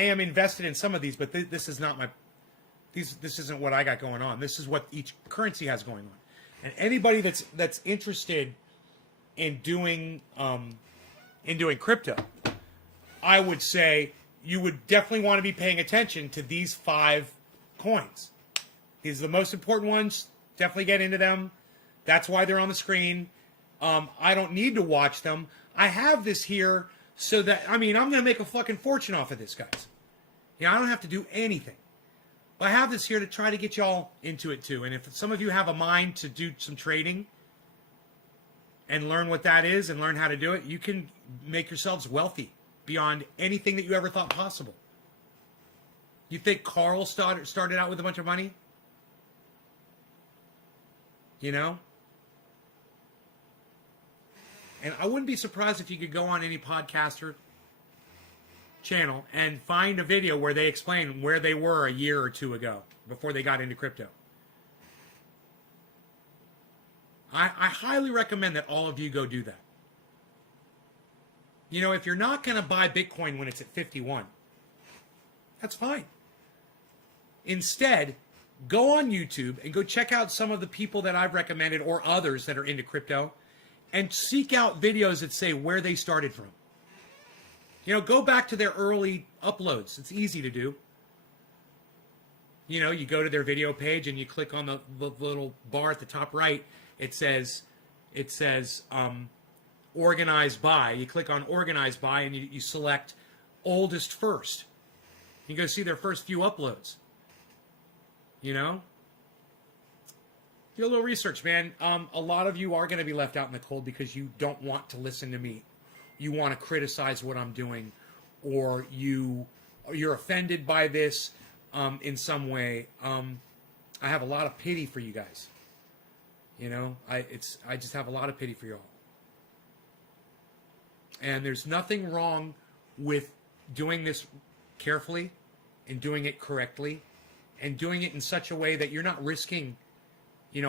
am invested in some of these, but this is not my. This isn't what I got going on. This is what each currency has going on. And anybody that's interested in doing crypto, I would say you would definitely want to be paying attention to these 5 coins. These are the most important ones. Definitely get into them. That's why they're on the screen. I don't need to watch them. I have this here so that, I'm going to make a fucking fortune off of this, guys. I don't have to do anything. But I have this here to try to get y'all into it too. And if some of you have a mind to do some trading and learn what that is and learn how to do it, you can make yourselves wealthy beyond anything that you ever thought possible. You think Carl started out with a bunch of money? And I wouldn't be surprised if you could go on any podcaster channel and find a video where they explain where they were a year or 2 ago before they got into crypto. I highly recommend that all of you go do that. If you're not going to buy Bitcoin when it's at 51, that's fine. Instead, go on YouTube and go check out some of the people that I've recommended or others that are into crypto and seek out videos that say where they started from. Go back to their early uploads. It's easy to do. You go to their video page and you click on the little bar at the top right. It says organized by. You click on organized by and you select oldest first. You go see their first few uploads. Do a little research, man. A lot of you are going to be left out in the cold because you don't want to listen to me. You want to criticize what I'm doing, or you're offended by this in some way. I have a lot of pity for you guys. I just have a lot of pity for y'all. And there's nothing wrong with doing this carefully and doing it correctly and doing it in such a way that you're not risking,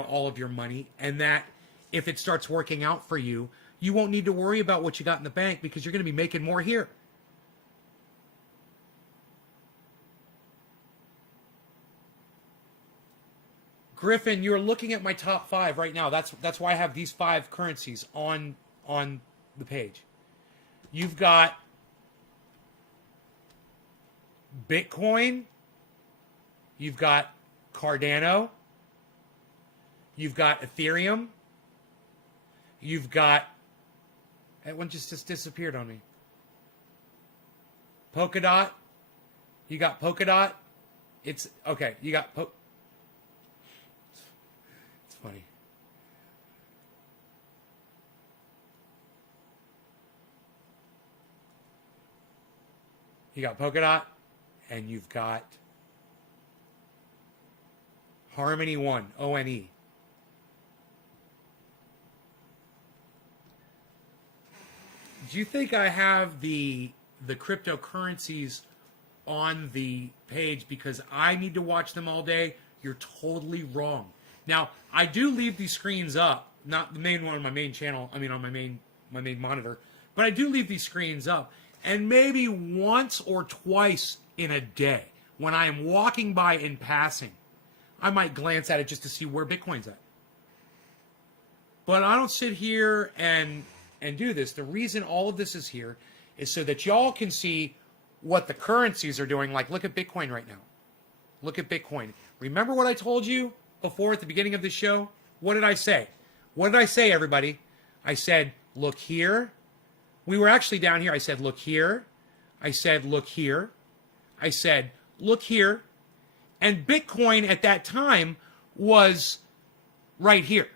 all of your money, and that if it starts working out for you, you won't need to worry about what you got in the bank because you're going to be making more here. Griffin, you're looking at my top 5 right now. That's why I have these 5 currencies on the page. You've got Bitcoin. You've got Cardano. You've got Ethereum. You've got... That one just disappeared on me. Polkadot. You got Polkadot. It's... Okay, you got... It's funny. You got Polkadot, and you've got Harmony One, ONE. Do you think I have the cryptocurrencies on the page because I need to watch them all day? You're totally wrong. Now, I do leave these screens up, not the main one on my main channel, on my main monitor, but I do leave these screens up. And maybe once or twice in a day, when I am walking by in passing, I might glance at it just to see where Bitcoin's at. But I don't sit here and do this. The reason all of this is here is so that y'all can see what the currencies are doing. Like, look at Bitcoin right now. Look at Bitcoin. Remember what I told you before at the beginning of the show? What did I say? What did I say, everybody? I said, look here. We were actually down here. I said, look here. I said, look here. I said, look here. And Bitcoin at that time was right here.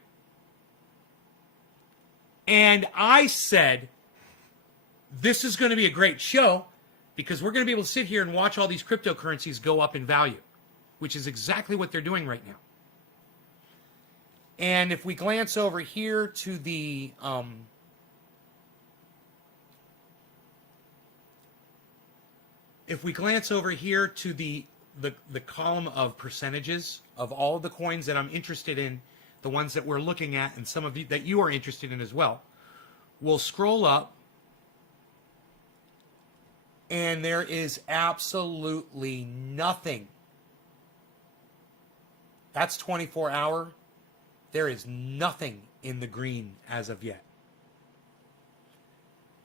And I said, this is going to be a great show because we're going to be able to sit here and watch all these cryptocurrencies go up in value, which is exactly what they're doing right now. And if we glance over here to the the column of percentages of all of the coins that I'm interested in, the ones that we're looking at, and some of you that you are interested in as well, we'll scroll up, and there is absolutely nothing. That's 24 hour. There is nothing in the green as of yet.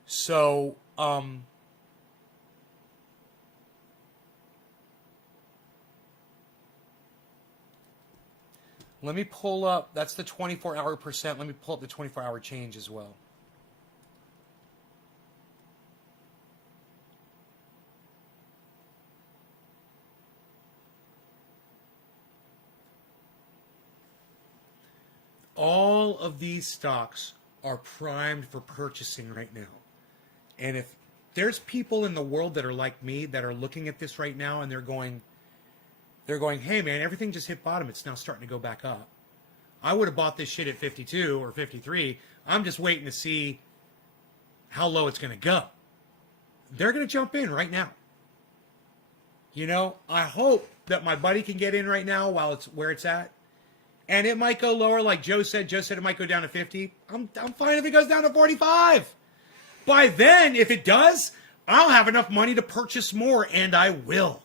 So, let me pull up, that's the 24-hour percent. Let me pull up the 24-hour change as well. All of these stocks are primed for purchasing right now. And if there's people in the world that are like me that are looking at this right now and they're going, hey man, everything just hit bottom. It's now starting to go back up. I would have bought this shit at 52 or 53. I'm just waiting to see how low it's going to go. They're going to jump in right now. You know, I hope that my buddy can get in right now while it's where it's at. And it might go lower, like Joe said. Joe said it might go down to 50. I'm fine if it goes down to 45. By then, if it does, I'll have enough money to purchase more, and I will.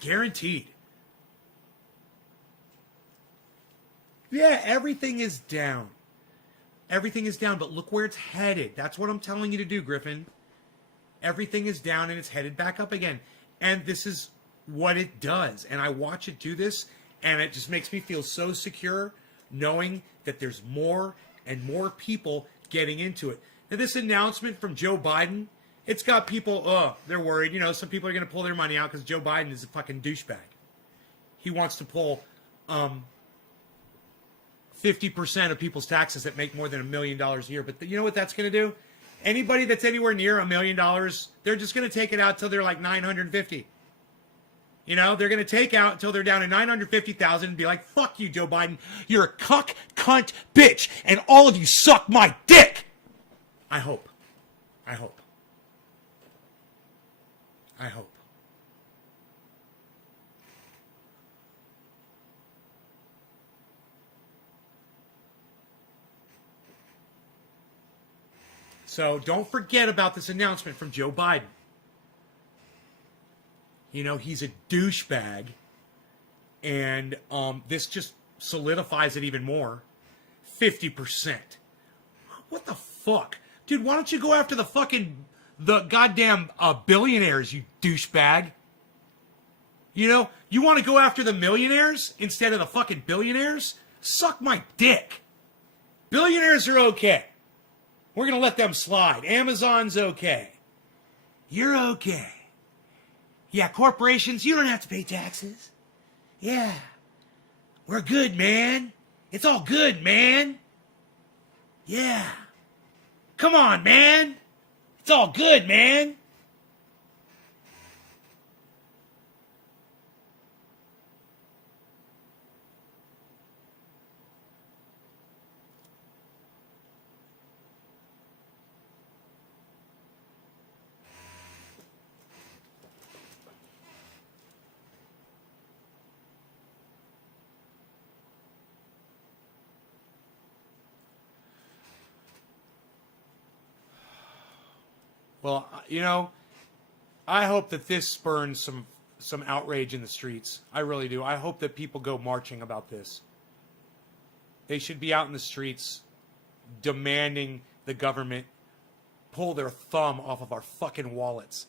Guaranteed. Yeah, everything is down. Everything is down, but look where it's headed. That's what I'm telling you to do, Griffin. Everything is down, and it's headed back up again. And this is what it does. And I watch it do this, and it just makes me feel so secure knowing that there's more and more people getting into it. Now, this announcement from Joe Biden, it's got people, they're worried. You know, some people are going to pull their money out because Joe Biden is a fucking douchebag. He wants to pull 50% of people's taxes that make more than $1 million a year. But you know what that's going to do? Anybody that's anywhere near $1 million, they're just going to take it out till they're like 950. You know, they're going to take out until they're down to 950,000 and be like, fuck you, Joe Biden. You're a cuck, cunt, bitch, and all of you suck my dick. I hope. I hope. I hope. So don't forget about this announcement from Joe Biden. You know, he's a douchebag. And this just solidifies it even more. 50%. What the fuck? Dude, why don't you go after the goddamn billionaires, you douchebag? You know, you want to go after the millionaires instead of the fucking billionaires? Suck my dick. Billionaires are okay. We're going to let them slide. Amazon's okay. You're okay. Yeah, corporations, you don't have to pay taxes. Yeah. We're good, man. It's all good, man. Yeah. Come on, man. It's all good, man. Well, you know, I hope that this spurns some outrage in the streets. I really do. I hope that people go marching about this. They should be out in the streets demanding the government pull their thumb off of our fucking wallets.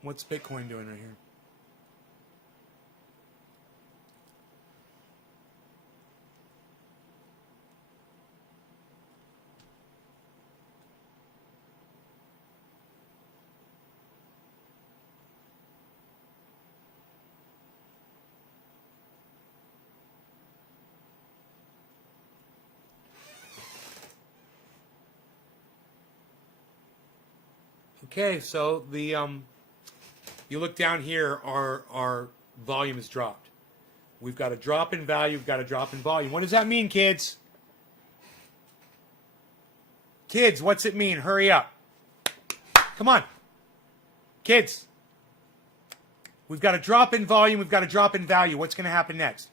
What's Bitcoin doing right here? Okay, so the you look down here, our volume has dropped. We've got a drop in value. We've got a drop in volume. What does that mean, kids? Kids, what's it mean? Hurry up. Come on. Kids. We've got a drop in volume. We've got a drop in value. What's going to happen next?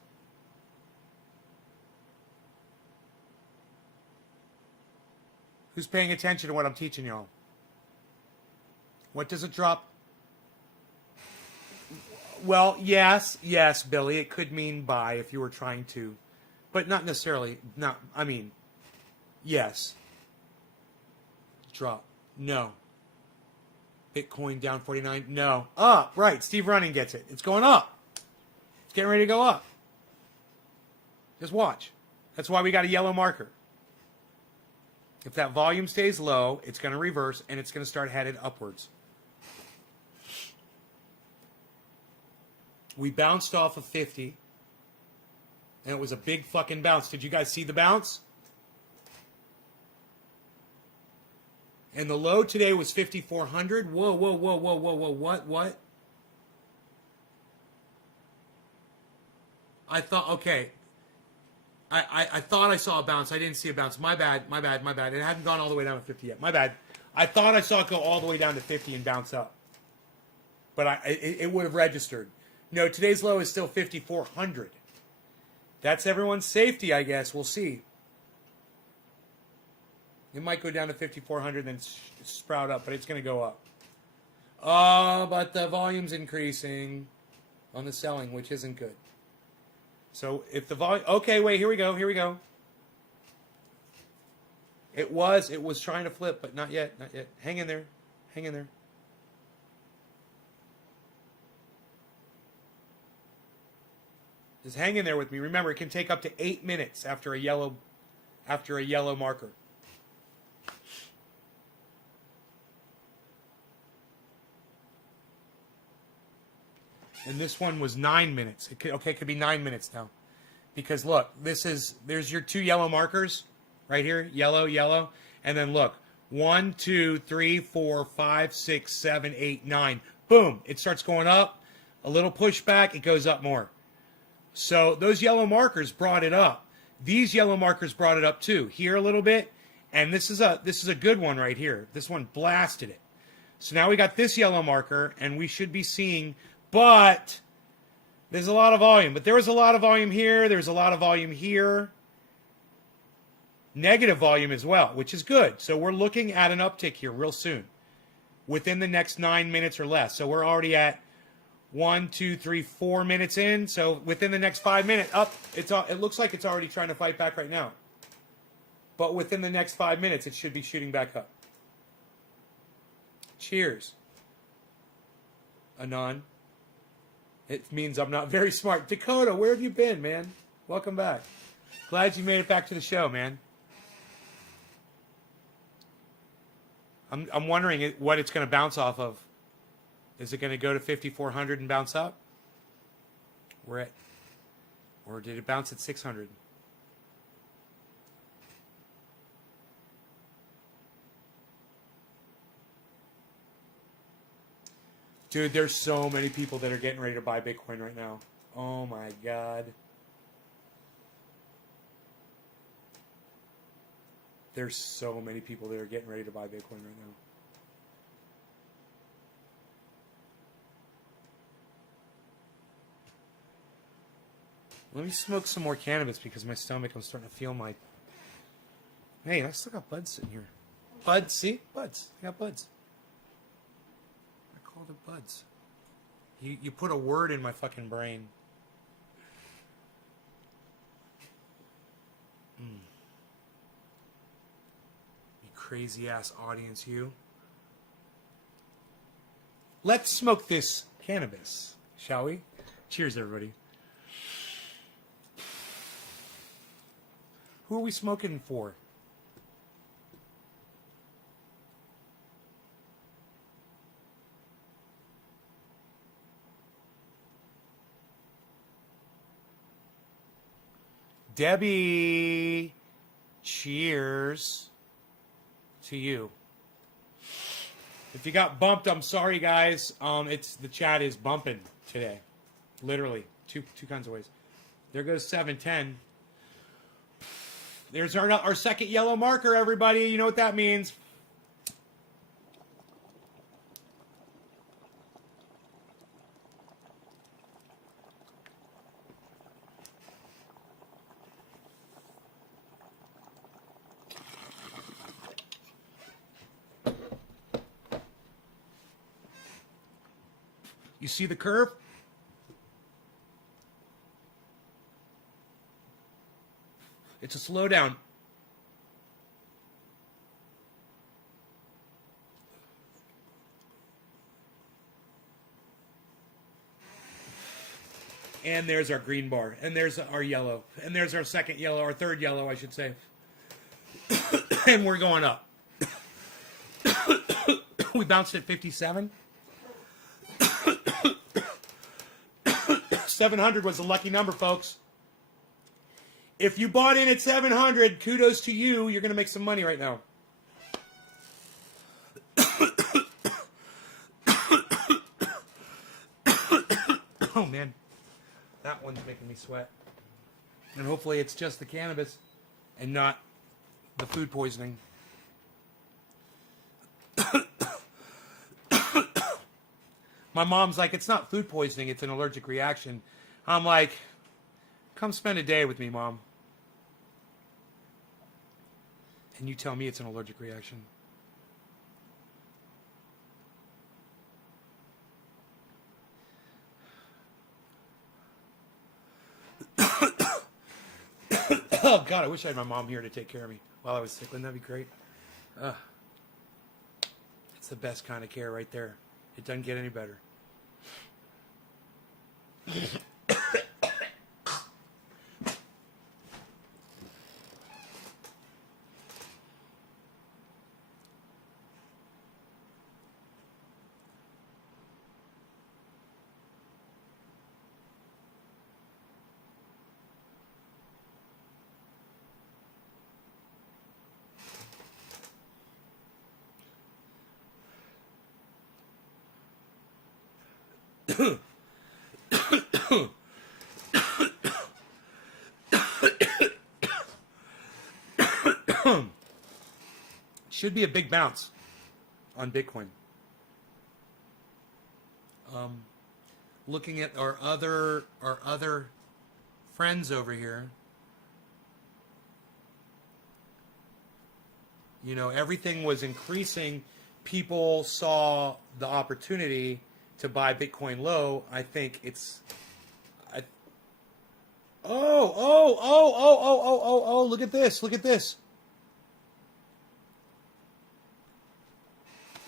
Who's paying attention to what I'm teaching y'all? What does a drop? Well, yes, Billy. It could mean buy if you were trying to. But not necessarily. Yes. Drop. No. Bitcoin down 49. No. Up. Right. Steve Running gets it. It's going up. It's getting ready to go up. Just watch. That's why we got a yellow marker. If that volume stays low, it's going to reverse and it's going to start headed upwards. We bounced off of 50. And it was a big fucking bounce. Did you guys see the bounce? And the low today was 5,400. Whoa. What? I thought, okay. I thought I saw a bounce. I didn't see a bounce. My bad. It hadn't gone all the way down to 50 yet. My bad. I thought I saw it go all the way down to 50 and bounce up. But it would have registered. No, today's low is still 5,400. That's everyone's safety, I guess. We'll see. It might go down to 5,400 and then sprout up, but it's going to go up. Oh, but the volume's increasing on the selling, which isn't good. So if the volume... Okay, wait, here we go. It was trying to flip, but not yet. Hang in there. Just hang in there with me. Remember, it can take up to 8 minutes after a yellow marker. And this one was 9 minutes. It could be 9 minutes now. Because look, there's your two yellow markers right here, yellow. And then look, 1, 2, 3, 4, 5, 6, 7, 8, 9. Boom, it starts going up. A little pushback, it goes up more. So those yellow markers brought it up. These yellow markers brought it up too. Here a little bit, and this is a good one right here. This one blasted it. So now we got this yellow marker, and we should be seeing, but there's a lot of volume. But there was a lot of volume here. There's a lot of volume here. Negative volume as well, which is good. So we're looking at an uptick here real soon, within the next 9 minutes or less. So we're already at 1, 2, 3, 4 minutes in. So within the next 5 minutes, it looks like it's already trying to fight back right now. But within the next 5 minutes, it should be shooting back up. Cheers. Anon. It means I'm not very smart. Dakota, where have you been, man? Welcome back. Glad you made it back to the show, man. I'm wondering what it's going to bounce off of. Is it going to go to 5,400 and bounce up? Or did it bounce at 600? Dude, there's so many people that are getting ready to buy Bitcoin right now. Oh my God. There's so many people that are getting ready to buy Bitcoin right now. Let me smoke some more cannabis because my stomach, I'm starting to feel my... Hey, I still got buds in here. Buds, see? Buds. I got buds. I called it buds. You put a word in my fucking brain. You crazy ass audience, you. Let's smoke this cannabis, shall we? Cheers, everybody. Who are we smoking for? Debbie, cheers to you. If you got bumped, I'm sorry, guys. The chat is bumping today, literally two kinds of ways. There goes 710. There's our second yellow marker, everybody. You know what that means. You see the curve? It's a slowdown. And there's our green bar. And there's our yellow. And there's our second yellow, our third yellow, I should say. And we're going up. We bounced at 57. 700 was a lucky number, folks. If you bought in at 700, kudos to you. You're going to make some money right now. Oh, man. That one's making me sweat. And hopefully it's just the cannabis and not the food poisoning. My mom's like, it's not food poisoning, it's an allergic reaction. I'm like, come spend a day with me, Mom. And you tell me it's an allergic reaction. Oh, God, I wish I had my mom here to take care of me while I was sick. Wouldn't that be great? It's the best kind of care right there. It doesn't get any better. Should be a big bounce on Bitcoin. Looking at our other friends over here, you know, everything was increasing. People saw the opportunity to buy Bitcoin low. I think it's look at this. Look at this.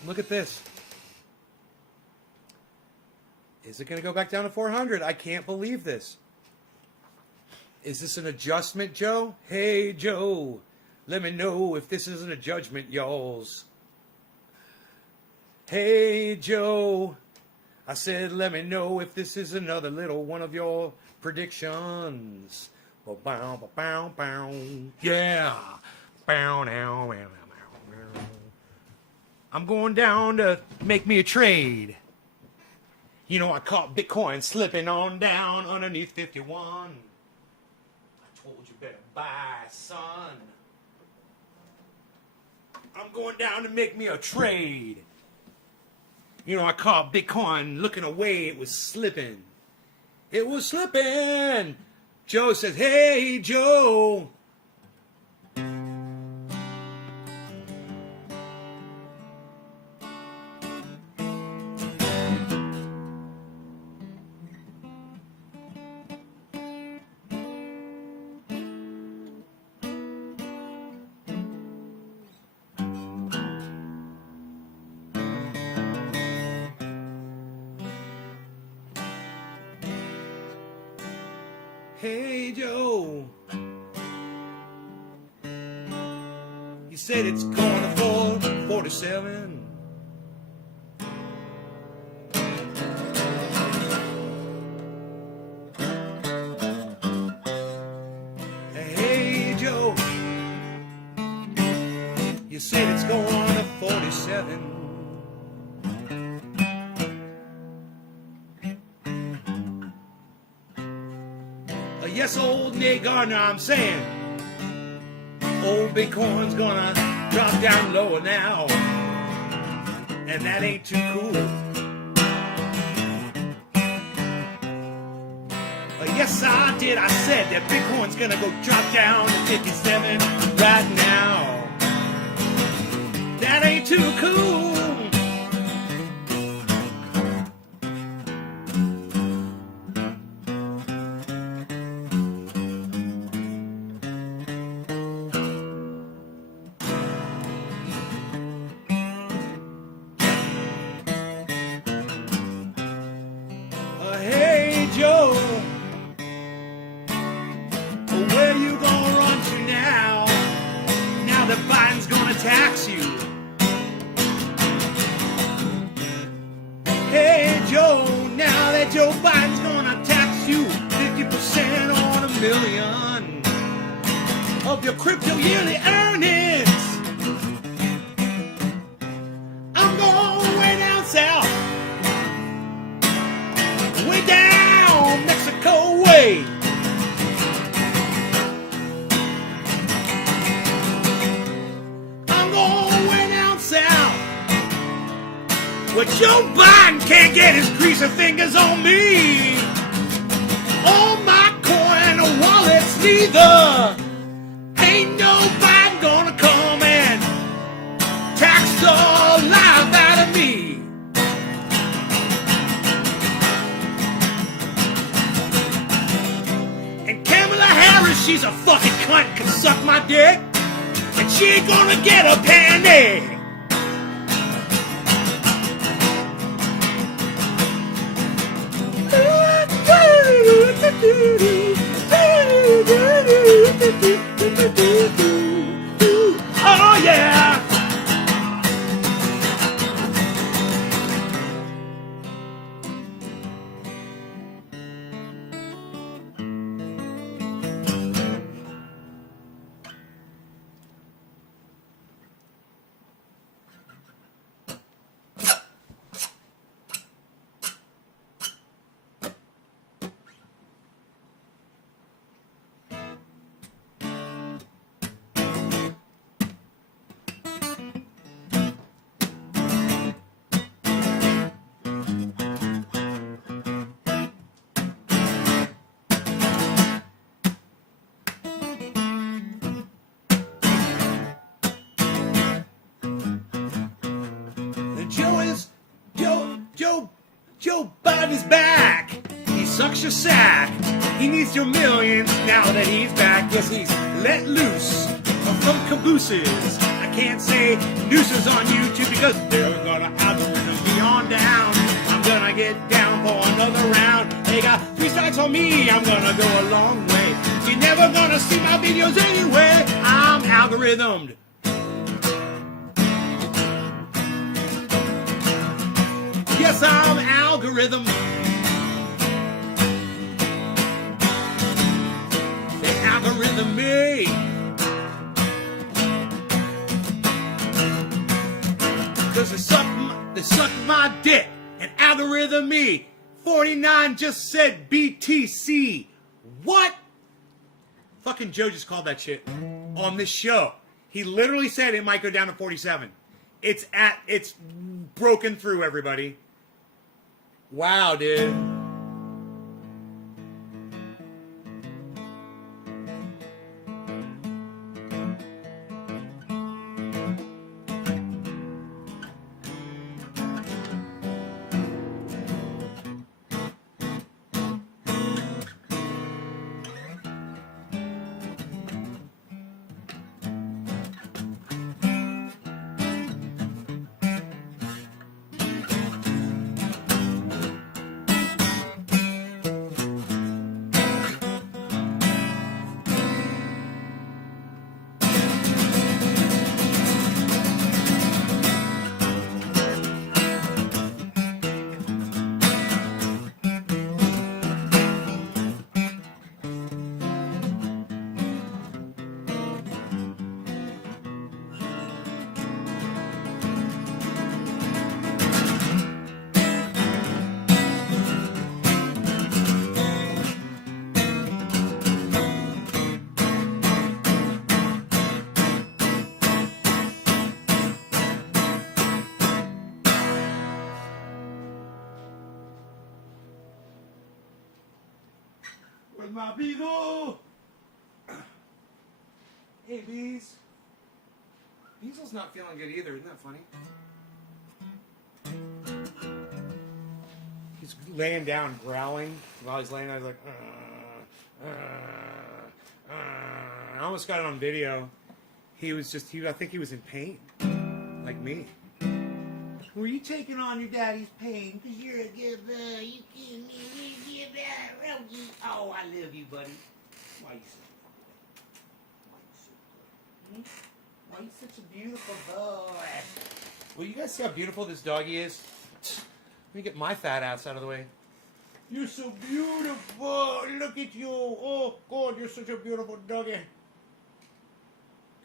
Look at this. Is it going to go back down to 400? I can't believe this. Is this an adjustment, Joe? Hey, Joe, let me know if this isn't a judgment, y'alls. Hey, Joe, I said let me know if this is another little one of your predictions. Bow, bow, bow. Yeah. Bow, now, bow, bow, bow. I'm going down to make me a trade. You know, I caught Bitcoin slipping on down underneath 51. I told you better buy, son. I'm going down to make me a trade. You know, I caught Bitcoin looking away. It was slipping. It was slipping. Joe says, hey, Joe. Hey, Joe, you said it's going to 47. Hey, Joe, you said it's going to 47. Yes, old Nate Gardner, I'm saying, old Bitcoin's gonna drop down lower now, and that ain't too cool. Yes, I did. I said that Bitcoin's gonna go drop down to 57 right now. That ain't too cool. Hey, Joe. Where you gonna run to now? Now that Biden's gonna tax you. Hey Joe, now that Joe Biden's gonna tax you 50% on $1 million of your crypto yearly earnings. I'm going way down south, way down Mexico way. But Joe Biden can't get his greasy fingers on me, on my coin or wallets neither. Ain't nobody gonna come and tax the life out of me. And Kamala Harris, she's a fucking cunt, can suck my dick, and she ain't gonna get a penny. Oh yeah! Joe Biden's back. He sucks your sack. He needs your millions now that he's back. Yes, he's let loose from cabooses. I can't say nooses on YouTube because they're gonna algorithm me on down. I'm gonna get down for another round. They got 3 strikes on me. I'm gonna go a long way. You're never gonna see my videos anyway. I'm algorithmed. Yes, I'm algorithm. They algorithm me. Cause they suck my dick and algorithm me. 49 just said BTC. What? Fucking Joe just called that shit on this show. He literally said it might go down to 47. It's broken through, everybody. Wow, dude. Where's my beagle? Hey, Bees. Beasel's not feeling good either. Isn't that funny? He's laying down, growling. While he's laying there, he's like, I almost got it on video. He was just, I think he was in pain. Like me. Were you taking on your daddy's pain? Because you're a good boy. You can't give that. Oh, I love you, buddy. Why you so good? Why you such a beautiful boy? Well, you guys see how beautiful this doggy is? Let me get my fat ass out of the way. You're so beautiful. Look at you. Oh, God, you're such a beautiful doggy.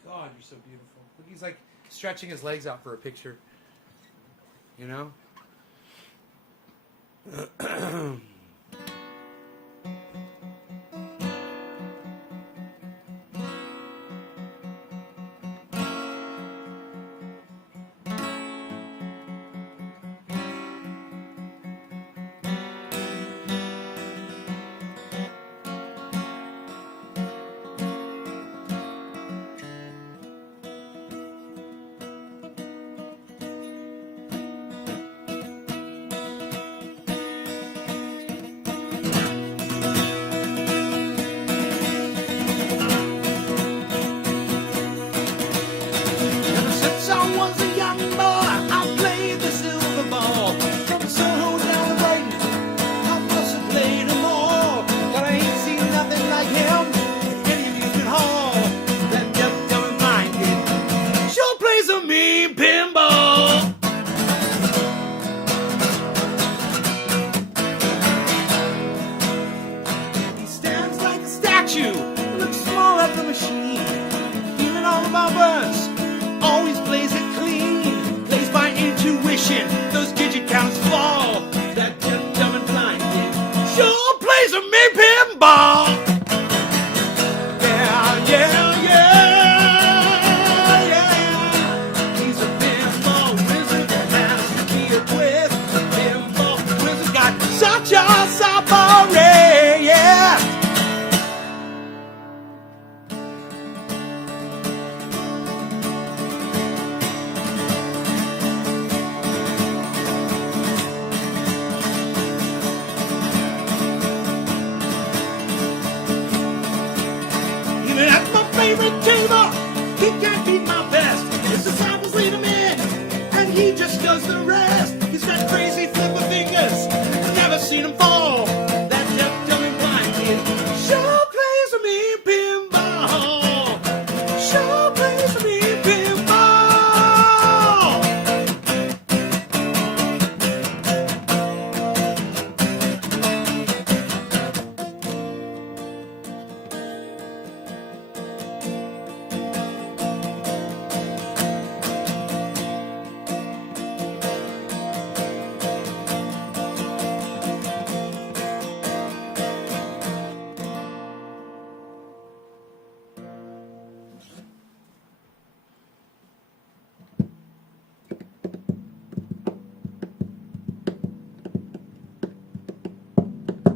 God, you're so beautiful. Look, he's like stretching his legs out for a picture. You know? Looks small at the machine. Hearing all of our words, always plays it clean. Plays by intuition, those digit counts fall. That dumb and blind kid sure plays a me pinball. Yeah, yeah, yeah, yeah. He's a pinball wizard, has to be a quiz. Pinball wizard got such a safari, yeah. Favorite table, he can't beat my best. His disciples lead him in, and he just does the rest. He's got crazy flip of fingers, never seen him fall. That deaf, dumb, and blind kid sure plays a mean pinball. Sure plays a mean pinball.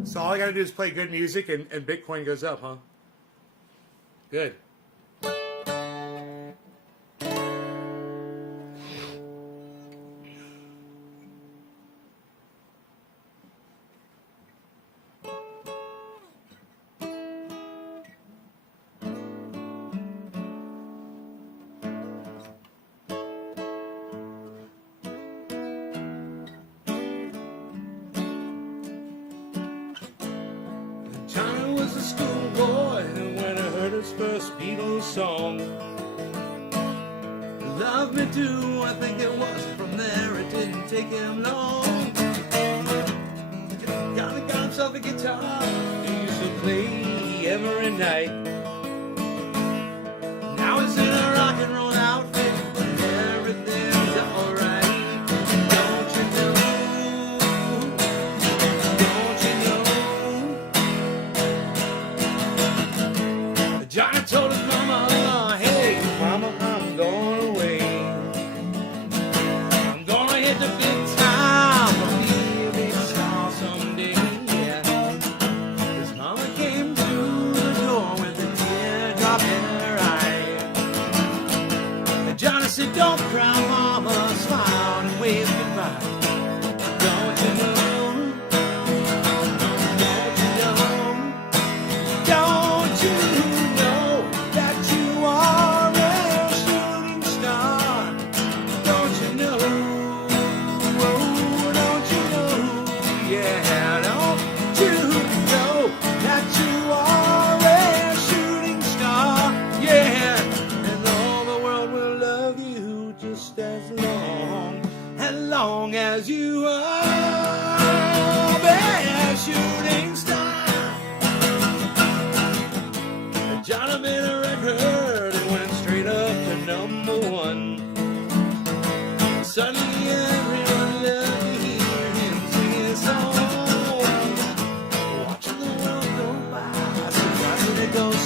So all I gotta do is play good music and Bitcoin goes up, huh? Good. Johnny was a schoolboy when I heard his first Beatles song. Love Me Do, I think it was. From there it didn't take him long. Johnny got himself a guitar, he used to play every night. Now he's in a rock and roll outfit, and everything's alright. Don't you know? Don't you know? Johnny told his mama, hey, mama, I'm going away. I'm gonna hit the big time. I'll be a big star someday. Yeah. His mama came to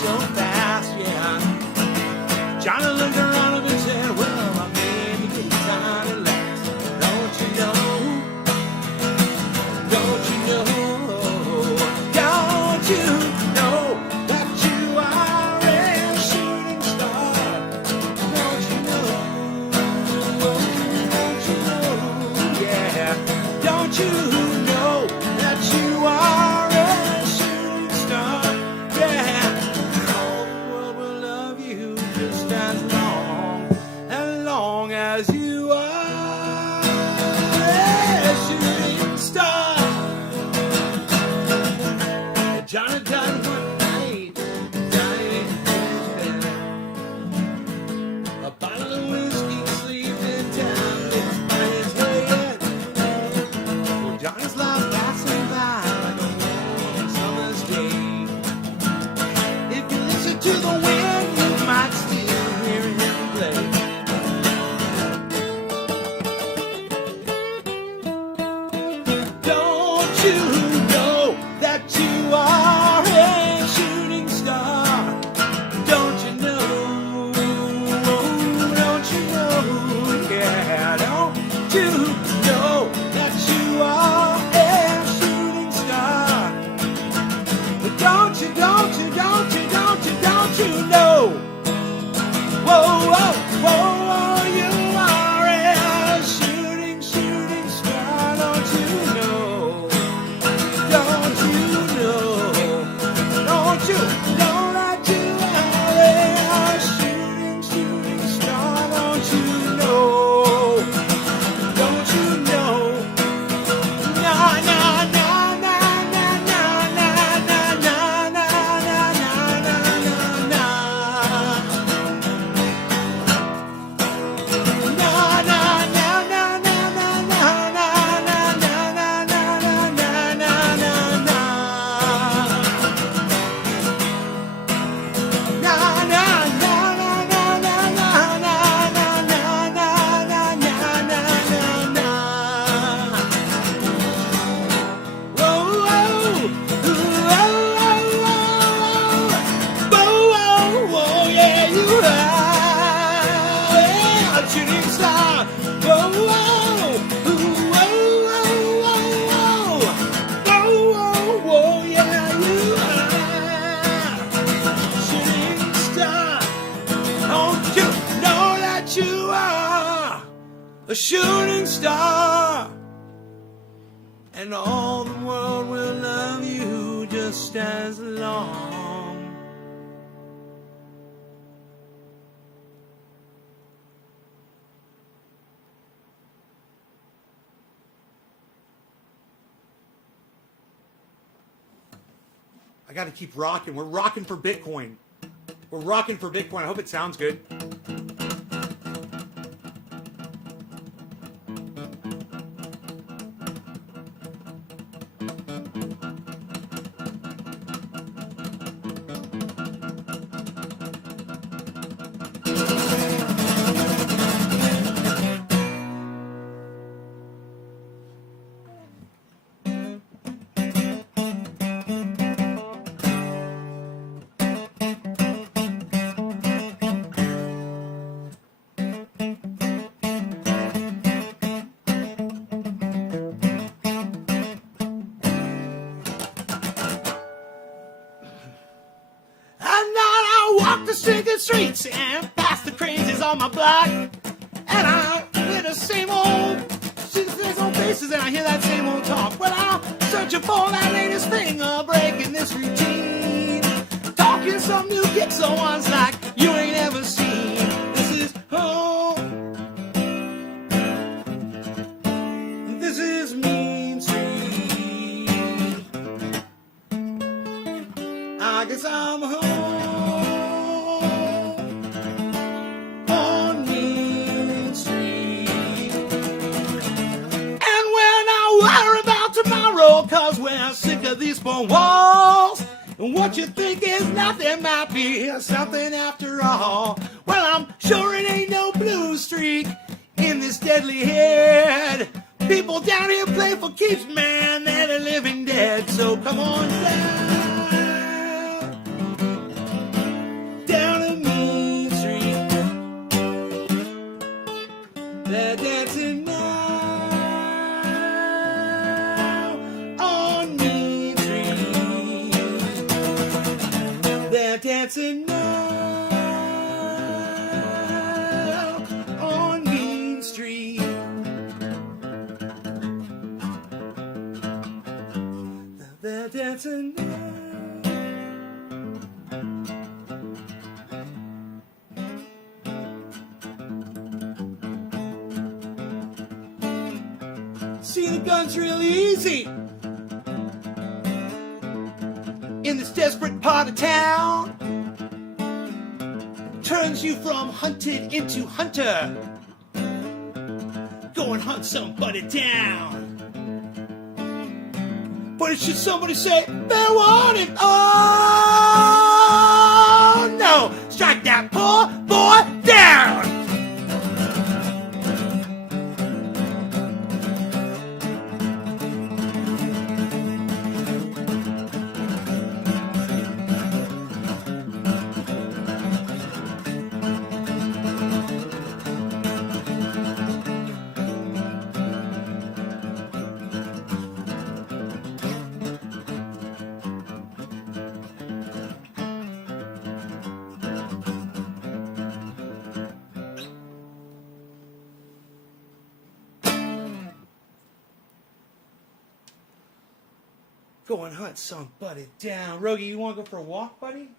so fast, yeah. Johnny looked around him and said, well, I made me get time to last. Don't you know? Don't you know? Don't you know that you are a shooting star? Don't you know? Don't you know? Yeah. Don't you know that you are a shooting star? Yeah. All the world will love you just as long as you are a shooting star. Johnny died one night, died in his bed. A bottle of whiskey sleeping down by his head. Well, Johnny's life passing by like a warm summer's day. If you listen to the wind, you might still hear him play. Don't you know that you are a shooting star? Don't you know? Don't you know? Yeah, don't you know that you are a shooting star? Don't you know? Whoa, whoa, whoa, you are a shooting star. Don't you know? Don't you know? Don't you know that you are a shooting star? Don't you know? Don't you know? Na na na na na na na na na na na na na. Na na na na na na na na na na na na na na. Shooting star, whoa, whoa, whoa, whoa, yeah, you are shooting star. Don't you know that you are a shooting star? And all the world will love you just as long. I got to keep rocking. We're rocking for Bitcoin. We're rocking for Bitcoin. I hope it sounds good. Streets and past the crazies on my block, and I hear the same old faces, and I hear that same old talk. Well, I'm searching for that latest thing, breaking this routine, talking some new kicks, so ones like you ain't ever seen. This is home. This is Mean Street. I guess I'm home. Cause we're sick of these four walls, and what you think is nothing might be something after all. Well, I'm sure it ain't no blue streak in this deadly head. People down here play for keeps, man, they're the living dead. So come on down. they're dancing now on Main Street. Now they're dancing now. See, the gun's real easy in this desperate part of town. Turns you from hunted into hunter. Go and hunt somebody down. But should somebody say they want it? Oh no! Strike that poor boy down! Go and hunt somebody down. Rogie, you want to go for a walk, buddy?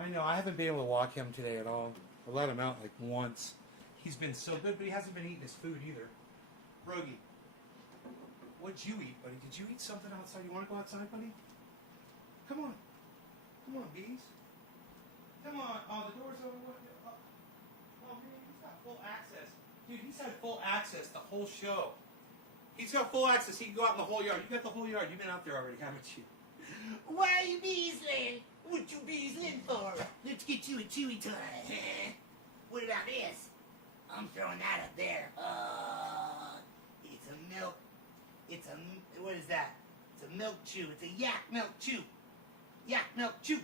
I know, I haven't been able to walk him today at all. I let him out like once. He's been so good, but he hasn't been eating his food either. Rogie, what'd you eat, buddy? Did you eat something outside? You want to go outside, buddy? Come on. Come on, bees. Come on. Oh, the door's open. Oh, man, he's got full access. Dude, he's had full access the whole show. He's got full access. He can go out in the whole yard. You got the whole yard. You've been out there already, haven't you? Why are you beesling? What you beesling for? Let's get you a chewy toy. What about this? I'm throwing that up there. It's a milk. It's a, what is that? It's a milk chew. It's a yak milk chew. Yak milk chew.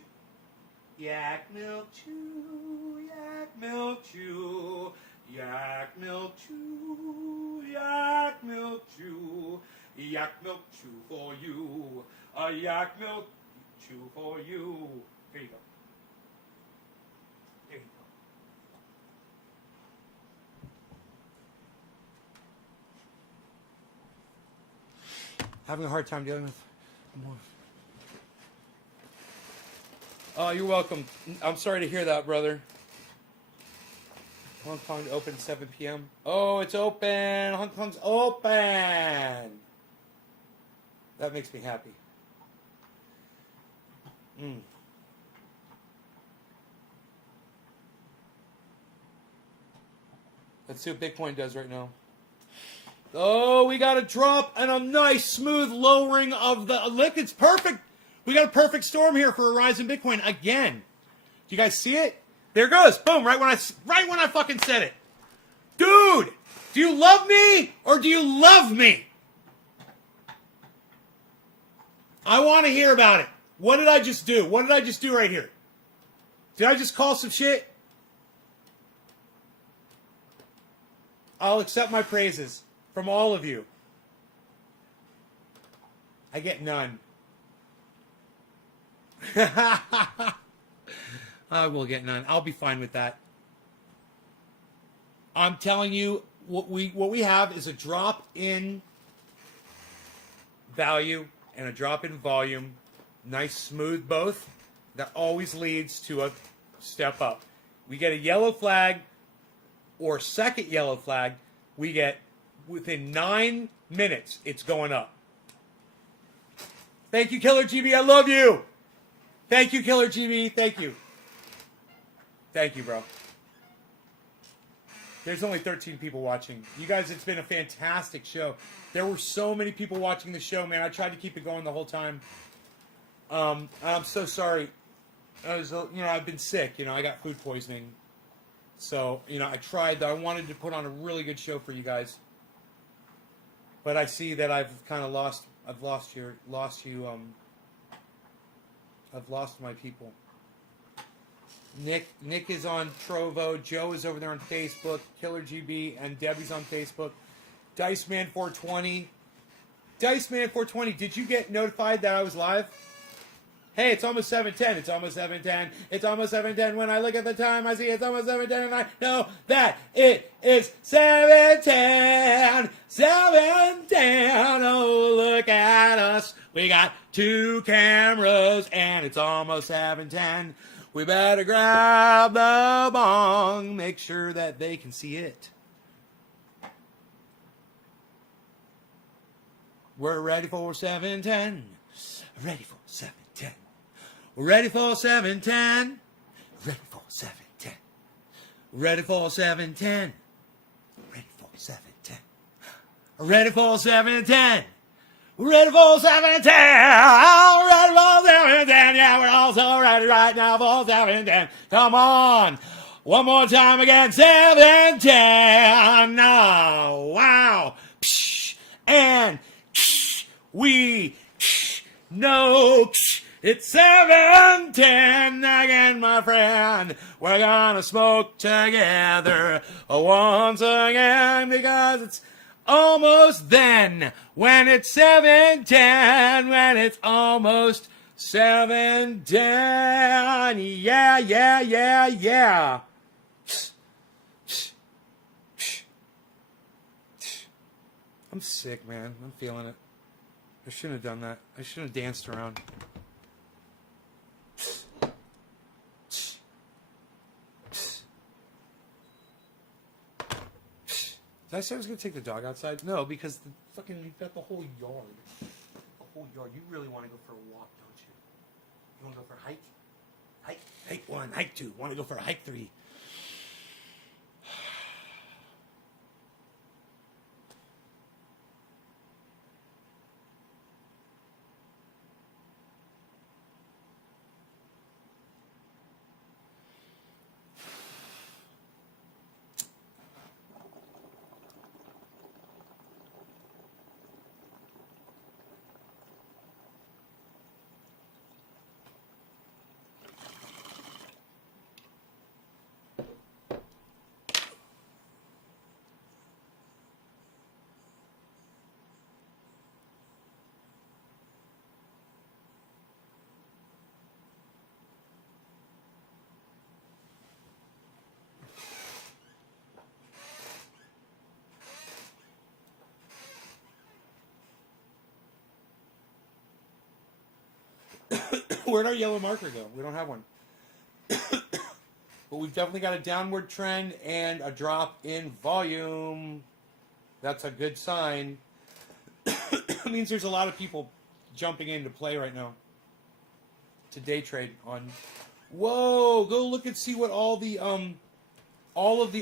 Yak milk chew, yak milk chew, yak milk chew, yak milk chew, yak milk chew for you, a yak milk chew for you. Here you go. There you go. Having a hard time dealing with more. Oh, you're welcome. I'm sorry to hear that, brother. Hong Kong open 7 p.m. Oh, it's open. Hong Kong's open. That makes me happy. Let's see what Bitcoin does right now. Oh, we got a drop and a nice smooth lowering of the lick. It's perfect. We got a perfect storm here for a rise in Bitcoin again. Do you guys see it? There it goes. Boom. Right when I fucking said it. Dude, do you love me or do you love me? I want to hear about it. What did I just do? What did I just do right here? Did I just call some shit? I'll accept my praises from all of you. I get none. I will get none. I'll be fine with that. I'm telling you, what we have is a drop in value and a drop in volume. Nice, smooth both. That always leads to a step up. We get a yellow flag or second yellow flag. We get within 9 minutes, it's going up. Thank you, Killer GB. I love you. Thank you, Killer GB. Thank you. Thank you, bro. There's only 13 people watching. You guys, it's been a fantastic show. There were so many people watching the show, man. I tried to keep it going the whole time. I'm so sorry. I've been sick. I got food poisoning. So, I tried. I wanted to put on a really good show for you guys. But I see that I've kind of lost my people. Nick is on Trovo. Joe is over there on Facebook. Killer GB and Debbie's on Facebook. Diceman420. Diceman420, did you get notified that I was live? Hey, it's almost 7:10. It's almost 7:10. It's almost 7:10. When I look at the time, I see it's almost 7:10, and I know that it is 7:10. 7:10. Oh, look at us. We got 2 cameras, and it's almost 7:10. We better grab the bong. Make sure that they can see it. We're ready for 7:10. Ready for 7:10. We're ready for 7:10. Ready for 7:10. Ready for 7:10. Ready for 7:10. Ready for 7:10. Ready for 7:10. Ready for 7:10. Yeah, we're also ready right now for 7:10. Come on. One more time again. 7:10. Oh, wow. And we know it's 7:10 again, my friend. We're gonna smoke together once again because it's almost then. When it's 7:10, when it's almost 7:10. Yeah, yeah, yeah, yeah. I'm sick, man. I'm feeling it. I shouldn't have done that. I shouldn't have danced around. Did I say I was going to take the dog outside? No, because the fucking, you've got the whole yard. The whole yard. You really want to go for a walk, don't you? You want to go for a hike? Hike 1, hike 2. Want to go for a hike 3. Where'd our yellow marker go? We don't have one. But we've definitely got a downward trend and a drop in volume. That's a good sign. It means there's a lot of people jumping into play right now to day trade on. Whoa! Go look and see what all of the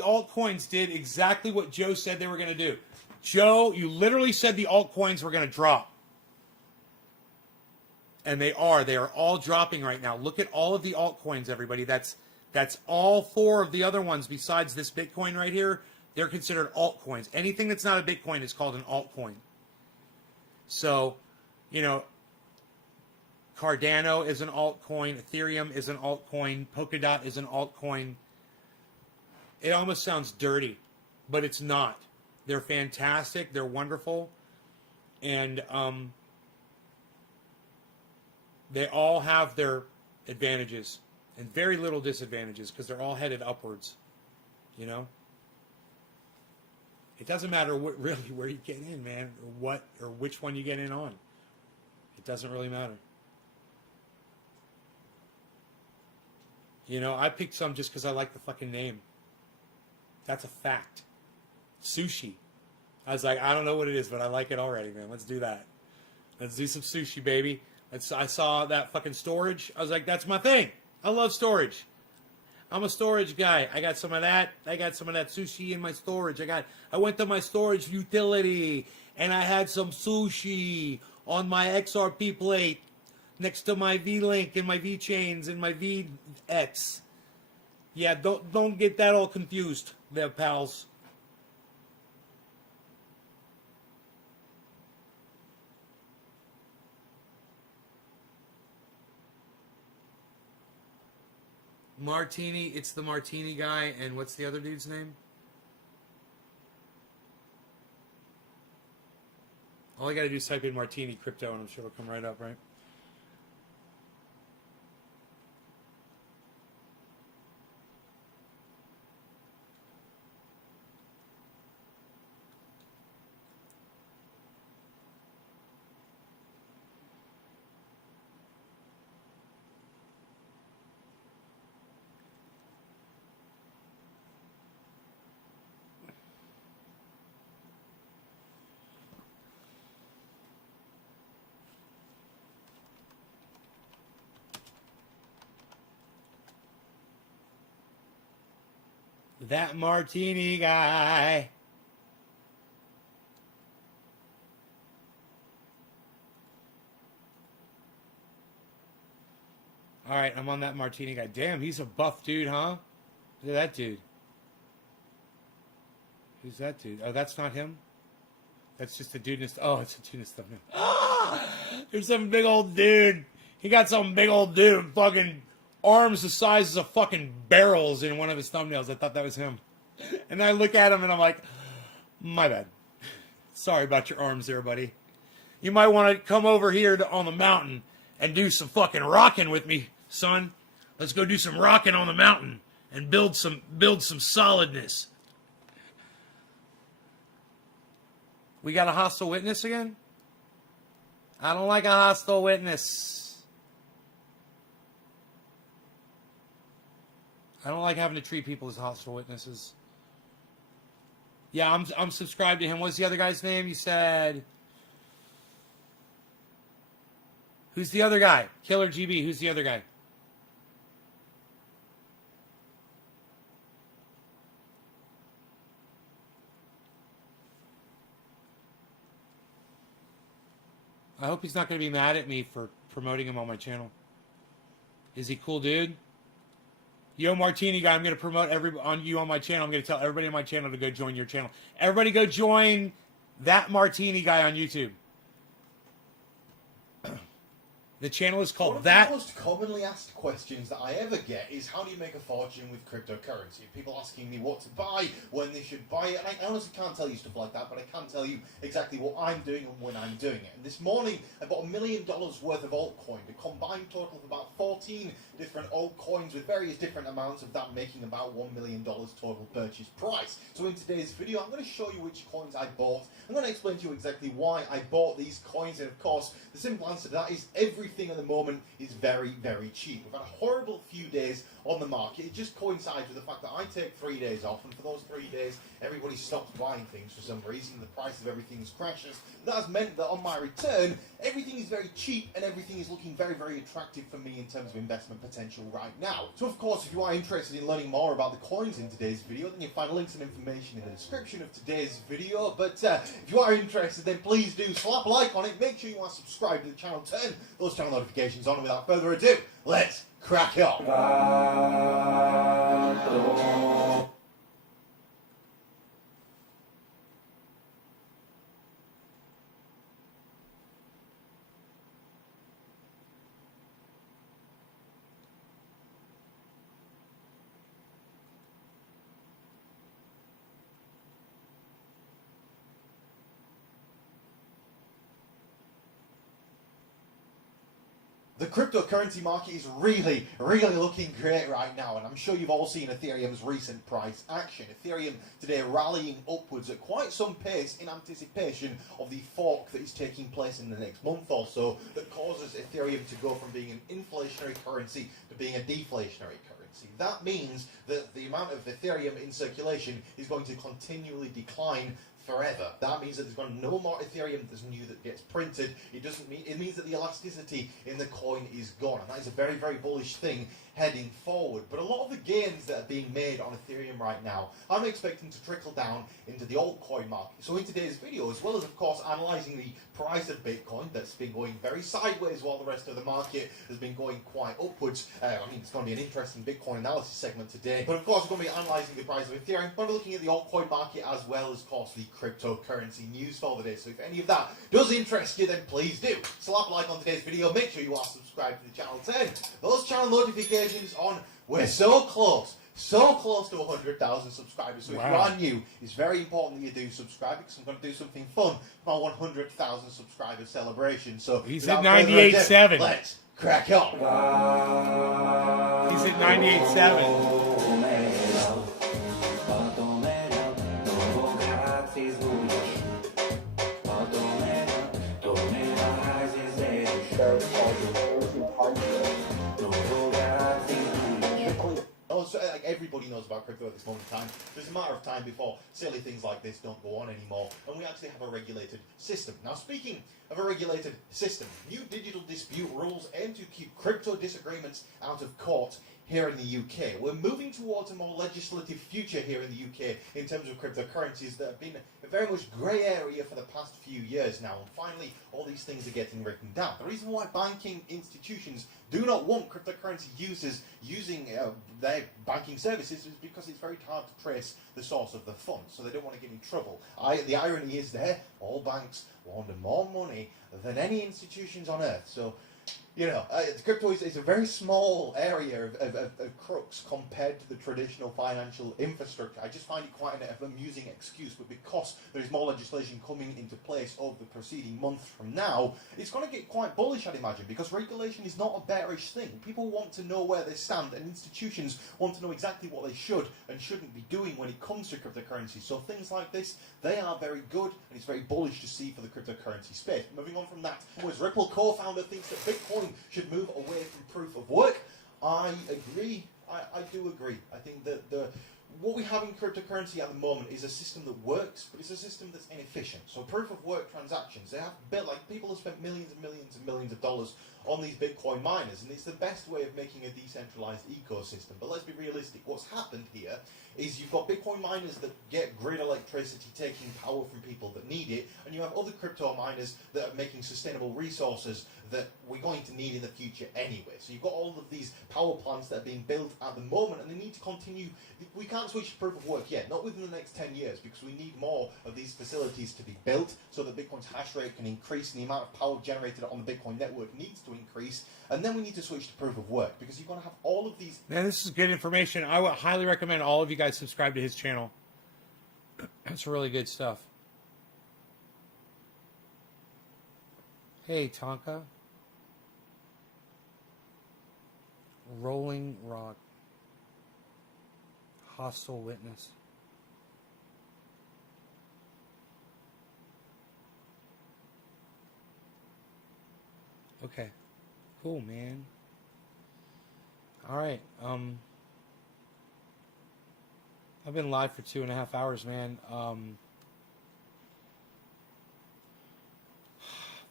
altcoins did exactly what Joe said they were going to do. Joe, you literally said the altcoins were going to drop. And they are. They are all dropping right now. Look at all of the altcoins, everybody. That's all 4 of the other ones besides this Bitcoin right here. They're considered altcoins. Anything that's not a Bitcoin is called an altcoin. So, you know, Cardano is an altcoin. Ethereum is an altcoin. Polkadot is an altcoin. It almost sounds dirty, but it's not. They're fantastic. They're wonderful. And they all have their advantages and very little disadvantages because they're all headed upwards, you know? It doesn't matter really where you get in, man, or which one you get in on. It doesn't really matter. You know, I picked some just because I like the fucking name. That's a fact. Sushi. I was like, I don't know what it is, but I like it already, man. Let's do that. Let's do some sushi, baby. I saw that fucking storage. I was like, that's my thing. I love storage. I'm a storage guy. I got some of that. I got some of that sushi in my storage. I went to my storage utility and I had some sushi on my XRP plate next to my V-Link and my V-Chains and my VX. Yeah, don't get that all confused there, pals. Martini, it's the Martini guy, and what's the other dude's name? All I gotta do is type in Martini crypto, and I'm sure it'll come right up, right? That martini guy. All right, I'm on that martini guy. Damn, he's a buff dude, huh? Look at that dude. Who's that dude? Oh, that's not him? That's just a dude in his... Oh, it's a dude in his thumbnail. Ah! There's some big old dude. He got some big old dude. Fucking arms the size of fucking barrels in one of his thumbnails. I thought that was him. And I look at him and I'm like, my bad. Sorry about your arms there, buddy. You might want to come over here on the mountain and do some fucking rocking with me, son. Let's go do some rocking on the mountain and build some solidness. We got a hostile witness again? I don't like a hostile witness. I don't like having to treat people as hostile witnesses. Yeah, I'm subscribed to him. What's the other guy's name? You said... Who's the other guy? Killer GB. Who's the other guy? I hope he's not going to be mad at me for promoting him on my channel. Is he cool, dude? Yo, Martini guy, I'm going to promote you on my channel. I'm going to tell everybody on my channel to go join your channel. Everybody go join that Martini guy on YouTube. The channel is called That. One of the most commonly asked questions that I ever get is how do you make a fortune with cryptocurrency? People asking me what to buy, when they should buy it, and I honestly can't tell you stuff like that, but I can tell you exactly what I'm doing and when I'm doing it. And this morning, I bought $1 million worth of altcoin, a combined total of about 14 different altcoins with various different amounts of that making about $1 million total purchase price. So in today's video, I'm going to show you which coins I bought. I'm going to explain to you exactly why I bought these coins, and of course, the simple answer to that is everything at the moment is very, very cheap. We've had a horrible few days on the market. It just coincides with the fact that I take 3 days off, and for those 3 days, everybody stops buying things for some reason. The price of everything crashes. That has meant that on my return, everything is very cheap, and everything is looking very, very attractive for me in terms of investment potential right now. So, of course, if you are interested in learning more about the coins in today's video, then you'll find links and information in the description of today's video. But if you are interested, then please do slap a like on it. Make sure you are subscribed to the channel. Turn those channel notifications on. Without further ado, let's crack on. The cryptocurrency market is really, really looking great right now, and I'm sure you've all seen Ethereum's recent price action. Ethereum today rallying upwards at quite some pace in anticipation of the fork that is taking place in the next month or so that causes Ethereum to go from being an inflationary currency to being a deflationary currency. That means that the amount of Ethereum in circulation is going to continually decline forever. That means that there's going to be no more Ethereum that's new that gets printed. It means that the elasticity in the coin is gone, and that is a very, very bullish thing heading forward. But a lot of the gains that are being made on Ethereum right now, I'm expecting to trickle down into the altcoin market. So in today's video, as well as of course analysing the price of Bitcoin that's been going very sideways while the rest of the market has been going quite upwards. It's going to be an interesting Bitcoin analysis segment today. But of course we're going to be analysing the price of Ethereum. We're looking at the altcoin market as well as of course the cryptocurrency news for the day. So if any of that does interest you, then please do slap a like on today's video. Make sure you are subscribed to the channel. Turn those channel notifications on. We're so close to 100,000 subscribers. So if you are new, it's very important that you do subscribe, because I'm going to do something fun for our 100,000 subscriber celebration. So he's at 98.7. Let's crack on. He's at 98.7. Every everybody knows about crypto at this moment in time. There's a matter of time before silly things like this don't go on anymore, and we actually have a regulated system. Now, speaking of a regulated system, new digital dispute rules aim to keep crypto disagreements out of court here in the UK. We're moving towards a more legislative future here in the UK in terms of cryptocurrencies that have been a very much grey area for the past few years now, and finally all these things are getting written down. The reason why banking institutions do not want cryptocurrency users using their banking services is because it's very hard to trace the source of the funds, so they don't want to get in trouble. The irony is there, all banks launder more money than any institutions on earth, so you know, crypto is a very small area of crooks compared to the traditional financial infrastructure. I just find it quite an amusing excuse, but because there is more legislation coming into place over the preceding month from now, it's going to get quite bullish, I'd imagine, because regulation is not a bearish thing. People want to know where they stand, and institutions want to know exactly what they should and shouldn't be doing when it comes to cryptocurrency. So things like this, they are very good, and it's very bullish to see for the cryptocurrency space. Moving on from that, Ripple co-founder thinks that Bitcoin should move away from proof of work. I agree. I do agree. I think that what we have in cryptocurrency at the moment is a system that works, but it's a system that's inefficient. So proof of work transactions, they have people have spent millions and millions and millions of dollars on these Bitcoin miners, and it's the best way of making a decentralized ecosystem. But let's be realistic. What's happened here is you've got Bitcoin miners that get grid electricity, taking power from people that need it, and you have other crypto miners that are making sustainable resources that we're going to need in the future anyway. So you've got all of these power plants that are being built at the moment, and they need to continue. We can't switch to proof of work yet, not within the next 10 years, because we need more of these facilities to be built so that Bitcoin's hash rate can increase and the amount of power generated on the Bitcoin network needs to increase. And then we need to switch to proof of work, because you're going to have all of these... Man, this is good information. I would highly recommend all of you guys subscribe to his channel. That's really good stuff. Hey, Tonka. Rolling Rock. Hostile witness. Okay. Cool, man. Alright, I've been live for 2.5 hours, man.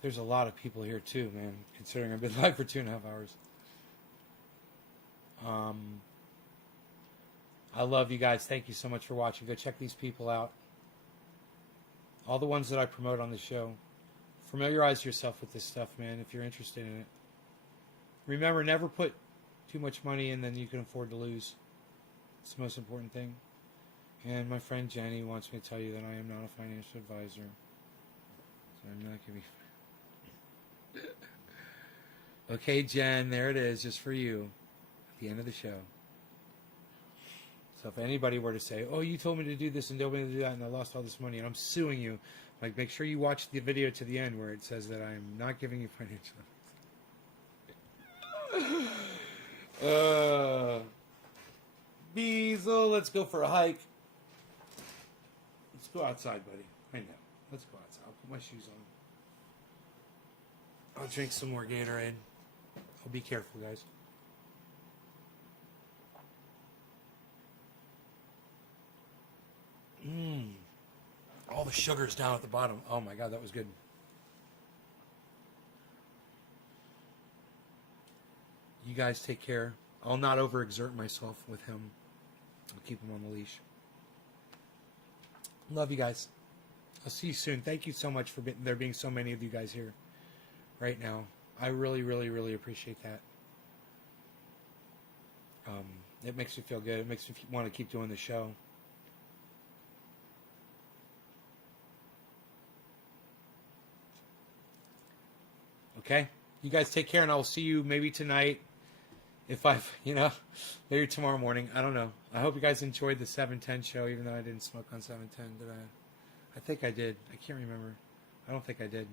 There's a lot of people here too, man, considering I've been live for 2.5 hours. I love you guys. Thank you so much for watching. Go check these people out. All the ones that I promote on the show. Familiarize yourself with this stuff, man, if you're interested in it. Remember, never put too much money in than you can afford to lose. It's the most important thing. And my friend Jenny wants me to tell you that I am not a financial advisor. So I'm not giving you... Okay, Jen, there it is, just for you. At the end of the show. So if anybody were to say, oh, you told me to do this and told me to do that and I lost all this money and I'm suing you, like, make sure you watch the video to the end where it says that I'm not giving you financial advice. Beazle, let's go for a hike. Let's go outside, buddy. I know. Let's go outside. I'll put my shoes on. I'll drink some more Gatorade. I'll be careful, guys. All the sugar's down at the bottom. Oh my God, that was good. You guys take care. I'll not overexert myself with him. I'll keep him on the leash. Love you guys. I'll see you soon. Thank you so much for there being so many of you guys here right now. I really, really, really appreciate that. It makes me feel good. It makes me want to keep doing the show. Okay? You guys take care, and I will see you maybe tonight. If I've, maybe tomorrow morning. I don't know. I hope you guys enjoyed the 710 show, even though I didn't smoke on 710. Did I? I think I did. I can't remember. I don't think I did.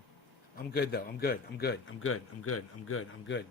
I'm good, though. I'm good. I'm good. I'm good. I'm good. I'm good. I'm good.